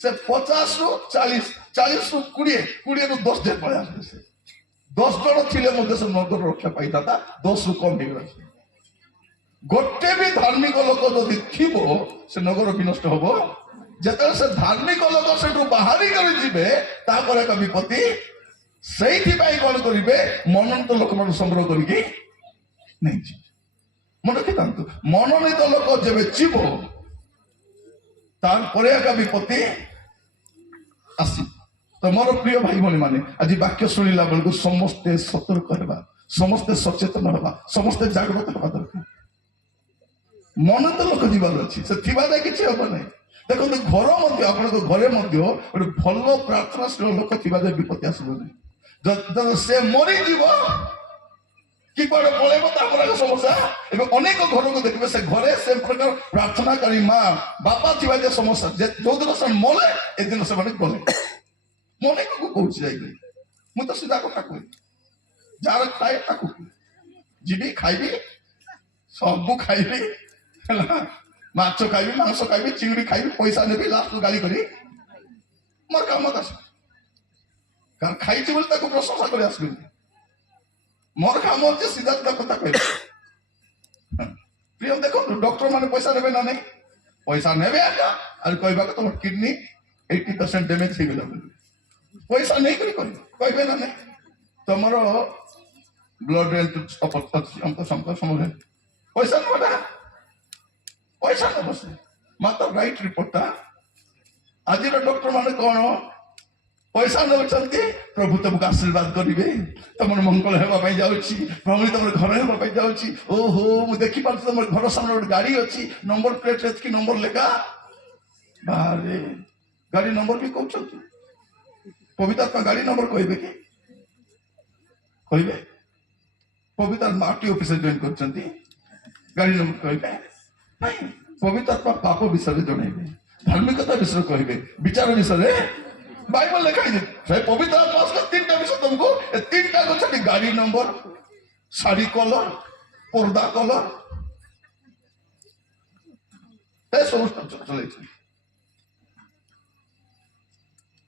ସେ 50 ରୁ 40, 40 ରୁ 20, 20 ରୁ 10 ଯାଏ ପଳେଇ ଆସିବେ। ସେ 10 ଜଣ ଥିଲେ ମଧ୍ୟ ସେ ନଗର ରକ୍ଷା ପାଇଥାନ୍ତା, 10 ରୁ କମ ହେଇଗଲା। ଗୋଟେ ବି ଧାର୍ମିକ ଲୋକ ଯଦି ଥିବ ସେ ନଗର ବିନଷ୍ଟ ହବ। ଯେତେବେଳେ ସେ ଧାର୍ମିକ ଲୋକ ସେଠୁ ବାହାରି କରି ଯିବେ ତାପରେ ଏକ ବିପତ୍ତି। ସେଇଥିପାଇଁ କଣ କରିବେ? ମନୋନୀତ ଲୋକମାନଙ୍କୁ ସଂଗ୍ରହ କରିକି ନେଇଯିବେ। ମନେ ରଖିଥାନ୍ତୁ, ମନୋନୀତ ଲୋକ ଯେବେ ଯିବ ତାପରେ ଏକ ବିପତ୍ତି ଆସିବ। ତ ମୋର ପ୍ରିୟ ଭାଇ ଭଉଣୀ ମାନେ, ଆଜି ବାକ୍ୟ ଶୁଣିଲା ବେଳକୁ ସମସ୍ତେ ସତର୍କ ହେବା, ସମସ୍ତେ ସଚେତନ ହେବା, ସମସ୍ତେ ଜାଗ୍ରତ ହେବା ଦରକାର। ମନୋନୀତ ଲୋକ ଯିବାର ଅଛି, ସେ ଥିବା ଯାଏ କିଛି ହବ ନାହିଁ। ଦେଖନ୍ତୁ, ଘର ମଧ୍ୟ, ଆପଣଙ୍କ ଘରେ ମଧ୍ୟ ଗୋଟେ ଭଲ ପ୍ରାର୍ଥନାଶୀଳ ଲୋକ ଥିବା ଯାଏ ବିପତ୍ତି ଆସିବ ନାହିଁ। ଯଦି ସେ ମରିଯିବ କି କୁଆଡେ ପଳେଇବ ତାପରେ ସମସ୍ୟା। ଏବେ ଅନେକ ଘରକୁ ଦେଖିବେ, ସେ ଘରେ ସେ ପ୍ରକାର ପ୍ରାର୍ଥନାକାରୀ ମା ବାପା ଥିବା ଯେ ସମସ୍ୟା, ଯୋଉଦିନ ସେ ମଲେ ଏଦିନ ସେମାନେ ଗଲେ। ମୁଁ ଅନେକକୁ କହୁଛି ଯାଇକି, ମୁଁ ତ ସିଧା କଥା କୁହେ, ଯାହାର ଖାଏ ତାକୁ ଯିବି, ଖାଇବି, ସବୁ ଖାଇବି ହେଲା, ମାଛ ଖାଇବି, ମାଂସ ଖାଇବି, ଚିଙ୍ଗୁଡି ଖାଇବି, ପଇସା ନେବି, ଲାଷ୍ଟ ଗାଳି କରି ମୋର କାମ ଆସିବ। କାରଣ ଖାଇଛି ବୋଲି ତାକୁ ପ୍ରଶଂସା କରି ଆସିବିନି। ମୋର କାମ ହচ্ছে ସିଧା ସିଧା କଥା କହିବା। ପ୍ରିୟ ଦେଖନ୍ତୁ, ଡକ୍ଟର ମାନେ ପଇସା ନେବେ ନା ନାହିଁ? ପଇସା ନେବେ ଆକା, ଆଉ କହିବାକୁ ତମ କିଡନୀ 80% ଡ୍ୟାମେଜ ହେଇଗଲା ବୋଲି ପଇସା ନେଇକରି କହିବେ ନା ନାହିଁ? ତମର ବ୍ଲଡ ସମୟରେ ପଇସା ନେବା, ପଇସା ନେବ ସେ ମାତ୍ର ରାଇଟ ରିପୋର୍ଟଟା। ଆଜିର ଡକ୍ଟର ମାନେ କଣ ପଇସା ନେଉଛନ୍ତି? ପ୍ରଭୁ ତମକୁ ଆଶୀର୍ବାଦ କରିବେ, ତମର ମଙ୍ଗଳ ହେବା ପାଇଁ ଯାଉଛି, ପ୍ରଭୁ ତମର ଘର ହେବା ପାଇଁ ଯାଉଛି। ଓହୋ, ମୁଁ ଦେଖିପାରୁଛି ତମର ଘର ସାମନେ ଗୋଟେ ଗାଡି ଅଛି, ନମ୍ବର ପ୍ଲେଟ ଏତିକି ନମ୍ବର ଲେଖା। ବାହାରେ ଗାଡି ନମ୍ବର ବି କହୁଛନ୍ତି। ପବିତ୍ରାତ୍ମା ଗାଡି ନମ୍ବର କହିବେ କି? କହିବେ? ପବିତ୍ରାତ୍ମା ଆରଟି ଅଫିସରେ ଜଏନ କରିଛନ୍ତି, ଗାଡି ନମ୍ବର କହିବେ ନାଇଁ। ପବିତ୍ରାତ୍ମା ପାପ ବିଷୟରେ ଜଣେଇବେ, ଧାର୍ମିକତା ବିଷୟରେ କହିବେ, ବିଚାର ବିଷୟରେ ବାଇବଲ ଲେଖା ହେଇଛି। ସେ ପବିତ୍ର ଆତ୍ମା ଆସିଲେ 3ଟା ବିଷୟ ତମକୁ, ଏ 3ଟା ଅଛନ୍ତି, ଗାଡି ନମ୍ବର, ଶାଢୀ କଲର, ପର୍ଦା କଲର, ଏସବୁ ଚଲେଇଛନ୍ତି।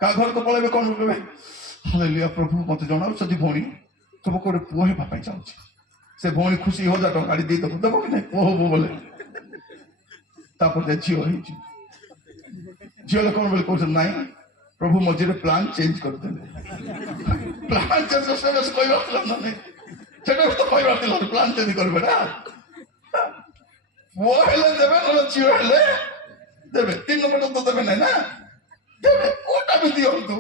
କାହା ଘରକୁ ପଳେଇବେ କଣ କହିବେ? ହାଲେଲୁୟା, ପ୍ରଭୁ ମତେ ଜଣାଉଛନ୍ତି ଭଉଣୀ ତମକୁ ଗୋଟେ ପୁଅ ହେବା ପାଇଁ ଚାହୁଁଛି। ସେ ଭଉଣୀ ଖୁସି 1000 ଟଙ୍କା ଗାଡି ଦେଇଦବ, ଦେବ କି ନାହିଁ? ପୁଅ ହବ ବୋଲେ ତାପରେ ଝିଅ ହେଇଛି। ଝିଅ ଲୋକ ବୋଲି କହୁଛନ୍ତି ନାଇଁ, ପ୍ରଭୁ ମଝିରେ ପ୍ଲାନ୍ ଚେଞ୍ଜ କରିଦେଲେ। ପ୍ଲାନ୍ ଚେଞ୍ଜ କହିବାର ଥିଲା ନା ନାହିଁ? ସେଟା ତ କହିବାର ଥିଲା, ପ୍ଲାନ୍ ଚେଞ୍ଜ କରିବେ ନା। ପୁଅ ହେଲେ ଦେବେ, ନହେଲେ ଝିଅ ହେଲେ ଦେବେ। 3 ନମ୍ବର ତ ଦେବେ ନାହିଁ ନା, ଦେବେ କୋଉଟା ବି ଦିଅନ୍ତୁ।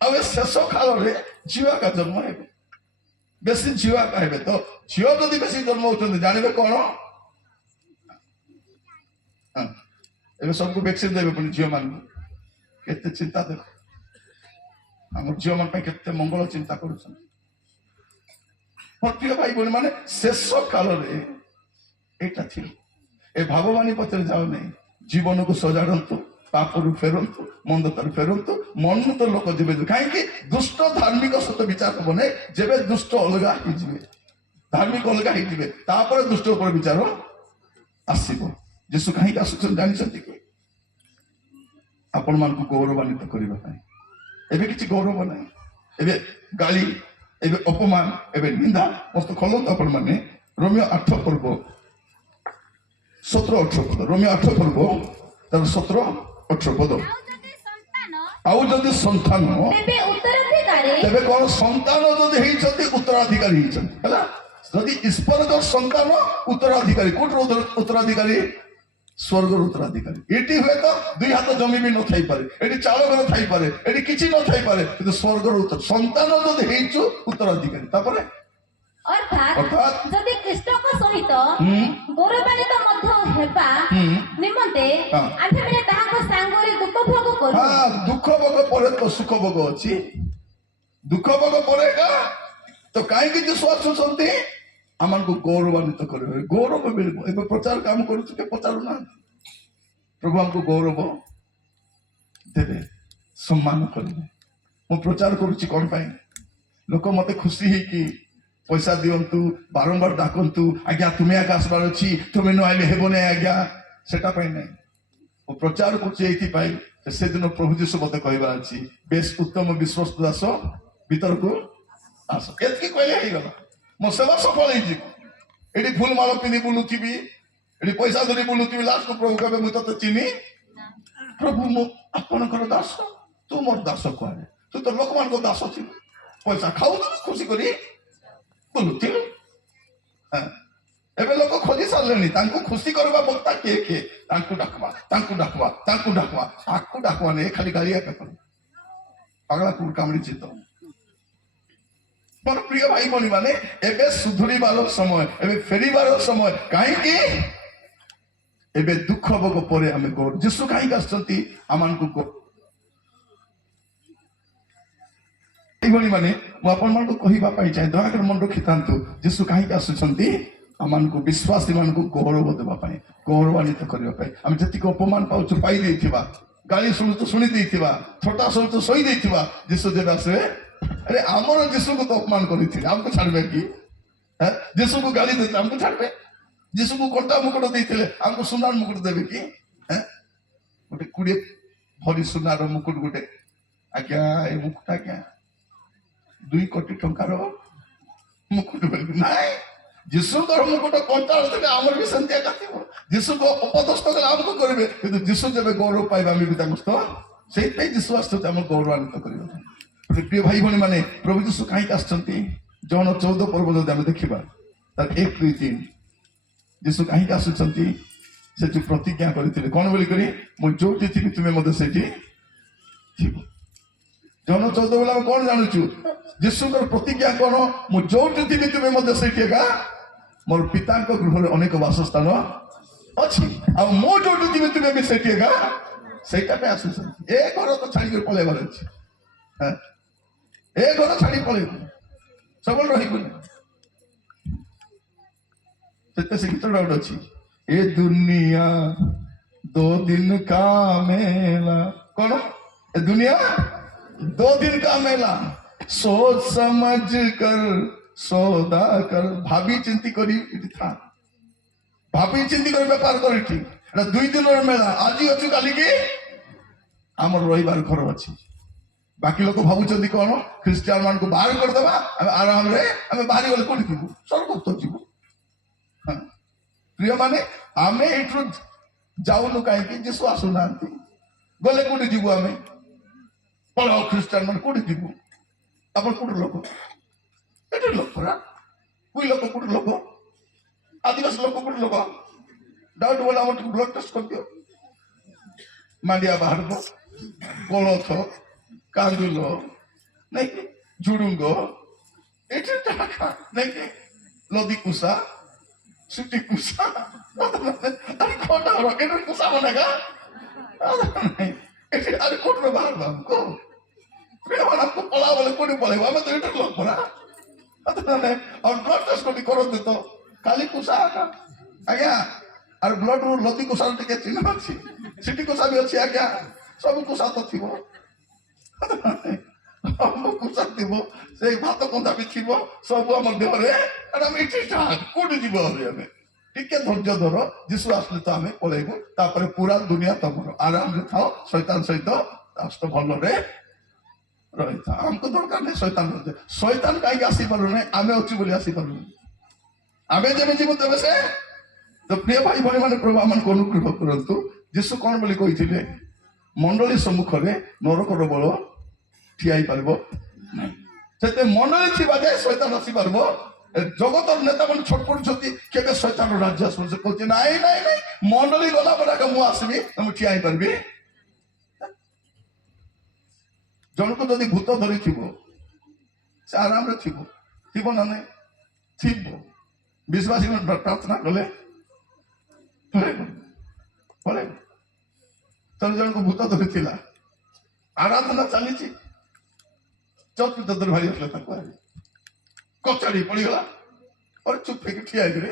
ଆଉ ଏ ଶେଷ କାଳରେ ଝିଅ ଏକା ଜନ୍ମ ହେବେ, ବେଶୀ ଝିଅ ଏକା ହେବେ। ତ ଝିଅ ଯଦି ବେଶୀ ଜନ୍ମ ହଉଛନ୍ତି ଜାଣିବେ କଣ? ଏବେ ସବୁକୁ ଭ୍ୟାକ୍ସିନ ଦେବେ ପୁଣି ଝିଅ ମାନଙ୍କୁ। କେତେ ଚିନ୍ତା ଦେଖ, ଆମର ଝିଅ ମାନଙ୍କ ପାଇଁ କେତେ ମଙ୍ଗଳ ଚିନ୍ତା କରୁଛନ୍ତି। ମୋର ପ୍ରିୟ ଭାଇ ଭଉଣୀ ମାନେ, ଶେଷ କାଳରେ ଏଇଟା ଥିବ। ଏ ଭାବବାଣୀ ପଛରେ ଯାଉ ନାହିଁ। ଜୀବନକୁ ସଜାଡ଼ନ୍ତୁ, ପାପରୁ ଫେରନ୍ତୁ, ମନ୍ଦତାରୁ ଫେରନ୍ତୁ। ମନୋନୀତ ଲୋକ ଯିବେ, କାହିଁକି? ଦୁଷ୍ଟ ଧାର୍ମିକ ସହିତ ବିଚାର ହବ ନାହିଁ। ଯେବେ ଦୁଷ୍ଟ ଅଲଗା ହେଇଯିବେ, ଧାର୍ମିକ ଅଲଗା ହେଇଯିବେ, ତାପରେ ଦୁଷ୍ଟ ଉପରେ ବିଚାର ଆସିବ। ଯୀଶୁ କାହିଁକି ଆସୁଛନ୍ତି ଜାଣିଛନ୍ତି କି? ଆପଣ ମାନଙ୍କୁ ଗୌରବାନ୍ୱିତ କରିବା ପାଇଁ। ଏବେ କିଛି ଗୌରବ ନାହିଁ, ଏବେ ଗାଳି, ଏବେ ଅପମାନ ଏବେ ନିନ୍ଦା ମସ୍ତ ଖୋଲନ୍ତୁ ଆପଣ ମାନେ ରୋମିଓ 8 ପର୍ବ 17-18 ପଦ ରୋମିଓ 8 ପର୍ବ ତାର 17-18 ପଦ ଆଉ ଯଦି ସନ୍ତାନ ଆଉ ଯଦି ସନ୍ତାନ ତେବେ ଉତ୍ତରାଧିକାରୀ ତେବେ କଣ ସନ୍ତାନ ଯଦି ହେଇଛନ୍ତି ଉତ୍ତରାଧିକାରୀ ହେଇଛନ୍ତି ହେଲା ଯଦି ଈଶ୍ୱରଙ୍କ ସନ୍ତାନ ଉତ୍ତରାଧିକାରୀ କୋଉଠି ଉତ୍ତରାଧିକାରୀ ସ୍ୱର୍ଗର ଉତ୍ତରାଧିକାରୀ ଏଠି ହୁଏତ 2 ହାତ ଜମି ବି ନଥାଇପାରେ ଏଠି ଚାଳ ଘର ଥାଇପାରେ ଏଠି କିଛି ନଥାଇପାରେ କିନ୍ତୁ ସ୍ୱର୍ଗର ସନ୍ତାନ ଯଦି ହେଇଛୁ ଉତ୍ତରାଧିକାରୀ ତାପରେ ଅର୍ଥାତ୍ ଅର୍ଥାତ୍ ଯଦି ଖ୍ରୀଷ୍ଟଙ୍କ ସହିତ ଗୌରବାନ୍ୱିତ ମଧ୍ୟ ହେବା ନିମନ୍ତେ ହଁ। ଆମ୍ଭେମାନେ ତାହାଙ୍କ ସାଙ୍ଗରେ ଦୁଃଖ ଭୋଗ କରୁ ହଁ ଦୁଃଖ ଭୋଗ ପରେ ତ ସୁଖ ଭୋଗ ଅଛି ଦୁଃଖ ଭୋଗ ପରେ ତ କାହିଁକି ଯୀଶୁ ଆସୁଛନ୍ତି ଆମକୁ ଗୌରବାନ୍ୱିତ କରିବେ ଗୌରବ ମିଳିବ ଏବେ ପ୍ରଚାର କାମ କରୁଛୁ କେ ପଚାରୁନାହାନ୍ତି ପ୍ରଭୁ ଆମକୁ ଗୌରବ ଦେବେ ସମ୍ମାନ କରିବେ ମୁଁ ପ୍ରଚାର କରୁଛି କଣ ପାଇଁ ଲୋକ ମତେ ଖୁସି ହେଇକି ପଇସା ଦିଅନ୍ତୁ ବାରମ୍ବାର ଡାକନ୍ତୁ ଆଜ୍ଞା ତୁମେ ଆଜ୍ଞା ଆସିବାର ଅଛି ତୁମେ ନ ଆଇଲେ ହେବ ନାହିଁ ଆଜ୍ଞା ସେଟା ପାଇଁ ନାହିଁ ମୁଁ ପ୍ରଚାର କରୁଛି ଏଇଥିପାଇଁ ସେଦିନ ପ୍ରଭୁ ଯୀଶୁ ମତେ କହିବାର ଅଛି ବେଶ ଉତ୍ତମ ବିଶ୍ୱସ୍ତ ଦାସ ଭିତରକୁ ଆସ ଏତିକି କହିଲେ ହେଇଗଲା ମୋ ସେବା ସଫଳ ହେଇଯିବ ଏଠି ଫୁଲ ମାଳ ପିନ୍ଧି ବୁଲୁଥିବି ଏଠି ପଇସା ଧରି ବୁଲୁଥିବି ଲାଷ୍ଟକୁ ପ୍ରଭୁ କହିବେ ମୁଁ ତତେ ଚିହ୍ନି ପ୍ରଭୁ ମୁଁ ଆପଣଙ୍କର ଦାସ ତୁ ମୋର ଦାସ କୁହାରେ ତୁ ତ ଲୋକମାନଙ୍କ ଦାସ ଥିଲୁ ପଇସା ଖାଉଥିଲୁ ଖୁସି କରି ବୁଲୁଥିଲୁ ଏବେ ଲୋକ ଖୋଜି ସାରିଲେଣି ତାଙ୍କୁ ଖୁସି କରିବା ବକ୍ତା କିଏ କିଏ ତାଙ୍କୁ ଡାକବା ତାଙ୍କୁ ଡାକବା ତାଙ୍କୁ ଡାକବା ଆକୁ ଡାକବା ନେଇ ଖାଲି ଗାଳି ଏକା କର ପାଗଳା କୁଡ଼ କାମୁଡ଼ିଛି ତ ମୋର ପ୍ରିୟ ଭାଇ ଭଉଣୀ ମାନେ ଏବେ ସୁଧୁରିବାର ସମୟ ଏବେ ଫେରିବାର ସମୟ କାହିଁକି ଏବେ ଦୁଃଖ ଭୋଗ ପରେ ଆମେ ଯୀଶୁ କାହିଁକି ଆସିଛନ୍ତି ଆମମାନଙ୍କୁ ଭାଇ ମାନେ ମୁଁ ଆପଣମାନଙ୍କୁ କହିବା ପାଇଁ ଚାହେଁ ଦୟାକରି ମନେ ରଖିଥାନ୍ତୁ ଯୀଶୁ କାହିଁକି ଆସୁଛନ୍ତି ଆମମାନଙ୍କୁ ବିଶ୍ୱାସୀ ମାନଙ୍କୁ ଗୌରବ ଦେବା ପାଇଁ ଗୌରବାନ୍ୱିତ କରିବା ପାଇଁ ଆମେ ଯେତିକି ଅପମାନ ପାଉଛୁ ପାଇ ଦେଇଥିବା ଗାଳି ଶୁଣୁଛୁ ଶୁଣି ଦେଇଥିବା ଥଟା ଶୁଣୁଛୁ ଶୋଇ ଦେଇଥିବା ଯୀଶୁ ଯେବେ ଆସିବେ ଆରେ ଆମର ଯୀଶୁକୁ ତ ଅପମାନ କରିଥିଲେ ଆମକୁ ଛାଡିବେ କି ଯୀଶୁକୁ ଗାଳି ଦେଇଥିଲେ ଆମକୁ ଛାଡିବେ ଯୀଶୁକୁ କଣ୍ଟା ମୁକୁଟ ଦେଇଥିଲେ ଆମକୁ ସୁନାର ମୁକୁଟ ଦେବେ କି ଗୋଟେ 20 ଭରି ସୁନାର ମୁକୁଟ ଗୋଟେ ଆଜ୍ଞା ଏ ମୁକୁଟ ଆଜ୍ଞା 2 କୋଟି ଟଙ୍କାର ମୁକୁଟ ନାଇଁ ଯୀଶୁଙ୍କର ମୁକୁଟ କଣ୍ଟା ଥିଲେ ଆମର ବି ସେମିତି ଏକା ଥିବ ଯୀଶୁକୁ ଅପଦସ୍ତ କଲେ ଆମକୁ କରିବେ କିନ୍ତୁ ଯୀଶୁ ଯେବେ ଗୌରବ ପାଇବା ଆମେ ବି ତାଙ୍କୁ ସେଇଥିପାଇଁ ଯୀଶୁ ଆସୁଛନ୍ତି ଆମକୁ ଗୌରବାନ୍ୱିତ କରିବା ପ୍ରିୟ ଭାଇ ଭଉଣୀ ମାନେ ପ୍ରଭୁ ଯୀଶୁ କାହିଁକି ଆସିଛନ୍ତି ଜଣ 14 ପର୍ବ ଯଦି ଆମେ ଦେଖିବା ତାର 1-2-3 ଯୀଶୁ କାହିଁକି ଆସୁଛନ୍ତି ସେ ଯୋଉ ପ୍ରତିଜ୍ଞା କରିଥିଲେ କଣ ବୋଲି କରି ମୁଁ ଯୋଉଠି ଥିବି ତୁମେ ମଧ୍ୟ ସେଇଠି ଥିବ ଜଣ 14 ବେଳେ ଆମେ କଣ ଜାଣୁଛୁ ଯୀଶୁଙ୍କର ପ୍ରତିଜ୍ଞା କଣ ମୁଁ ଯୋଉଠି ଥିବି ତୁମେ ମଧ୍ୟ ସେଇଠି ଏକା ମୋର ପିତାଙ୍କ ଗୃହରେ ଅନେକ ବାସସ୍ଥାନ ଅଛି ଆଉ ମୁଁ ଯୋଉଠି ଥିବି ତୁମେ ବି ସେଇଠି ଏକା ସେଇଟା ପାଇଁ ଆସୁଛନ୍ତି ଏ ଘର ତ ଛାଡ଼ିକି ପଳେଇବାର ଅଛି ଏ ଘର ଛାଡ଼ି ପଳେଇବୁ ସବୁବେଳେ ରହିବୁନି ସେତେ ସେ ଗୀତଟା ଗୋଟେ ଅଛି ଏ ଦୁନିଆ 2 दिन का मेला କଣ ଏ ଦୁନିଆ 2 दिन का मेला सोच समझ कर सौदा कर भाभी चिंती करी ଏଠି ଥା ଭାବି ଚିନ୍ତି କରି ବେପାର କରି ଏଠି ଏଟା 2 ଦିନର ମେଳା ଆଜି ଅଛି କାଲିକି ଆମର ରହିବାର ଘର ଅଛି ବାକି ଲୋକ ଭାବୁଛନ୍ତି କଣ ଖ୍ରୀଷ୍ଟିଆନ ମାନଙ୍କୁ ବାହାର କରିଦେବା ଆମେ ଆରାମରେ ଆମେ ବାହାରି ଗଲେ କୋଉଠି ଯିବୁ ସ୍ୱର୍ଗକୁ ଯିବୁ ପ୍ରିୟ ମାନେ ଆମେ ଏଠୁ ଯାଉନୁ କାହିଁକି ଯୀଶୁ ଆସୁନାହାନ୍ତି ଗଲେ କୋଉଠି ଯିବୁ ଆମେ ପଳାଅ ଖ୍ରୀଷ୍ଟିଆନ ମାନେ କୋଉଠି ଯିବୁ ଆପଣ କୋଉଠି ଲୋକ ଏଠି ଲୋକ ପରା କୁଇ ଲୋକ କୋଉଠି ଲୋକ ଆଦିବାସୀ ଲୋକ କୋଉଠି ଲୋକ ଡାଉଟ୍ ବୋଲେ ଆମର ବ୍ଲଡ ଟେଷ୍ଟ କରିଦିଅ ମାଣ୍ଡିଆ ବାହାରିବ କୋଳଥ କାନ୍ଦୁଲ ନାଇକି ଝୁଡୁଙ୍ଗ ଏଠି ନାଇକି ଲଦି କୁସା ସୁଟି କୁସା ଆରେ ଖଟା ରକେଟ କୁସା ବନେଗା ଏଠି ଆରେ କୋଉଠି ବାହାରିବା ଆମକୁ ଆମକୁ ପଳା ବୋଲେ କୋଉଠି ପଳେଇବ ଆମେ ତ ଏଠି ଲୋକ ପରା और ब्लड टेस्ट कोटी करते तो खाली कुसा आज्ञा और ब्लड रू लती कुसा टिके चिन्ह अछि सिटी कुसा भी अछि आज्ञा सब कुसा तो थिबो हम कुसा थिबो से भात कंदा भी थिबो सब हम देहरे एटा मिठी स्टार्ट कोडी जीवो हमें टिके धैर्य धर यीशु आसले तो हमें पळेबो तापर पूरा दुनिया तमरो आराम रे थाओ शैतान सहित राष्ट्र भल रे ରହିଥା ଆମକୁ ଦରକାର ନାହିଁ ଶୈତାନ ରହିଥା ଶୈତାନ କାହିଁକି ଆସିପାରୁନି ଆମେ ଅଛୁ ବୋଲି ଆସିପାରୁନି ଆମେ ଯେବେ ଯିବୁ ତେବେ ସେ ତ ପ୍ରିୟ ଭାଇ ଭଉଣୀ ମାନେ ପ୍ରଭୁ ଆମମାନଙ୍କୁ ଅନୁଗ୍ରହ କରନ୍ତୁ ଯୀଶୁ କଣ ବୋଲି କହିଥିଲେ ମଣ୍ଡଳୀ ସମ୍ମୁଖରେ ନରକର ବଳ ଠିଆ ହେଇପାରିବ ନାହିଁ ସେତେ ମଣ୍ଡଳୀ ଥିବା ଯାଏ ଶୈତାନ ଆସିପାରିବ ଜଗତର ନେତା ମାନେ ଛଟପଟୁଛନ୍ତି କେବେ ଶୈତାନ ରାଜ୍ୟ ଆସିବ ସେ କହୁଛି ନାଇଁ ନାଇଁ ନାଇଁ ମଣ୍ଡଳୀ ଗଲା ପରେ ମୁଁ ଆସିବି ମୁଁ ଠିଆ ହେଇପାରିବି ଜଣକୁ ଯଦି ଭୂତ ଧରିଥିବ ସେ ଆରାମରେ ଥିବ ନା ନାଇଁ ଥିବ ବିଶ୍ୱାସୀ ପ୍ରାର୍ଥନା କଲେ ଜଣକୁ ଭୂତ ଧରିଥିଲା ଆରାଧନା ଚାଲିଛି ଚର୍ଚ୍ଚ ଭିତରେ ଭାଇ ଆସିଲା ତାକୁ କଚାଡି ପଡିଗଲା ଚୁପ ହେଇକି ଠିଆ ହେଇକିରି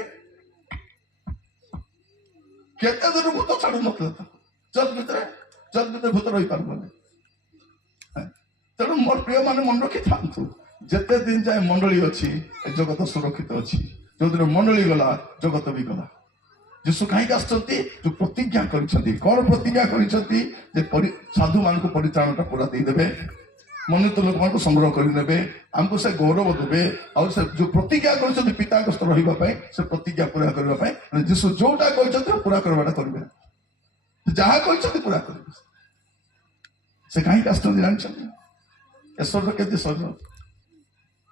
କେତେ ଦିନ ଭୂତ ଛାଡୁ ନଥିଲା ଚର୍ଚ୍ଚ ଭିତରେ ଭୂତ ରହିପାରିବନି ତେଣୁ ମୋର ପ୍ରିୟ ମାନେ ମନେ ରଖିଥାନ୍ତୁ ଯେତେ ଦିନ ଯାଏ ମଣ୍ଡଳୀ ଅଛି ଏ ଜଗତ ସୁରକ୍ଷିତ ଅଛି ଯୋଉଦିନ ମଣ୍ଡଳୀ ଗଲା ଜଗତ ବି ଗଲା ଯୀଶୁ କାହିଁକି ଆସିଛନ୍ତି ଯୋଉ ପ୍ରତିଜ୍ଞା କରିଛନ୍ତି କଣ ପ୍ରତିଜ୍ଞା କରିଛନ୍ତି ଯେ ସାଧୁ ମାନଙ୍କୁ ପରିତ୍ରାଣଟା ପୁରା ଦେଇଦେବେ ମନୋନୀତ ଲୋକମାନଙ୍କୁ ସଂଗ୍ରହ କରିନେବେ ଆମକୁ ସେ ଗୌରବ ଦେବେ ଆଉ ସେ ଯୋଉ ପ୍ରତିଜ୍ଞା କରିଛନ୍ତି ପିତାଙ୍କ ସ୍ତର ରହିବା ପାଇଁ ସେ ପ୍ରତିଜ୍ଞା ପୁରା କରିବା ପାଇଁ ଯୀଶୁ ଯୋଉଟା କହିଛନ୍ତି ପୁରା କରିବାଟା କରିବେ ଯାହା କହିଛନ୍ତି ପୁରା କରିବେ ସେ କାହିଁକି ଆସିଛନ୍ତି ଜାଣିଛନ୍ତି ଏ ଶରୀର କେତେ ଶରୀର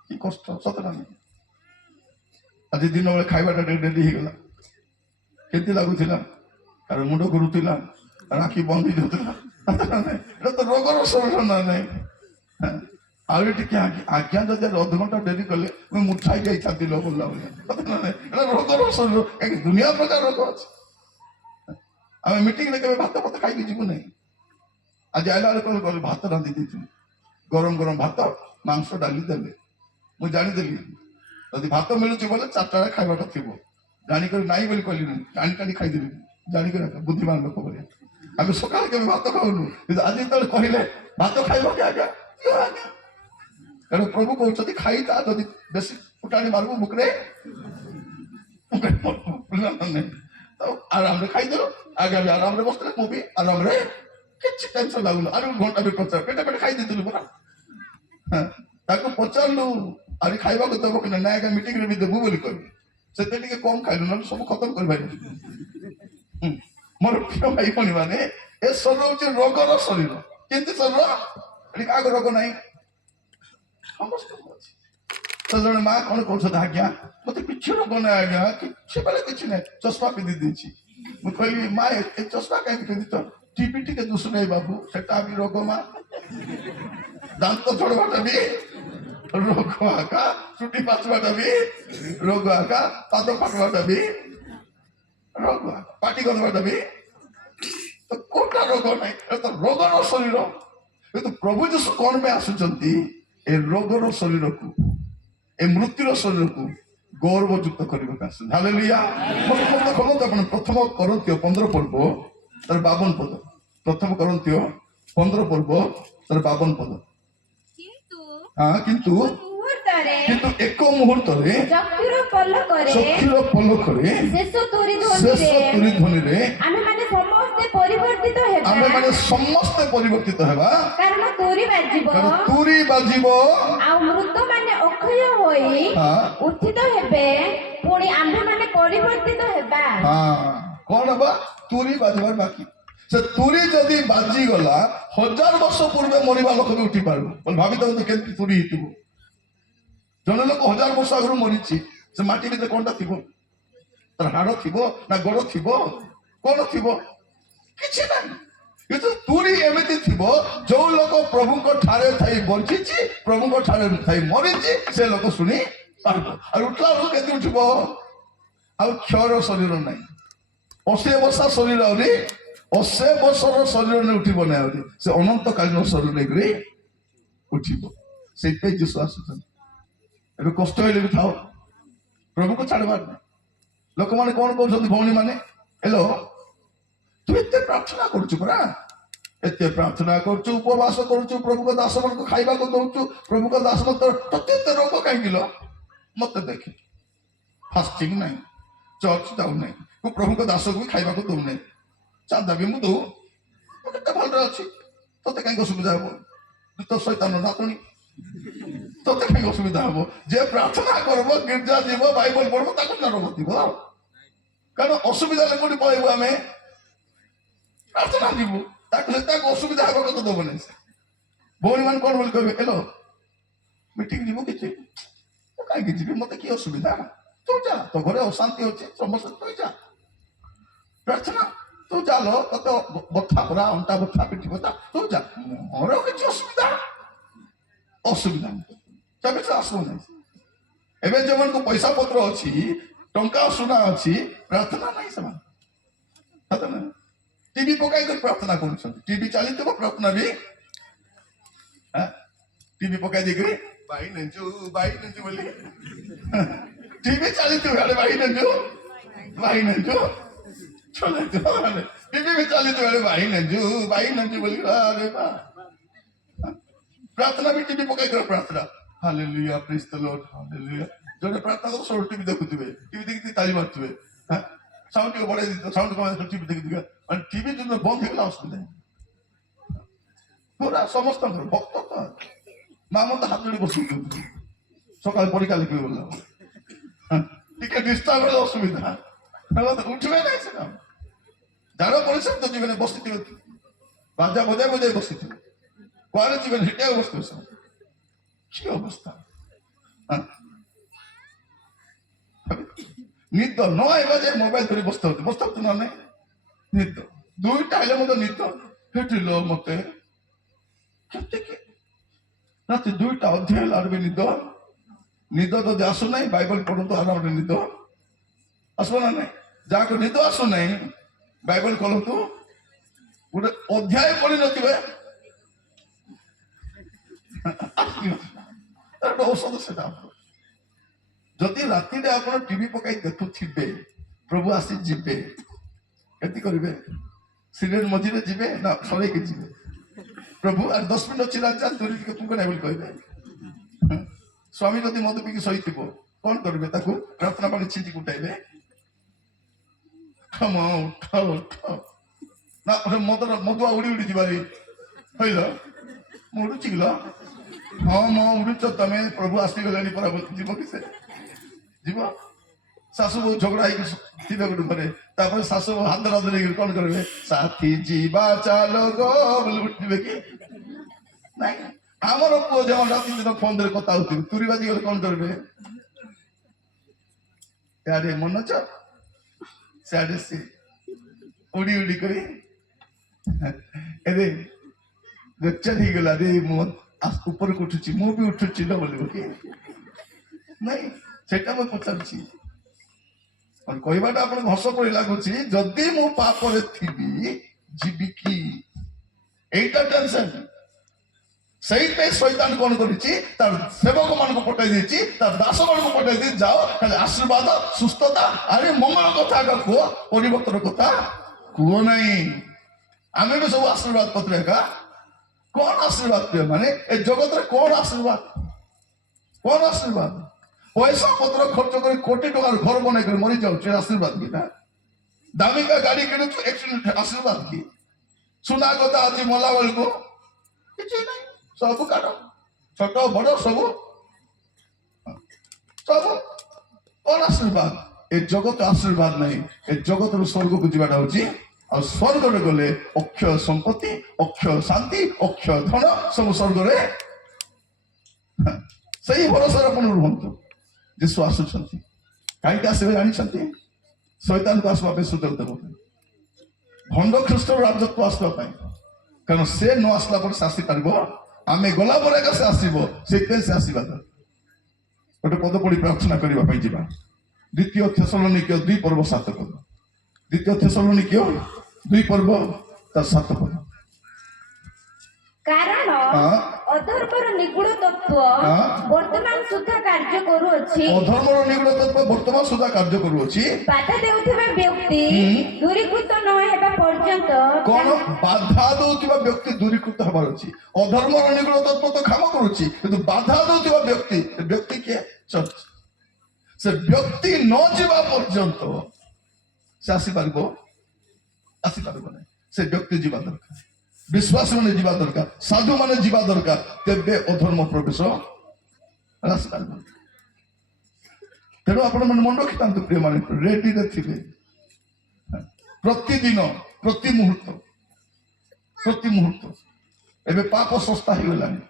କି କଷ୍ଟ ସତଟା ନାହିଁ ଆଜି ଦିନ ବେଳେ ଖାଇବାଟା ଡେରି ହେଇଗଲା କେମିତି ଲାଗୁଥିଲା କାରଣ ମୁଣ୍ଡ ଘୁରୁଥିଲା ରାକ୍ଷୀ ବନ୍ଦ ହେଇଯାଉଥିଲା ଏଟା ତ ରୋଗର ଶରୀର ନା ନାହିଁ ଆଉ ଟିକେ ଆଜ୍ଞା ଯଦି ଅଧଘଣ୍ଟା ଡେରି କଲେ ମୁଁ ମୁଠା ଯାଇଥାନ୍ତି ବୋଲିଲା ଏଟା ରୋଗର ଶରୀର କାହିଁକି ଦୁନିଆ ପ୍ରକାର ରୋଗ ଅଛି ଆମେ ମିଟିଂରେ କେବେ ଭାତ ଖାଇକି ଯିବୁ ନାହିଁ ଆଜି ଆଇଲା ବେଳେ କଣ କଲେ ଭାତ ରାନ୍ଧି ଦେଇଥିଲି ଗରମ ଗରମ ଭାତ ମାଂସ ଡାଲି ଦେଲେ ମୁଁ ଜାଣିଦେଲି ଯଦି ଭାତ ମିଳୁଛି ବୋଲେ 4ଟା ବେଳେ ଖାଇବାଟା ଥିବ ଜାଣିକରି ନାଇଁ ବୋଲି କହିଲି ଟାଣି ଖାଇଦେଲି ଜାଣିକରି ବୁଦ୍ଧିମାନ ଲୋକ ବୋଲି ଆମେ ସକାଳେ କେବେ ଭାତ ଖାଉନୁ କିନ୍ତୁ ଆଜି ଯେତେବେଳେ କହିଲେ ଭାତ ଖାଇବ କି ଆଜ୍ଞା ତେଣୁ ପ୍ରଭୁ କହୁଛନ୍ତି ଖାଇତା ଯଦି ବେଶୀ ଫୁଟାଣି ମାରିବୁ ମୁଖରେ ଆରାମରେ ଖାଇଦେଲୁ ଆଜ୍ଞା ବି ଆରାମରେ ବସିଥିଲେ ମୁଁ ବି ଆରାମରେ କିଛି ଟେନସନ ଲାଗୁନି ଆରେ ଘଣ୍ଟା ବି ପଚାର ପେଟେ ଖାଇ ଦେଇଥିଲୁ ପରା ତାକୁ ପଚାରିଲୁ ଆରେ ଖାଇବାକୁ ଦେବ କି ନା ଆଜ୍ଞା ମିଟିଂରେ ବି ଦେବୁ ବୋଲି କହିବୁ ସେତେ ଟିକେ କମ ଖାଇଲୁ ନହେଲେ ସବୁ ଖତମ କରିପାରିବୁ ମୋର ପ୍ରିୟ ଭାଇ ଭଉଣୀ ମାନେ ଏ ଶରୀର ହଉଛି ରୋଗର ଶରୀର କେମିତି ଶରୀର ଏଠି କାହାକୁ ରୋଗ ନାହିଁ ସମସ୍ତଙ୍କୁ ଅଛି ତ ଜଣେ ମା କଣ କହୁଛନ୍ତି ଆଜ୍ଞା ମତେ କିଛି ରୋଗ ନାହିଁ ଆଜ୍ଞା କିଛି ବେଲେ କିଛି ନାହିଁ ଚଷମା ପିନ୍ଧି ଦେଇଛି ମୁଁ କହିଲି ମା ଏ ଚଷମା କାହିଁକି ପିନ୍ଧିଛ ଟିଭି ଟିକେ ଦୁଶୁନାଇ ବାବୁ ସେଟା ବି ରୋଗ ମା ଦାନ୍ତ ଝଡବାଟା ବି ରୋଗ ଆକା ଚୁଟି ପାଚବାଟା ବି ରୋଗ ଆକା ପାଦ ଫାଟବାଟା ବି ରୋଗ ପାଟି କରିବାଟା ବି ତ କୋଉଟା ରୋଗ ନାହିଁ ତ ରୋଗର ଶରୀର କିନ୍ତୁ ପ୍ରଭୁ ଯୀଶୁ କଣ ପାଇଁ ଆସୁଛନ୍ତି ଏ ରୋଗର ଶରୀରକୁ ଏ ମୃତ୍ୟୁର ଶରୀରକୁ ଗୌରବଯୁକ୍ତ କରିବାକୁ ଆସୁଛନ୍ତି ହାଲେଲୁୟା ଖୋଲନ୍ତୁ ଆପଣ ପ୍ରଥମ କରନ୍ତୀୟ 15 ପର୍ବ ତାର 52 ପଦ ପ୍ରଥମ କରନ୍ତୀୟ 15 ପର୍ବ ତାର 52 ପଦ କିନ୍ତୁ ଏକ ମୁହୂର୍ତ୍ତରେ ଚକ୍ଷୁର ପଲକରେ ଶେଷ ତୁରି ଧ୍ୱନିରେ ଆମେମାନେ ସମସ୍ତେ ପରିବର୍ତ୍ତିତ ହେବା କାରଣ ତୁରି ବାଜିବ ଆଉ ମୃତମାନେ ଅକ୍ଷୟ ହୋଇ ଉତ୍ଥିତ ହେବେ ପୁଣି ଆମ୍ଭେମାନେ ପରିବର୍ତ୍ତିତ ହେବା କଣ ହବା ତୁରି ବାଜିବାର ବାକି ସେ ତୁରି ଯଦି ବାଜିଗଲା 1000 ବର୍ଷ ପୂର୍ବେ ମରିବା ଲୋକ ବି ଉଠି ପାରିବ ଭାବିଥାନ୍ତୁ କେମିତି ତୁରି ହେଇଥିବ ଜଣେ ଲୋକ 1000 ବର୍ଷ ଆଗରୁ ମରିଛି ସେ ମାଟି ଭିତରେ କଣଟା ଥିବ ତାର ହାଡ଼ ଥିବ ନା ଗୋଡ ଥିବ କଣ ଥିବ କିଛି ନାହିଁ କିନ୍ତୁ ତୁରି ଏମିତି ଥିବ ଯୋଉ ଲୋକ ପ୍ରଭୁଙ୍କ ଠାରେ ଥାଇ ବଞ୍ଚିଛି ପ୍ରଭୁଙ୍କ ଠାରେ ଥାଇ ମରିଛି ସେ ଲୋକ ଶୁଣି ପାରିବ ଆଉ ଉଠିଲା ବେଳକୁ କେମିତି ଉଠିବ ଆଉ କ୍ଷୟର ଶରୀର ନାହିଁ 80 ବର୍ଷ ଶରୀର ଆହୁରି 80 ବର୍ଷର ଶରୀର ନେଇ ଉଠିବ ନାହିଁ ଆହୁରି ସେ ଅନନ୍ତକାଳୀନ ଶରୀର ନେଇକରି ଉଠିବ ସେଇଥିପାଇଁ ଯୀଶୁ ଆସୁଛନ୍ତି ଏବେ କଷ୍ଟ ହେଲେ ବି ଥାଉ ପ୍ରଭୁକୁ ଛାଡିବାର ନାହିଁ ଲୋକମାନେ କଣ କହୁଛନ୍ତି ଭଉଣୀ ମାନେ ହେଲୋ ତୁ ଏତେ ପ୍ରାର୍ଥନା କରୁଛୁ ପରା ଏତେ ପ୍ରାର୍ଥନା କରୁଛୁ ଉପବାସ କରୁଛୁ ପ୍ରଭୁଙ୍କ ଦାସ ମାନଙ୍କୁ ଖାଇବାକୁ ଦଉଛୁ ପ୍ରଭୁଙ୍କ ଦାସ ତତେ ଏତେ ରୋଗ କାହିଁକି ଲ ମତେ ଦେଖେ ଫାଷ୍ଟିଂ ନାହିଁ ଚର୍ଚ୍ଚ ଯାଉନାହିଁ ମୁଁ ପ୍ରଭୁଙ୍କ ଦାସକୁ ବି ଖାଇବାକୁ ଦଉନାହିଁ ଚାନ୍ଦା ବି ମୁଁ ଦଉ କେତେ ଭଲରେ ଅଛି ତତେ କାହିଁକି ଅସୁବିଧା ହବ ତୁ ତ ଶୈତାନ ନାତୁଣୀ, ତତେ କାହିଁ ଅସୁବିଧା ହବ? ଯେ ପ୍ରାର୍ଥନା କରବ, ଗିର୍ଜା ଯିବ, ବାଇବଲ ପଢିବ, ତାକୁ ଡର ଥିବ। କାରଣ ଅସୁବିଧା ହେଲେ କୋଉଠି ପଳେଇବୁ ଆମେ? ପ୍ରାର୍ଥନା ଯିବୁ, ତାକୁ ଅସୁବିଧା ହବ କଥା ଦବନି। ଭଉଣୀ ମାନେ କଣ ବୋଲି କହିବେ, ହେଲୋ ମିଟିଂ ଯିବୁ କିଛି, ମୁଁ କାହିଁକି ଯିବି, ମତେ କି ଅସୁବିଧା? ତୁ ଯା, ତୋ ଘରେ ଅଶାନ୍ତି ଅଛି, ସମସ୍ତେ ତୁ ଯା ପ୍ରାର୍ଥନା, ତୁ ଚାଲ, ତତେ ବଥା ପରା, ଅଣ୍ଟା ବଥା, ପିଠି ବଥା, ତୁ ଯା, ମୋର କିଛି ଅସୁବିଧା ତେବେ ସେ ଆସିବ ନାହିଁ। ଏବେ ଯୋଉମାନଙ୍କୁ ପଇସା ପତ୍ର ଅଛି, ଟଙ୍କା ସୁନା ଅଛି, ପ୍ରାର୍ଥନା ନାହିଁ ସେମାନେ। ଟିଭି ପକାଇକରି ପ୍ରାର୍ଥନା କରୁଛନ୍ତି, ଟିଭି ଚାଲିଥିବ, ପ୍ରାର୍ଥନା ବି ଟିଭି ପକାଇ ଦେଇକରି ଭାଇ ନେஞ்சୁ ବୋଲି ଟିଭି ଚାଲିଥିବ, ଆଡେ ଭାଇ ନେଞ୍ଜୁ ଟିଭି ବି ଚାଲିଥିବ, ଆଡେ ଭାଇ ନେଞ୍ଜୁ ବୋଲି ଆରେ ବା ପ୍ରାର୍ଥନା ବି ଟିଭି ପକାଇକରି ପ୍ରାର୍ଥନା। ହାଲେଲୁୟା, ପ୍ରେଜ୍ ଦ ଲର୍ଡ, ହାଲେଲୁୟା। ଜଣେ ପ୍ରାର୍ଥନା କର, ସବୁ ଟିଭି ଦେଖୁଥିବେ, ଟିଭି ଦେଖିକି ତାଳି ମାରୁଥିବେ, ସାଉଣ୍ଡ ଟିକେ ବଢେଇ ଦେଇଥିବ, ସାଉଣ୍ଡ କମେଇ ଟିଭି ଦେଖିଥିବେ, ଟିଭି ଯଦି ବନ୍ଦ ହେଇଗଲା ଅସୁବିଧା ପୁରା ସମସ୍ତଙ୍କର। ଭକ୍ତ ତ ମା ମତେ ହାତ ଯୋଡି ବସି ସକାଳେ ପରୀକ୍ଷା ଲେଖିବେ ବୋଲ, ଟିକେ ଡିଷ୍ଟର୍ବ ହେଲେ ଅସୁବିଧା, ଉଠିବେ ନାହିଁ ସେଟା। ଝାଡ ପରିଶ୍ରମ ତ ଯିବେନି, ବସିଥିବେ, ବାଜା ବଜାଇ ବସିଥିବେ, କୁଆଡେ ଯିବେନି, ସେଠି ବସିଥିବେ ସବୁ। କି ଅବସ୍ଥା! ନିଦ ନ ଆଇବା ଯେ ମୋବାଇଲ ଧରି ବସିଥାଉଛି ନା ନାଇଁ, ନିଦ ଦୁଇଟା ହେଲେ ମତେ ନିଦ ହେଠିଲ ମତେ କେତିକି ରାତି 2ଟା ଅଧେ ହେଲା ବି ନିଦ ଯଦି ଆସୁନାହିଁ, ବାଇବଲ ପଢନ୍ତୁ, ଆରାମରେ ନିଦ ଆସିବ ନା ନାଇଁ। ଯାହାକୁ ନିଦ ଆସୁନାହିଁ, ବାଇବଲ ଖୋଲନ୍ତୁ, ଗୋଟେ ଅଧ୍ୟାୟ ପଢିନଥିବେ, ଗୋଟେ ଔଷଧ ସେଟା। ଯଦି ରାତିରେ ଆପଣ ଟିଭି ପକାଇ ଦେଖୁଥିବେ, ପ୍ରଭୁ ଆସି ଯିବେ, କେମିତି କରିବେ? ସିରିଏଲ ମଝିରେ ଯିବେ ନା ସରେଇକି ଯିବେ? ପ୍ରଭୁ আর 10 ମିନିଟ ଅଛି, ରାଜା ଦୂରି ଟିକେ ତୁମକୁ ନାହିଁ ବୋଲି କହିବେ। ସ୍ୱାମୀ ଯଦି ମଦ ପିକି ଶୋଇଥିବ, କଣ କରିବେ? ତାକୁ ପ୍ରାର୍ଥନା ପାଣି ଛିଞ୍ଚି କୁଟାଇବେ, ନା ମଦୁଆ ଉଡି ଯିବାରି କହିଲ, ମୁଁ ଉଡୁଛି କିଲ, ହଁ ମୋ ଉଡୁଛ ତମେ, ପ୍ରଭୁ ଆସିଗଲେଣି ପରା, ଯିବ କି ସେ? ଯିବ? ଶାଶୁ ବୋଉ ଝଗଡା ହେଇକି ଥିବେ ଗୋଟେ ଘରେ, ତାପରେ ଶାଶୁ ହାତ ନେଇକି କଣ କରିବେ? ସାଥୀ ଯିବା ଚାଲ ଗো ବୋଲି ଉଠିବେ କି ନାଇଁ? ଆମର ପୁଅ ଝିଅ ରାତି ଦିନ ଫୋନରେ କଥା ହଉଥିବେ, ତୁରି ବାଜି ଗଲେ କଣ କରିବେ? ଇଆଡେ ମନୋଜ, ସିଆଡେ ସେ ଉଡି କରି ଏବେ ଲେକ୍ଚର ହେଇଗଲା ରେ, ମୁଁ ଉପରକୁ ଉଠୁଛି, ମୁଁ ବି ଉଠୁଛି ନା ବୋଲିବ କି ନାଇଁ? ସେଟା ମୁଁ ପଚାରୁଛି। କହିବାଟା ଆପଣଙ୍କୁ ହସ ପରି ଲାଗୁଛି, ଯଦି ମୁଁ ପାପରେ ଥିବି ଯିବି କି? এইটা টেনশন। ସେଇଥିପାଇଁ ଶୈତାନ କଣ କରିଛି, ତାର ସେବକ ମାନଙ୍କୁ ପଠାଇ ଦେଇଛି, ତାର ଦାସ ମାନଙ୍କୁ ପଠାଇ ଦେଇଛି, ଯାଅ ଖାଲି ଆଶୀର୍ବାଦ, ସୁସ୍ଥତା, ଆରେ ମଙ୍ଗଳ କଥା ଏକା କୁହ, ପରିବର୍ତ୍ତନ କଥା କୁହ ନାହିଁ। ଆମେ ବି ସବୁ ଆଶୀର୍ବାଦ ପତ୍ର ଏକା। କଣ ଆଶୀର୍ବାଦ ପ୍ରିୟ ମାନେ? ଏ ଜଗତରେ କଣ ଆଶୀର୍ବାଦ? ପଇସା ପତ୍ର ଖର୍ଚ୍ଚ କରି କୋଟି ଟଙ୍କାର ଘର ବନେଇକରି ମରି ଯାଉଛି, ଆଶୀର୍ବାଦ କି ନା? ଦାମିକା ଗାଡି କିଣୁଛୁ, ଆକ୍ସିଡେଣ୍ଟ ଆଶୀର୍ବାଦ କି? ସୁନା କଥା ଆଜି ମଲା ବେଳକୁ କିଛି ନାହିଁ, ସବୁ କାଟ, ଛୋଟ ବଡ ସବୁ କଣ ଆଶୀର୍ବାଦ? ଏ ଜଗତ ଆଶୀର୍ବାଦ ନାହିଁ। ଏ ଜଗତରୁ ସ୍ୱର୍ଗକୁ ଯିବାଟା ହଉଛି, ଆଉ ସ୍ୱର୍ଗରେ ଗଲେ ଅକ୍ଷୟ ସମ୍ପତ୍ତି, ଅକ୍ଷୟ ଶାନ୍ତି, ଅକ୍ଷୟ ଧନ ସବୁ ସ୍ୱର୍ଗରେ। ସେଇ ଭରସାରେ ଆପଣ ରୁହନ୍ତୁ। ଯୀଶୁ ଆସୁଛନ୍ତି, କାହିଁକି ଆସିବେ ଜାଣିଛନ୍ତି? ଶୈତାନକୁ ଆସିବା ପାଇଁ ସୁଯୋଗ ଦେବ, ଭଣ୍ଡ ଖ୍ରୀଷ୍ଟର ରାଜତ୍ୱ ଆସିବା ପାଇଁ। କାରଣ ସେ ନ ଆସିଲା ପରେ ସେ ଆସିପାରିବ, ଆମେ ଗଲା ପରେ ଏକା ସେ ଆସିବ, ସେଇଥିପାଇଁ ସେ ଆସିବା। ଗୋଟେ ପଦ ପଢି ପ୍ରାର୍ଥନା କରିବା ପାଇଁ ଯିବା। ଦ୍ୱିତୀୟ ଥେସଲୋନିକ୍ୟ 2:7। ଦ୍ୱିତୀୟ ଥେସଲୋନିକ୍ୟ 2:7। କାରଣ ଅଧର୍ମର ନିଗୁଡ ତତ୍ତ୍ୱ ବର୍ତ୍ତମାନ ସୁଦ୍ଧା କାର୍ଯ୍ୟ କରୁଅଛି। ଅଧର୍ମର ନିଗୁଡ ତତ୍ତ୍ୱ ବର୍ତ୍ତମାନ ସୁଦ୍ଧା କାର୍ଯ୍ୟ କରୁଅଛି। ବାଧା ଦେଉଥିବା ବ୍ୟକ୍ତି ଦୂରୀକୃତ ନ ହେବା ପର୍ଯ୍ୟନ୍ତ। କଣ ବାଧା ଦେଉଥିବା ବ୍ୟକ୍ତି ଦୂରୀକୃତ ହେବାର ଅଛି? ଅଧର୍ମର ନିଗୁଡ ତତ୍ତ୍ୱ ତ କାମ କରୁଛି, କିନ୍ତୁ ବାଧା ଦେଉଥିବା ବ୍ୟକ୍ତି କିଏ? ଚର୍ଚ୍ଚ। ସେ ବ୍ୟକ୍ତି ନ ଯିବା ପର୍ଯ୍ୟନ୍ତ ସେ ଆସିପାରିବ ନାହିଁ। ସେ ବ୍ୟକ୍ତି ଯିବା ଦରକାର। विश्वास मैंने जीवा दरकार साधु माने जीवा दरकार तेबे अधर्म प्रवेश रास्ता तेणु आपण मन मन रखि प्रिय माने रेडी रे थिबे प्रतिदिन प्रति मुहूर्त एबे पाप सस्ता ही गलानी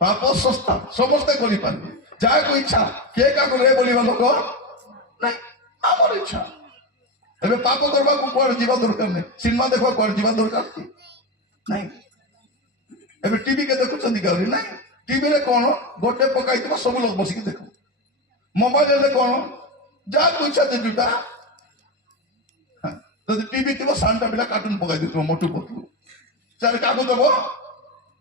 पाप सस्ता समस्ते करि पारबे जा को इच्छा के का करे बोलिबा लोक नहीं हमर इच्छा एबे पाप करबा को कोर जीवा दरकार नहीं सिनेमा देखबा कोर जीवा दरकार नहीं एबे टीवी के देखु चंदी गावरी नहीं टीवी रे कोन गोटे पकाइतबा सब लोग बसिक देखो मोबाइल रे कोन जा को इच्छा दे दुटा तो टीवी थी सानटा पिला कार्टून पकाई देते मोटू पतलू चार कागज देव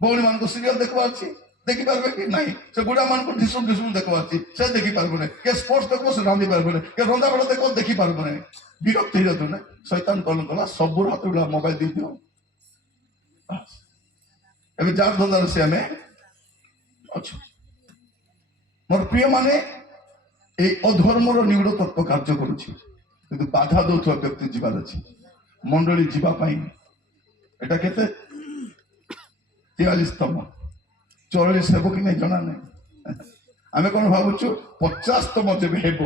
भौणी मान को सीरियल देखवा अच्छी देखी पारबे कि नहीं से बुढ़ा मान को ढिसुम ढिसुम देखवा अच्छी से देखी पारबे नहीं के स्पोर्ट्स देखो से रांधी पारबे नहीं के रंधा बड़ा देखो देखी पारबे नहीं विरक्त ही रहते ना शैतान कौन कला सब हाथ में मोबाइल दे दियो एबे जार धंदार से हमें अच्छा मोर प्रिय माने ए अधर्मर निगूढ़ तत्व कार्य करुछि किंतु बाधा दौथुवा व्यक्ति जीवार अच्छी मंडली जीवाई एटा केते 43तम 44 हेब कि नहीं जना नहीं आम कौन भावुचु 50तम जब हेब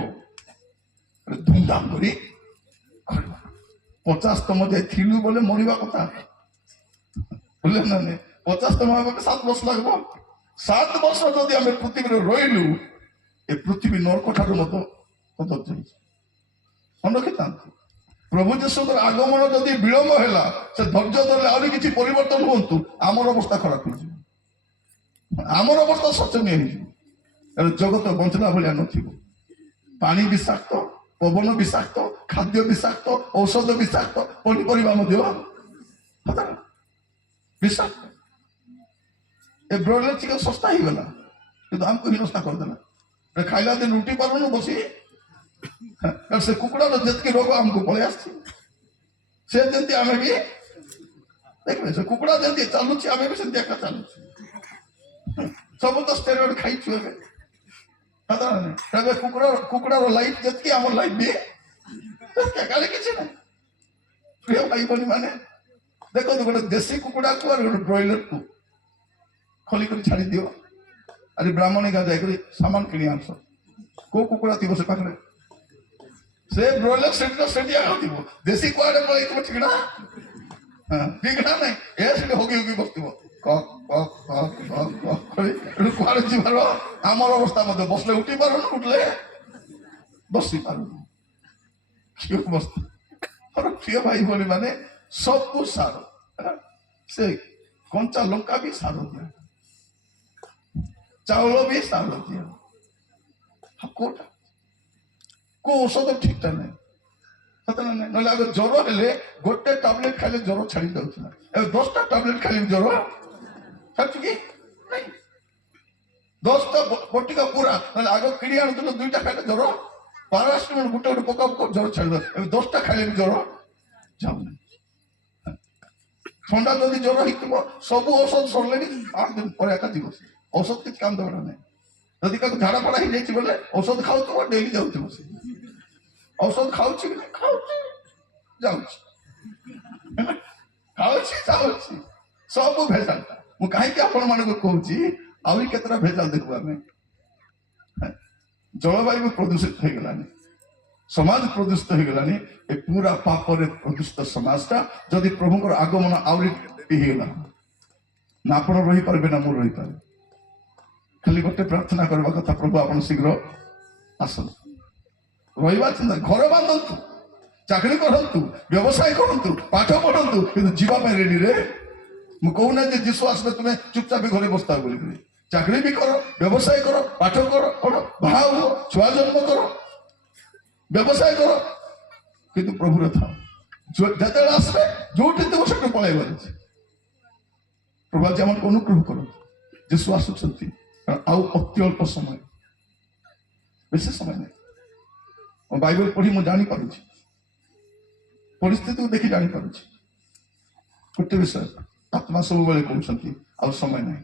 धूमधाम करी 50तम जे थिलु बोले मरिबा कथा बोले ना नहीं 50तम हेब 7 वर्ष लगबो 7 वर्ष जदि आम पृथ्वी रे रहिलु ए पृथ्वी नरक ठार मत कत जाई मन रखिता प्रभु जीशुर आगमन जदि विलम्ब है से धैर्य धरले आहुरी किसी परिवर्तन हूँ आमर अवस्था खराब हो आमर अवस्था शोचनीय हो जगत बंचना भाया नानी विषाक्त पवन विषाक्त खाद्य विषाक्त औषध विषाक्त पनीपरिया विषाक्त ए ब्रॉयलर चिकन सस्ता ही गला कि आमको हिनस्ता करदेला खाइला दिन रुटी पारुनु बसी से कुकुड़ा जितकी रोग आमको पलि आसी आम भी देखिए से कुकुड़ा जमी चलुची आम भी से चलु सब तो स्टेरॉइड खाइछु कुकुड़ा लाइफ जितकी आम लाइफ भी किसी ना प्रिय भाई बनी माने देखो तो गोटे देशी कुकुड़ा को और गोटे ब्रॉयलर को खोली कर छाड़ी दियो अरे ब्राह्मणी का जाकर सामान किणी आस को कुकुड़ा थी से पाखे से ब्रॉयलर सेटिया खाऊ देशी कुआडे पळैथिबो ठिकना ठिकना नहीं ए सेठी होगी होगी बसथिबो कक कक कक कक कक करी कुआडे जिबार आमर अवस्था मते बसले उठी पारन उठले बसी पारन कि अवस्था और प्रिय भाई बोली माने सब को सार से कंचा लंका भी सार दिया चावल भी सार दिया कोटा को औषध ठीक टा नहीं सतना नहीं नले अगर ज्वर हेले गोटे टैबलेट खाइले ज्वर छाड़ी जाउछला ए 10टा टैबलेट खाइले ज्वर छाड़छु कि नहीं 10टा बटिका पूरा नले आगे किडी आनुतलो 2टा खाइले ज्वर पैरासिटामोल गुटे गुटे पका पका ज्वर छाड़ी दो ए 10टा खाइले ज्वर जाउ नहीं ठंडा जदि ज्वर हितबो सब औषध सरले 8 दिन पर एका जीव औषध किछ काम देबा नहीं जदि का झाड़ा पड़ा ही जाइए बोले औषध खाऊ तो डेली जाऊँ औषध खाऊ सब भेजाल मु कहीं आपण मान कहूँ आहरी केतरा भेजाल देखु आम जलवायु प्रदूषित हो गलानी समाज प्रदूषित हो गलानी ए पूरा पापर प्रदूषित समाजटा जदि प्रभुଙ୍କର आगमन आहरी होगा ना आपण रही पारे ना मु रही पारे खाली गोटे प्रार्थना करवा कथा प्रभु आपण शीघ्र आसतु रहा चिंता घर बांधतु चाकरी करतु व्यवसाय करतु पाठ पढ़तु कि जीवाई रेडी रे मु कहूना जे जीशु आसले तुम्हें चुपचाप घरे बसता बोली चाकरी भी कर व्यवसाय कर पाठ कर पढ़ बाहा हो छुआ जन्म कर व्यवसाय कर किंतु प्रभु था जिते आसले जो से पलैबार प्रभु आज आम अनुग्रह कर जीशु आसुंच आउ अति अल्प समय बेसी समय नहीं बाइबल पढ़ी मुझे जानी पारुछि परिस्थिति को देखी जानी पारुछि गोटे विषय आत्मा सब बेले कहते आउ समय नहीं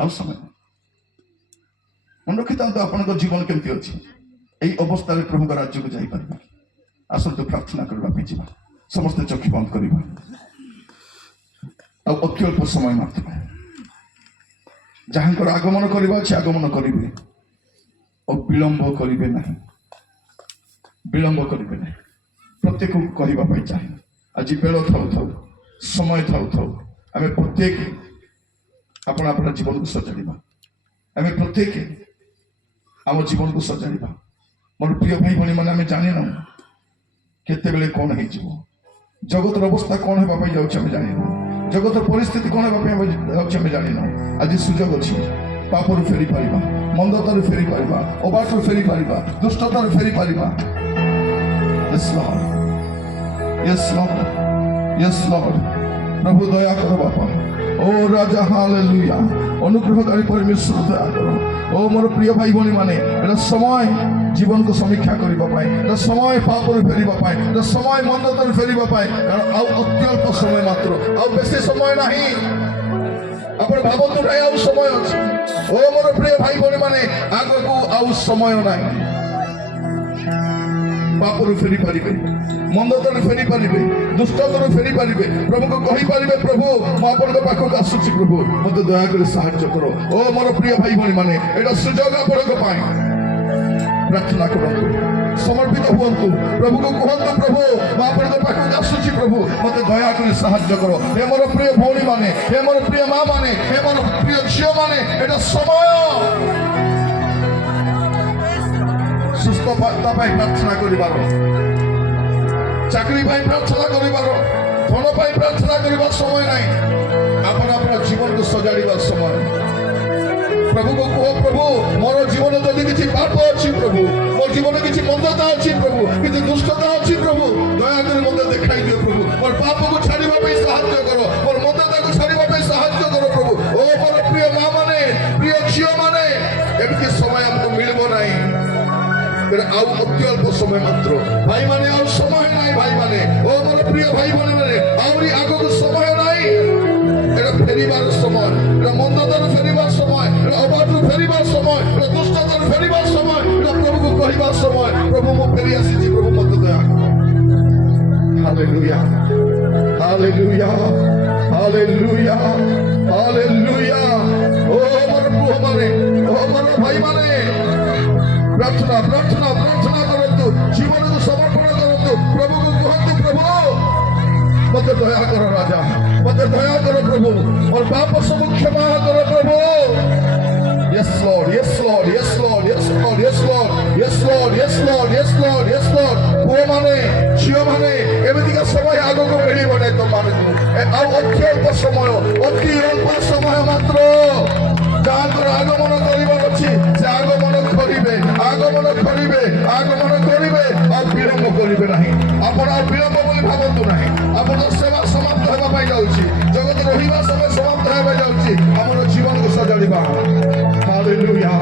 आउ समय नहीं मन रखी था आपण जीवन केमती अच्छी यही अवस्था प्रभु राज्य को जापर आसतु प्रार्थना करने समस्ते चक्षु बंद करवा ଆଉ ଅତି ଅଳ୍ପ ସମୟ ମାତ୍ର ଯାହାଙ୍କର ଆଗମନ କରିବା ଅଛି ଆଗମନ କରିବେ ଆଉ ବିଳମ୍ବ କରିବେ ନାହିଁ ପ୍ରତ୍ୟେକକୁ କହିବା ପାଇଁ ଚାହେଁ ଆଜି ବେଳ ଥାଉ ଥାଉ ସମୟ ଥାଉ ଥାଉ ଆମେ ପ୍ରତ୍ୟେକ ଆପଣ ଆପଣଙ୍କ ଜୀବନକୁ ସଜାଡ଼ିବା ଆମେ ପ୍ରତ୍ୟେକ ଆମ ଜୀବନକୁ ସଜାଡ଼ିବା ମୋର ପ୍ରିୟ ଭାଇ ଭଉଣୀ ମାନେ ଆମେ ଜାଣିନାହୁଁ କେତେବେଳେ କ'ଣ ହେଇଯିବ ଜଗତର ଅବସ୍ଥା କ'ଣ ହେବା ପାଇଁ ଯାଉଛି ଆମେ ଜାଣିନାହୁଁ ଜଗତର ପରିସ୍ଥିତି କ'ଣ ହେବା ପାଇଁ ଯାଉଛି ଆମେ ଜାଣିନାହୁଁ ଆଜି ସୁଯୋଗ ଅଛି ପାପରୁ ଫେରି ପାରିବା ମନ୍ଦତାରୁ ଫେରି ପାରିବା ଅବାଟରୁ ଫେରି ପାରିବା ଦୁଷ୍ଟତାରୁ ଫେରି ପାରିବା Yes Lord Yes Lord Yes Lord प्रभु दया करो बापा ओ राजा हालेलुया अनुग्रहकारी परमेश्वर दया करो ओ मोर प्रिय भाई भौणी माने एटा समय जीवन को समीक्षा करिबा पाए एटा समय पापरु फेरिबा पाए एटा समय मंदतारु फेरिबा पाए कारण आउ अत्यल्प समय मात्र आउ बेसी समय नाही आपण भाबंतु नाही आउ समय अछि ओ मोर प्रिय भाई भौणी माने आगो को आउ समय नाही पापरु फेरी पारिबे मंदतारु फेरी पारिबे दुष्टतारु फेरी पारिबे प्रभु को कहि पारिबे प्रभु म आपनक पाखक आसुछि प्रभु मते दया करे सहायता करो ओ मोर प्रिय भाई भौणी माने एटा सुजोग आपनक पाए प्रार्थना करंतु समर्पित हुअन्तु प्रभु को कहंतु प्रभु म आपनक पाखक आसुछि प्रभु मते दया करे सहायता करो हे मोर प्रिय भौणी माने हे मोर प्रिय मां माने हे मोर प्रिय झियो माने एटा समय सुस्थता पाई प्रार्थना करिबार चाकरी पाई प्रार्थना करिबार धन पाई प्रार्थना करिबार समय नाही आपण आपण जीवन को सजाड़िबार समय प्रभु को कहो प्रभु मोर जीवन जदि किछि पाप अछि प्रभु मोर जीवन किछि मंदता अछि प्रभु किछि दुष्टता अछि प्रभु दया करे मते देखाई दियो प्रभु मोर पाप को छाड़िबा पई सहायता करो मोर मंदता को छाड़िबा पई सहायता करो प्रभु ओ मोर प्रिय मां माने प्रिय झियो माने एमति समय हमको मिलबो नाही आउ अत्यल्प समय मात्र भाई माने आउ समय नाही भाई माने ओ मोर प्रिय भाई माने आउरी आगो को समय नाही एटा फेरिबार समय एटा मंदतार फेरिबार समय एटा अबाटु फेरिबार समय एटा दुष्टतार फेरिबार समय एटा प्रभु को कहिबार समय प्रभु मो फेरि आसीछि प्रभु मते दया हालेलुया हालेलुया हालेलुया हालेलुया ओ मोर प्रभु माने ओ मोर भाई माने प्रार्थना प्रार्थना प्रार्थना करंतु जीवन को समर्पण करंतु प्रभु को कहंतु प्रभु मते दया करो राजा मते दया करो प्रभु और पाप सब क्षमा करो प्रभु yes lord yes lord yes lord yes lord yes lord yes lord yes lord yes lord yes lord वो माने झियो माने एमिति का समय आगो को मिली बने तो माने आ अत्यल्प समय अति अल्प समय मात्र जाकर आगमन करिबार अछि से आगमन करिवे और विलंब करिवे नाही आपण आ विलंब बोली भाबंतु नाही आपण सेवा समाप्त हेबा पाई जाउछि जगत रहिबा समय समाप्त हेबा जाउछि हमर जीवन को सजाड़िबा hallelujah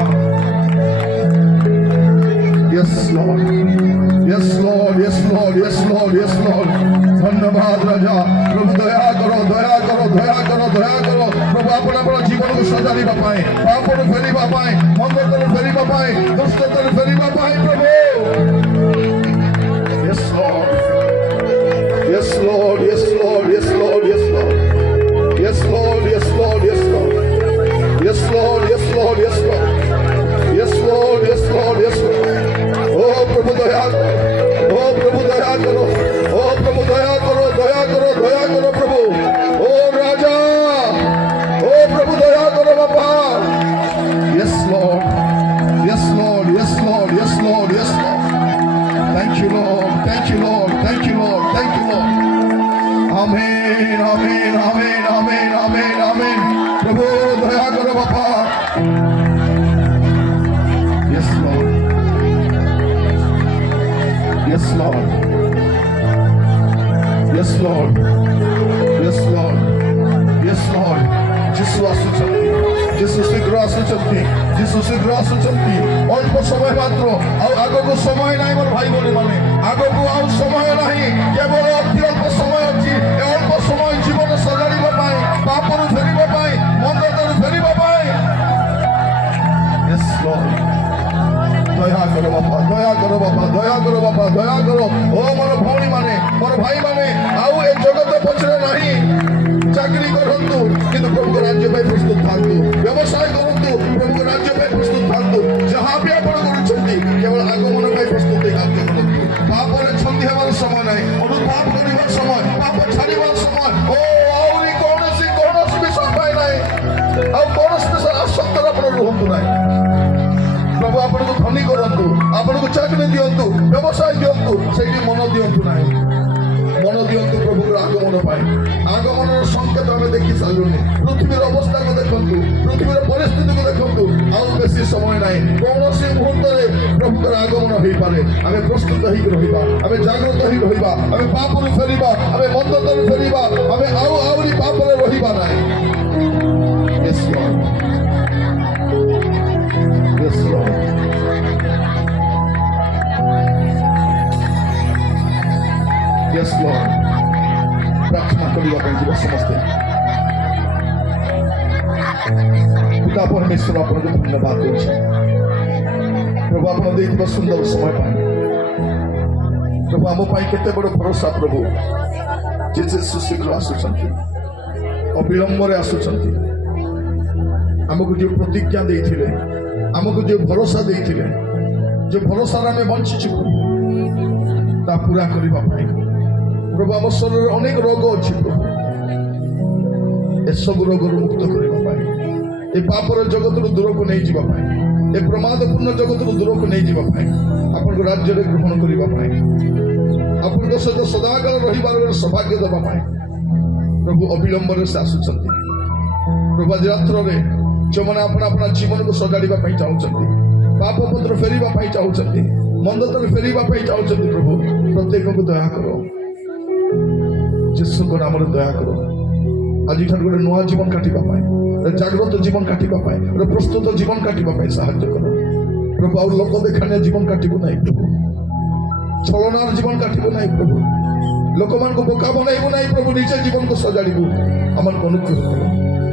yes lord yes lord yes lord yes lord yes lord धन्यवाद राजा प्रभु दया करो दया करो दया करो दया करो प्रभु आपण आपण जीवन को सजाड़िबा पाए पापरु फेरिबा पाए मंदतरु फेरिबा पाए दुष्टतरु फेरिबा पाए प्रभु yes lord yes lord yes lord yes lord yes lord yes lord yes lord yes lord yes lord yes lord yes lord yes lord yes lord yes lord ओ प्रभु दया करो ओ प्रभु दया करो ओ प्रभु दया करो दया करो दया करो प्रभु ओ राजा ओ प्रभु दया करो बाबा yes lord yes lord yes lord yes lord yes lord thank you lord thank you lord thank you lord thank you lord आमीन आमीन आमीन आमीन आमीन आमीन प्रभु दया करो बाबा yes lord Yes, Lord. Yes, Lord. Yes, Lord. Yes, Lord. Jesus आସୁଛନ୍ତି Jesus ଶୀଘ୍ର ଆସୁଛନ୍ତି Jesus ଶୀଘ୍ର ଆସୁଛନ୍ତି ଅଳ୍ପ ସମୟ ମାତ୍ର ଆଉ ଆଗକୁ ସମୟ ନାହିଁ ମୋର ଭାଇ ଭଉଣୀ ମାନେ ଆଗକୁ ଆଉ ସମୟ ନାହିଁ କେବଳ ଅତି ଅଳ୍ପ ସମୟ ଅଛି ଏ ଅଳ୍ପ ସମୟ ଜୀବନ ସଜାଡ଼ିବା ପାଇଁ ପାପରୁ ଫେରିବା ପାଇଁ ମନ୍ଦତାରୁ ଫେରିବା ପାଇଁ Yes, Lord. दया करो बापा दया करो बापा दया करो बापा दया करो ओ मोर भौणी माने मोर भाई माने आउ ए जगत पछरे नाही ଚାକିରି କରନ୍ତୁ କିନ୍ତୁ ପ୍ରଭୁଙ୍କ ରାଜ୍ୟ ପାଇଁ ପ୍ରସ୍ତୁତ ଥାନ୍ତୁ, ବ୍ୟବସାୟ କରନ୍ତୁ ପ୍ରଭୁଙ୍କ ରାଜ୍ୟ ପାଇଁ ପ୍ରସ୍ତୁତ ଥାନ୍ତୁ, ଯାହା ବି ଆପଣ କରୁଛନ୍ତି କେବଳ ଆଗମନ ପାଇଁ ପ୍ରସ୍ତୁତ ହେଇ କାର୍ଯ୍ୟ କରନ୍ତୁ। ପାପରେ ଛନ୍ଦି ହେବାର ସମୟ ନାହିଁ, ଅନୁତାପ କରିବାର ସମୟ, ପାପ ଛାଡ଼ିବାର ସମୟ। ଓ ଆହୁରି କୌଣସି ବିଷୟ ପାଇଁ ନାହିଁ, ଆଉ କୌଣସି ବିଷୟ ଆସକ୍ତରେ ଆପଣ ରୁହନ୍ତୁ ନାହିଁ। ପ୍ରଭୁ ଆପଣଙ୍କୁ ଧନୀ କରନ୍ତୁ, ଆପଣଙ୍କୁ ଚାକିରି ଦିଅନ୍ତୁ, ବ୍ୟବସାୟ ଦିଅନ୍ତୁ, ସେଇଠି ମନ ଦିଅନ୍ତୁ ନାହିଁ। ମନ ଦିଅନ୍ତୁ ପ୍ରଭୁଙ୍କର ଆଗମନ ପାଇଁ। ଆଗମନର ସଂକେତ ଆମେ ଦେଖି ସାରିଲୁଣି। ପୃଥିବୀର ଅବସ୍ଥାକୁ ଦେଖନ୍ତୁ, ପୃଥିବୀର ପରିସ୍ଥିତିକୁ ଦେଖନ୍ତୁ। ଆଉ ବେଶୀ ସମୟ ନାହିଁ, କୌଣସି ମୁହୂର୍ତ୍ତରେ ପ୍ରଭୁଙ୍କର ଆଗମନ ହେଇପାରେ। ଆମେ ପ୍ରସ୍ତୁତ ହେଇକି ରହିବା, ଆମେ ଜାଗ୍ରତ ହେଇ ରହିବା, ଆମେ ପାପରୁ ଫେରିବା, ଆମେ ମନ୍ଦତାରୁ ଫେରିବା, ଆମେ ଆହୁରି ପାପରେ ରହିବା ନାହିଁ। Yes, Lord. Yes, Lord. Yes, Lord. ପ୍ରାର୍ଥନା କରିବା ପାଇଁ ଯିବା ସମସ୍ତେ। ପିତା ପରମେଶ୍ୱର ଆପଣଙ୍କୁ ଧନ୍ୟବାଦ ଦେଉଛି ପ୍ରଭୁ, ଆପଣ ଦେଇଥିବା ସୁନ୍ଦର ସମୟ ପାଇଁ। ପ୍ରଭୁ ଆମ ପାଇଁ କେତେ ବଡ଼ ଭରସା ପ୍ରଭୁ, ଯେ ସୁଶୀଘ୍ର ଆସୁଛନ୍ତି, ଅବିଳମ୍ବରେ ଆସୁଛନ୍ତି। ଆମକୁ ଯେଉଁ ପ୍ରତିଜ୍ଞା ଦେଇଥିଲେ, ଆମକୁ ଯେଉଁ ଭରସା ଦେଇଥିଲେ, ଯେଉଁ ଭରସାରେ ଆମେ ବଞ୍ଚିଛୁ ପ୍ରଭୁ, ତା ପୁରା କରିବା ପାଇଁ ପ୍ରଭୁ ଆମ ଶରୀରରେ ଅନେକ ରୋଗ ଅଛି ପ୍ରଭୁ, ଏସବୁ ରୋଗରୁ ମୁକ୍ତ କରିବା ପାଇଁ, ଏ ପାପର ଜଗତରୁ ଦୂରକୁ ନେଇଯିବା ପାଇଁ, ଏ ପ୍ରମାଦପୂର୍ଣ୍ଣ ଜଗତରୁ ଦୂରକୁ ନେଇଯିବା ପାଇଁ, ଆପଣଙ୍କ ରାଜ୍ୟରେ ଗ୍ରହଣ କରିବା ପାଇଁ, ଆପଣଙ୍କ ସହିତ ସଦାକାଳ ରହିବାର ସୌଭାଗ୍ୟ ଦେବା ପାଇଁ ପ୍ରଭୁ ଅବିଳମ୍ବରେ ସେ ଆସୁଛନ୍ତି। ପ୍ରଭୁ ଆଜି ରାତ୍ରରେ ଯେଉଁମାନେ ଆପଣ ଜୀବନକୁ ସଜାଡ଼ିବା ପାଇଁ ଚାହୁଁଛନ୍ତି, ପାପ ପତ୍ର ଫେରିବା ପାଇଁ ଚାହୁଁଛନ୍ତି, ମନ୍ଦତାରୁ ଫେରିବା ପାଇଁ ଚାହୁଁଛନ୍ତି, ପ୍ରଭୁ ପ୍ରତ୍ୟେକଙ୍କୁ ଦୟା କର, ଯୀଶୁଙ୍କ ନାମରେ ଦୟା କର। ଆଜିଠାରୁ ଗୋଟେ ନୂଆ ଜୀବନ କାଟିବା ପାଇଁ, ଜାଗ୍ରତ ଜୀବନ କାଟିବା ପାଇଁ, ଗୋଟେ ପ୍ରସ୍ତୁତ ଜୀବନ କାଟିବା ପାଇଁ ସାହାଯ୍ୟ କର ପ୍ରଭୁ। ଆଉ ଲୋକ ଦେଖାଣିଆ ଜୀବନ କାଟିବୁ ନାହିଁ ପ୍ରଭୁ, ଛଳନାର ଜୀବନ କାଟିବୁ ନାହିଁ ପ୍ରଭୁ, ଲୋକମାନଙ୍କୁ ବୋକା ବନାଇବୁ ନାହିଁ ପ୍ରଭୁ, ନିଜେ ଜୀବନକୁ ସଜାଡ଼ିବୁ। ଆମକୁ ଅନୁଗ୍ରହ କର,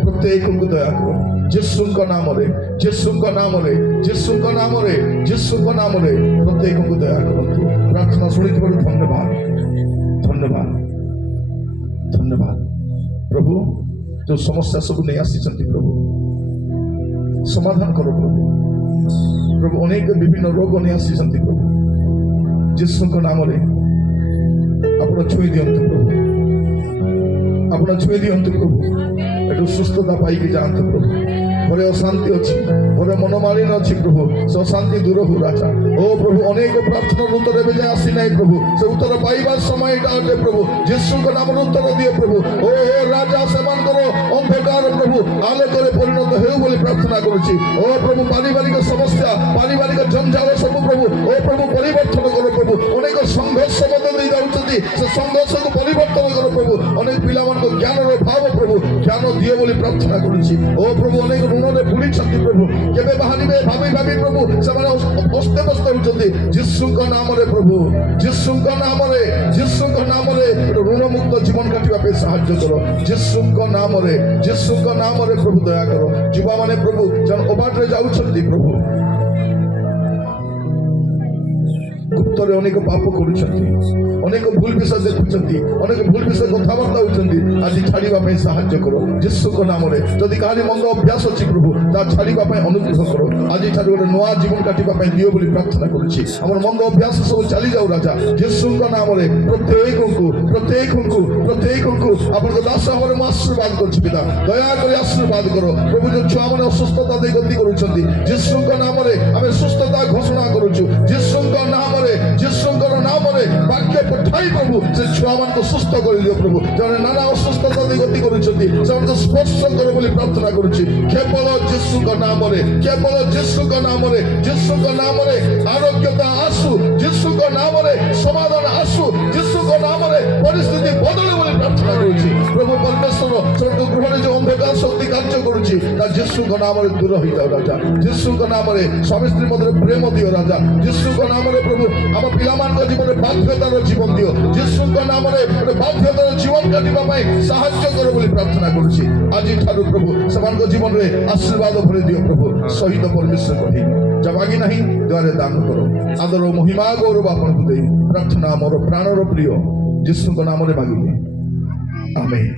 ପ୍ରତ୍ୟେକଙ୍କୁ ଦୟା କର ଯୀଶୁଙ୍କ ନାମରେ, ଯୀଶୁଙ୍କ ନାମରେ, ଯୀଶୁଙ୍କ ନାମରେ, ଯୀଶୁଙ୍କ ନାମରେ ପ୍ରତ୍ୟେକଙ୍କୁ ଦୟା କରନ୍ତୁ। ପ୍ରାର୍ଥନା ଶୁଣିଥିବାରୁ ଧନ୍ୟବାଦ, ଧନ୍ୟବାଦ, ଧନ୍ୟବାଦ ପ୍ରଭୁ। ଯେଉଁ ସମସ୍ୟା ସବୁ ନେଇ ଆସିଛନ୍ତି ପ୍ରଭୁ, ସମାଧାନ କର ପ୍ରଭୁ। ପ୍ରଭୁ ଅନେକ ବିଭିନ୍ନ ରୋଗ ନେଇ ଆସିଛନ୍ତି ପ୍ରଭୁ, ଯୀଶୁଙ୍କ ନାମରେ ଆପଣ ଛୁଇଁ ଦିଅନ୍ତୁ ପ୍ରଭୁ, ଆପଣ ଛୁଇଁ ଦିଅନ୍ତୁ ପ୍ରଭୁ। ଏଠୁ ସୁସ୍ଥତା ପାଇକି ଯାଆନ୍ତୁ ପ୍ରଭୁ। ଘରେ ଅଶାନ୍ତି ଅଛି, ଘରେ ମନମାଳିନ ଅଛି ପ୍ରଭୁ, ସେ ଅଶାନ୍ତି ଦୂର ହଉ ରାଜା। ଓ ପ୍ରଭୁ ଅନେକ ପ୍ରାର୍ଥନାର ଉତ୍ତର ଏବେ ଯାଏ ଆସିନାହିଁ ପ୍ରଭୁ, ସେ ଉତ୍ତର ପାଇବାର ସମୟ ଏଇଟା ଅଟେ ପ୍ରଭୁ। ଯୀଶୁଙ୍କ ନାମରେ ଉତ୍ତର ଦିଅ ପ୍ରଭୁ। ଓ ରାଜା ସେମାନଙ୍କର ଅନ୍ଧକାର ପ୍ରଭୁ ଆଲୋକରେ ପରିଣତ ହେଉ ବୋଲି ପ୍ରାର୍ଥନା କରୁଛି। ଓ ପ୍ରଭୁ ପାରିବାରିକ ସମସ୍ୟା, ପାରିବାରିକ ଜଞ୍ଜାଳ ସବୁ ପ୍ରଭୁ, ଓ ପ୍ରଭୁ ପରିବର୍ତ୍ତନ କର ପ୍ରଭୁ। ଅନେକ ସଂଘର୍ଷ ମଧ୍ୟ ଦେଇ ଯାଉଛନ୍ତି, ସେ ସଂଘର୍ଷକୁ ପରିବର୍ତ୍ତନ କର ପ୍ରଭୁ। ଅନେକ ପିଲାମାନଙ୍କ ଜ୍ଞାନର ଅଭାବ ପ୍ରଭୁ, ଜ୍ଞାନ ଦିଅ ବୋଲି ପ୍ରାର୍ଥନା କରୁଛି। ଓ ପ୍ରଭୁ ଅନେକ ଋଣରେ ବୁଡ଼ିଛନ୍ତି ପ୍ରଭୁ, କେବେ ବାହାରିବେ ଭାବି ଭାବି ପ୍ରଭୁ ସେମାନେ ଅସ୍ତବ୍ୟସ୍ତ ହେଉଛନ୍ତି। ଯୀଶୁଙ୍କ ନାମରେ ପ୍ରଭୁ, ଯୀଶୁଙ୍କ ନାମରେ, ଯୀଶୁଙ୍କ ନାମରେ ଋଣମୁକ୍ତ ଜୀବନ କାଟିବା ପାଇଁ ସାହାଯ୍ୟ କର। ଯୀଶୁଙ୍କ ନାମରେ, ଯୀଶୁଙ୍କ ନାମରେ ପ୍ରଭୁ ଦୟା କର। ଯୁବାମାନେ ପ୍ରଭୁ ଜଣେ ଅବାଟରେ ଯାଉଛନ୍ତି ପ୍ରଭୁ, ଗୁପ୍ତରେ ଅନେକ ପାପ କରୁଛନ୍ତି, ଅନେକ ଭୁଲ ବିଷୟ ଦେଖୁଛନ୍ତି, ଅନେକ ଭୁଲ ବିଷୟ କଥାବାର୍ତ୍ତା ହେଉଛନ୍ତି। ଆଜି ଛାଡ଼ିବା ପାଇଁ ସାହାଯ୍ୟ କର ଯୀଶୁଙ୍କ ନାମରେ। ଯଦି କାହାରି ମନ୍ଦ ଅଭ୍ୟାସ ଅଛି ପ୍ରଭୁ, ତା ଛାଡ଼ିବା ପାଇଁ ଅନୁଗ୍ରହ କର। ଆଜିଠାରୁ ଗୋଟେ ନୂଆ ଜୀବନ କାଟିବା ପାଇଁ ଦିଅ ବୋଲି ପ୍ରାର୍ଥନା କରୁଛି। ଆମର ମନ୍ଦ ଅଭ୍ୟାସ ସବୁ ଚାଲିଯାଉ ରାଜା, ଯୀଶୁଙ୍କ ନାମରେ ପ୍ରତ୍ୟେକଙ୍କୁ, ପ୍ରତ୍ୟେକଙ୍କୁ, ପ୍ରତ୍ୟେକଙ୍କୁ ଆପଣଙ୍କ ଦାସ ଭାବରେ ମୁଁ ଆଶୀର୍ବାଦ କରୁଛି ପିତା। ଦୟାକରି ଆଶୀର୍ବାଦ କର ପ୍ରଭୁ। ଯେଉଁ ଛୁଆମାନେ ଅସୁସ୍ଥତା ଦେଇ ଗତି କରୁଛନ୍ତି, ଯୀଶୁଙ୍କ ନାମରେ ଆମେ ସୁସ୍ଥତା ଘୋଷଣା କରୁଛୁ। ଯୀଶୁଙ୍କ ନାମରେ, ଯୀଶୁଙ୍କର ନାମରେ ବାକ୍ୟ ପଠାଇ ପ୍ରଭୁ ସେ ଛୁଆମାନଙ୍କୁ ସୁସ୍ଥ କରିଦିଅ ପ୍ରଭୁ। ସେମାନେ ନାନା ଅସୁସ୍ଥତା ଦେଇ ଗତି କରୁଛନ୍ତି, ସେମାନଙ୍କୁ ସ୍ପର୍ଶ କର ବୋଲି ପ୍ରାର୍ଥନା କରୁଛି। କେବଳ ଯୀଶୁଙ୍କ ନାମରେ, କେବଳ ଯୀଶୁଙ୍କ ନାମରେ, ଯୀଶୁଙ୍କ ନାମରେ ଆରୋଗ୍ୟତା ଆସୁ, ଯୀଶୁଙ୍କ ନାମରେ ସମାଧାନ ଆସୁ, ଯୀଶୁଙ୍କ ନାମରେ ପରିସ୍ଥିତି ବଦଳେ ବୋଲି ପ୍ରାର୍ଥନା କରୁଛି। ପ୍ରଭୁ ପରମେଶ୍ୱର ସେମାନଙ୍କ ଗୃହରେ ଯେଉଁ ଅନ୍ଧକାର ଶକ୍ତି କାର୍ଯ୍ୟ କରୁଛି, ତା ଯୀଶୁଙ୍କ ନାମରେ ଦୂର ହେଇଯାଉ ରାଜା। ଯୀଶୁଙ୍କ ନାମରେ ସ୍ୱାମୀ ସ୍ତ୍ରୀ ମଧ୍ୟରେ ପ୍ରେମ ଦିଅ ରାଜା। ଯୀଶୁଙ୍କ ନାମରେ ପ୍ରଭୁ ଆମ ପିଲାମାନଙ୍କ ଜୀବନରେ ବାଧ୍ୟତାର ଜୀବନ ଦିଅ। ଯୀଶୁଙ୍କ ନାମରେ ଗୋଟେ ବାଧ୍ୟତାର ଜୀବନ କାଟିବା ପାଇଁ ସାହାଯ୍ୟ କର ବୋଲି ପ୍ରାର୍ଥନା କରୁଛି। ଆଜିଠାରୁ ପ୍ରଭୁ ସେମାନଙ୍କ ଜୀବନରେ ଆଶୀର୍ବାଦ ଭରି ଦିଅ ପ୍ରଭୁ। ସହିତ ପରମେଶ୍ୱର କହି ଯା ମାଗି ନାହିଁ ଦ୍ୱାରେ ଦାନ କର। ଆଦର ମହିମା ଗୌରବ ଆପଣଙ୍କୁ ଦେଇ ପ୍ରାର୍ଥନା ମୋର ପ୍ରାଣର ପ୍ରିୟ ଯୀଶୁଙ୍କ ନାମରେ ମାଗିଲେ, ଆମେନ୍।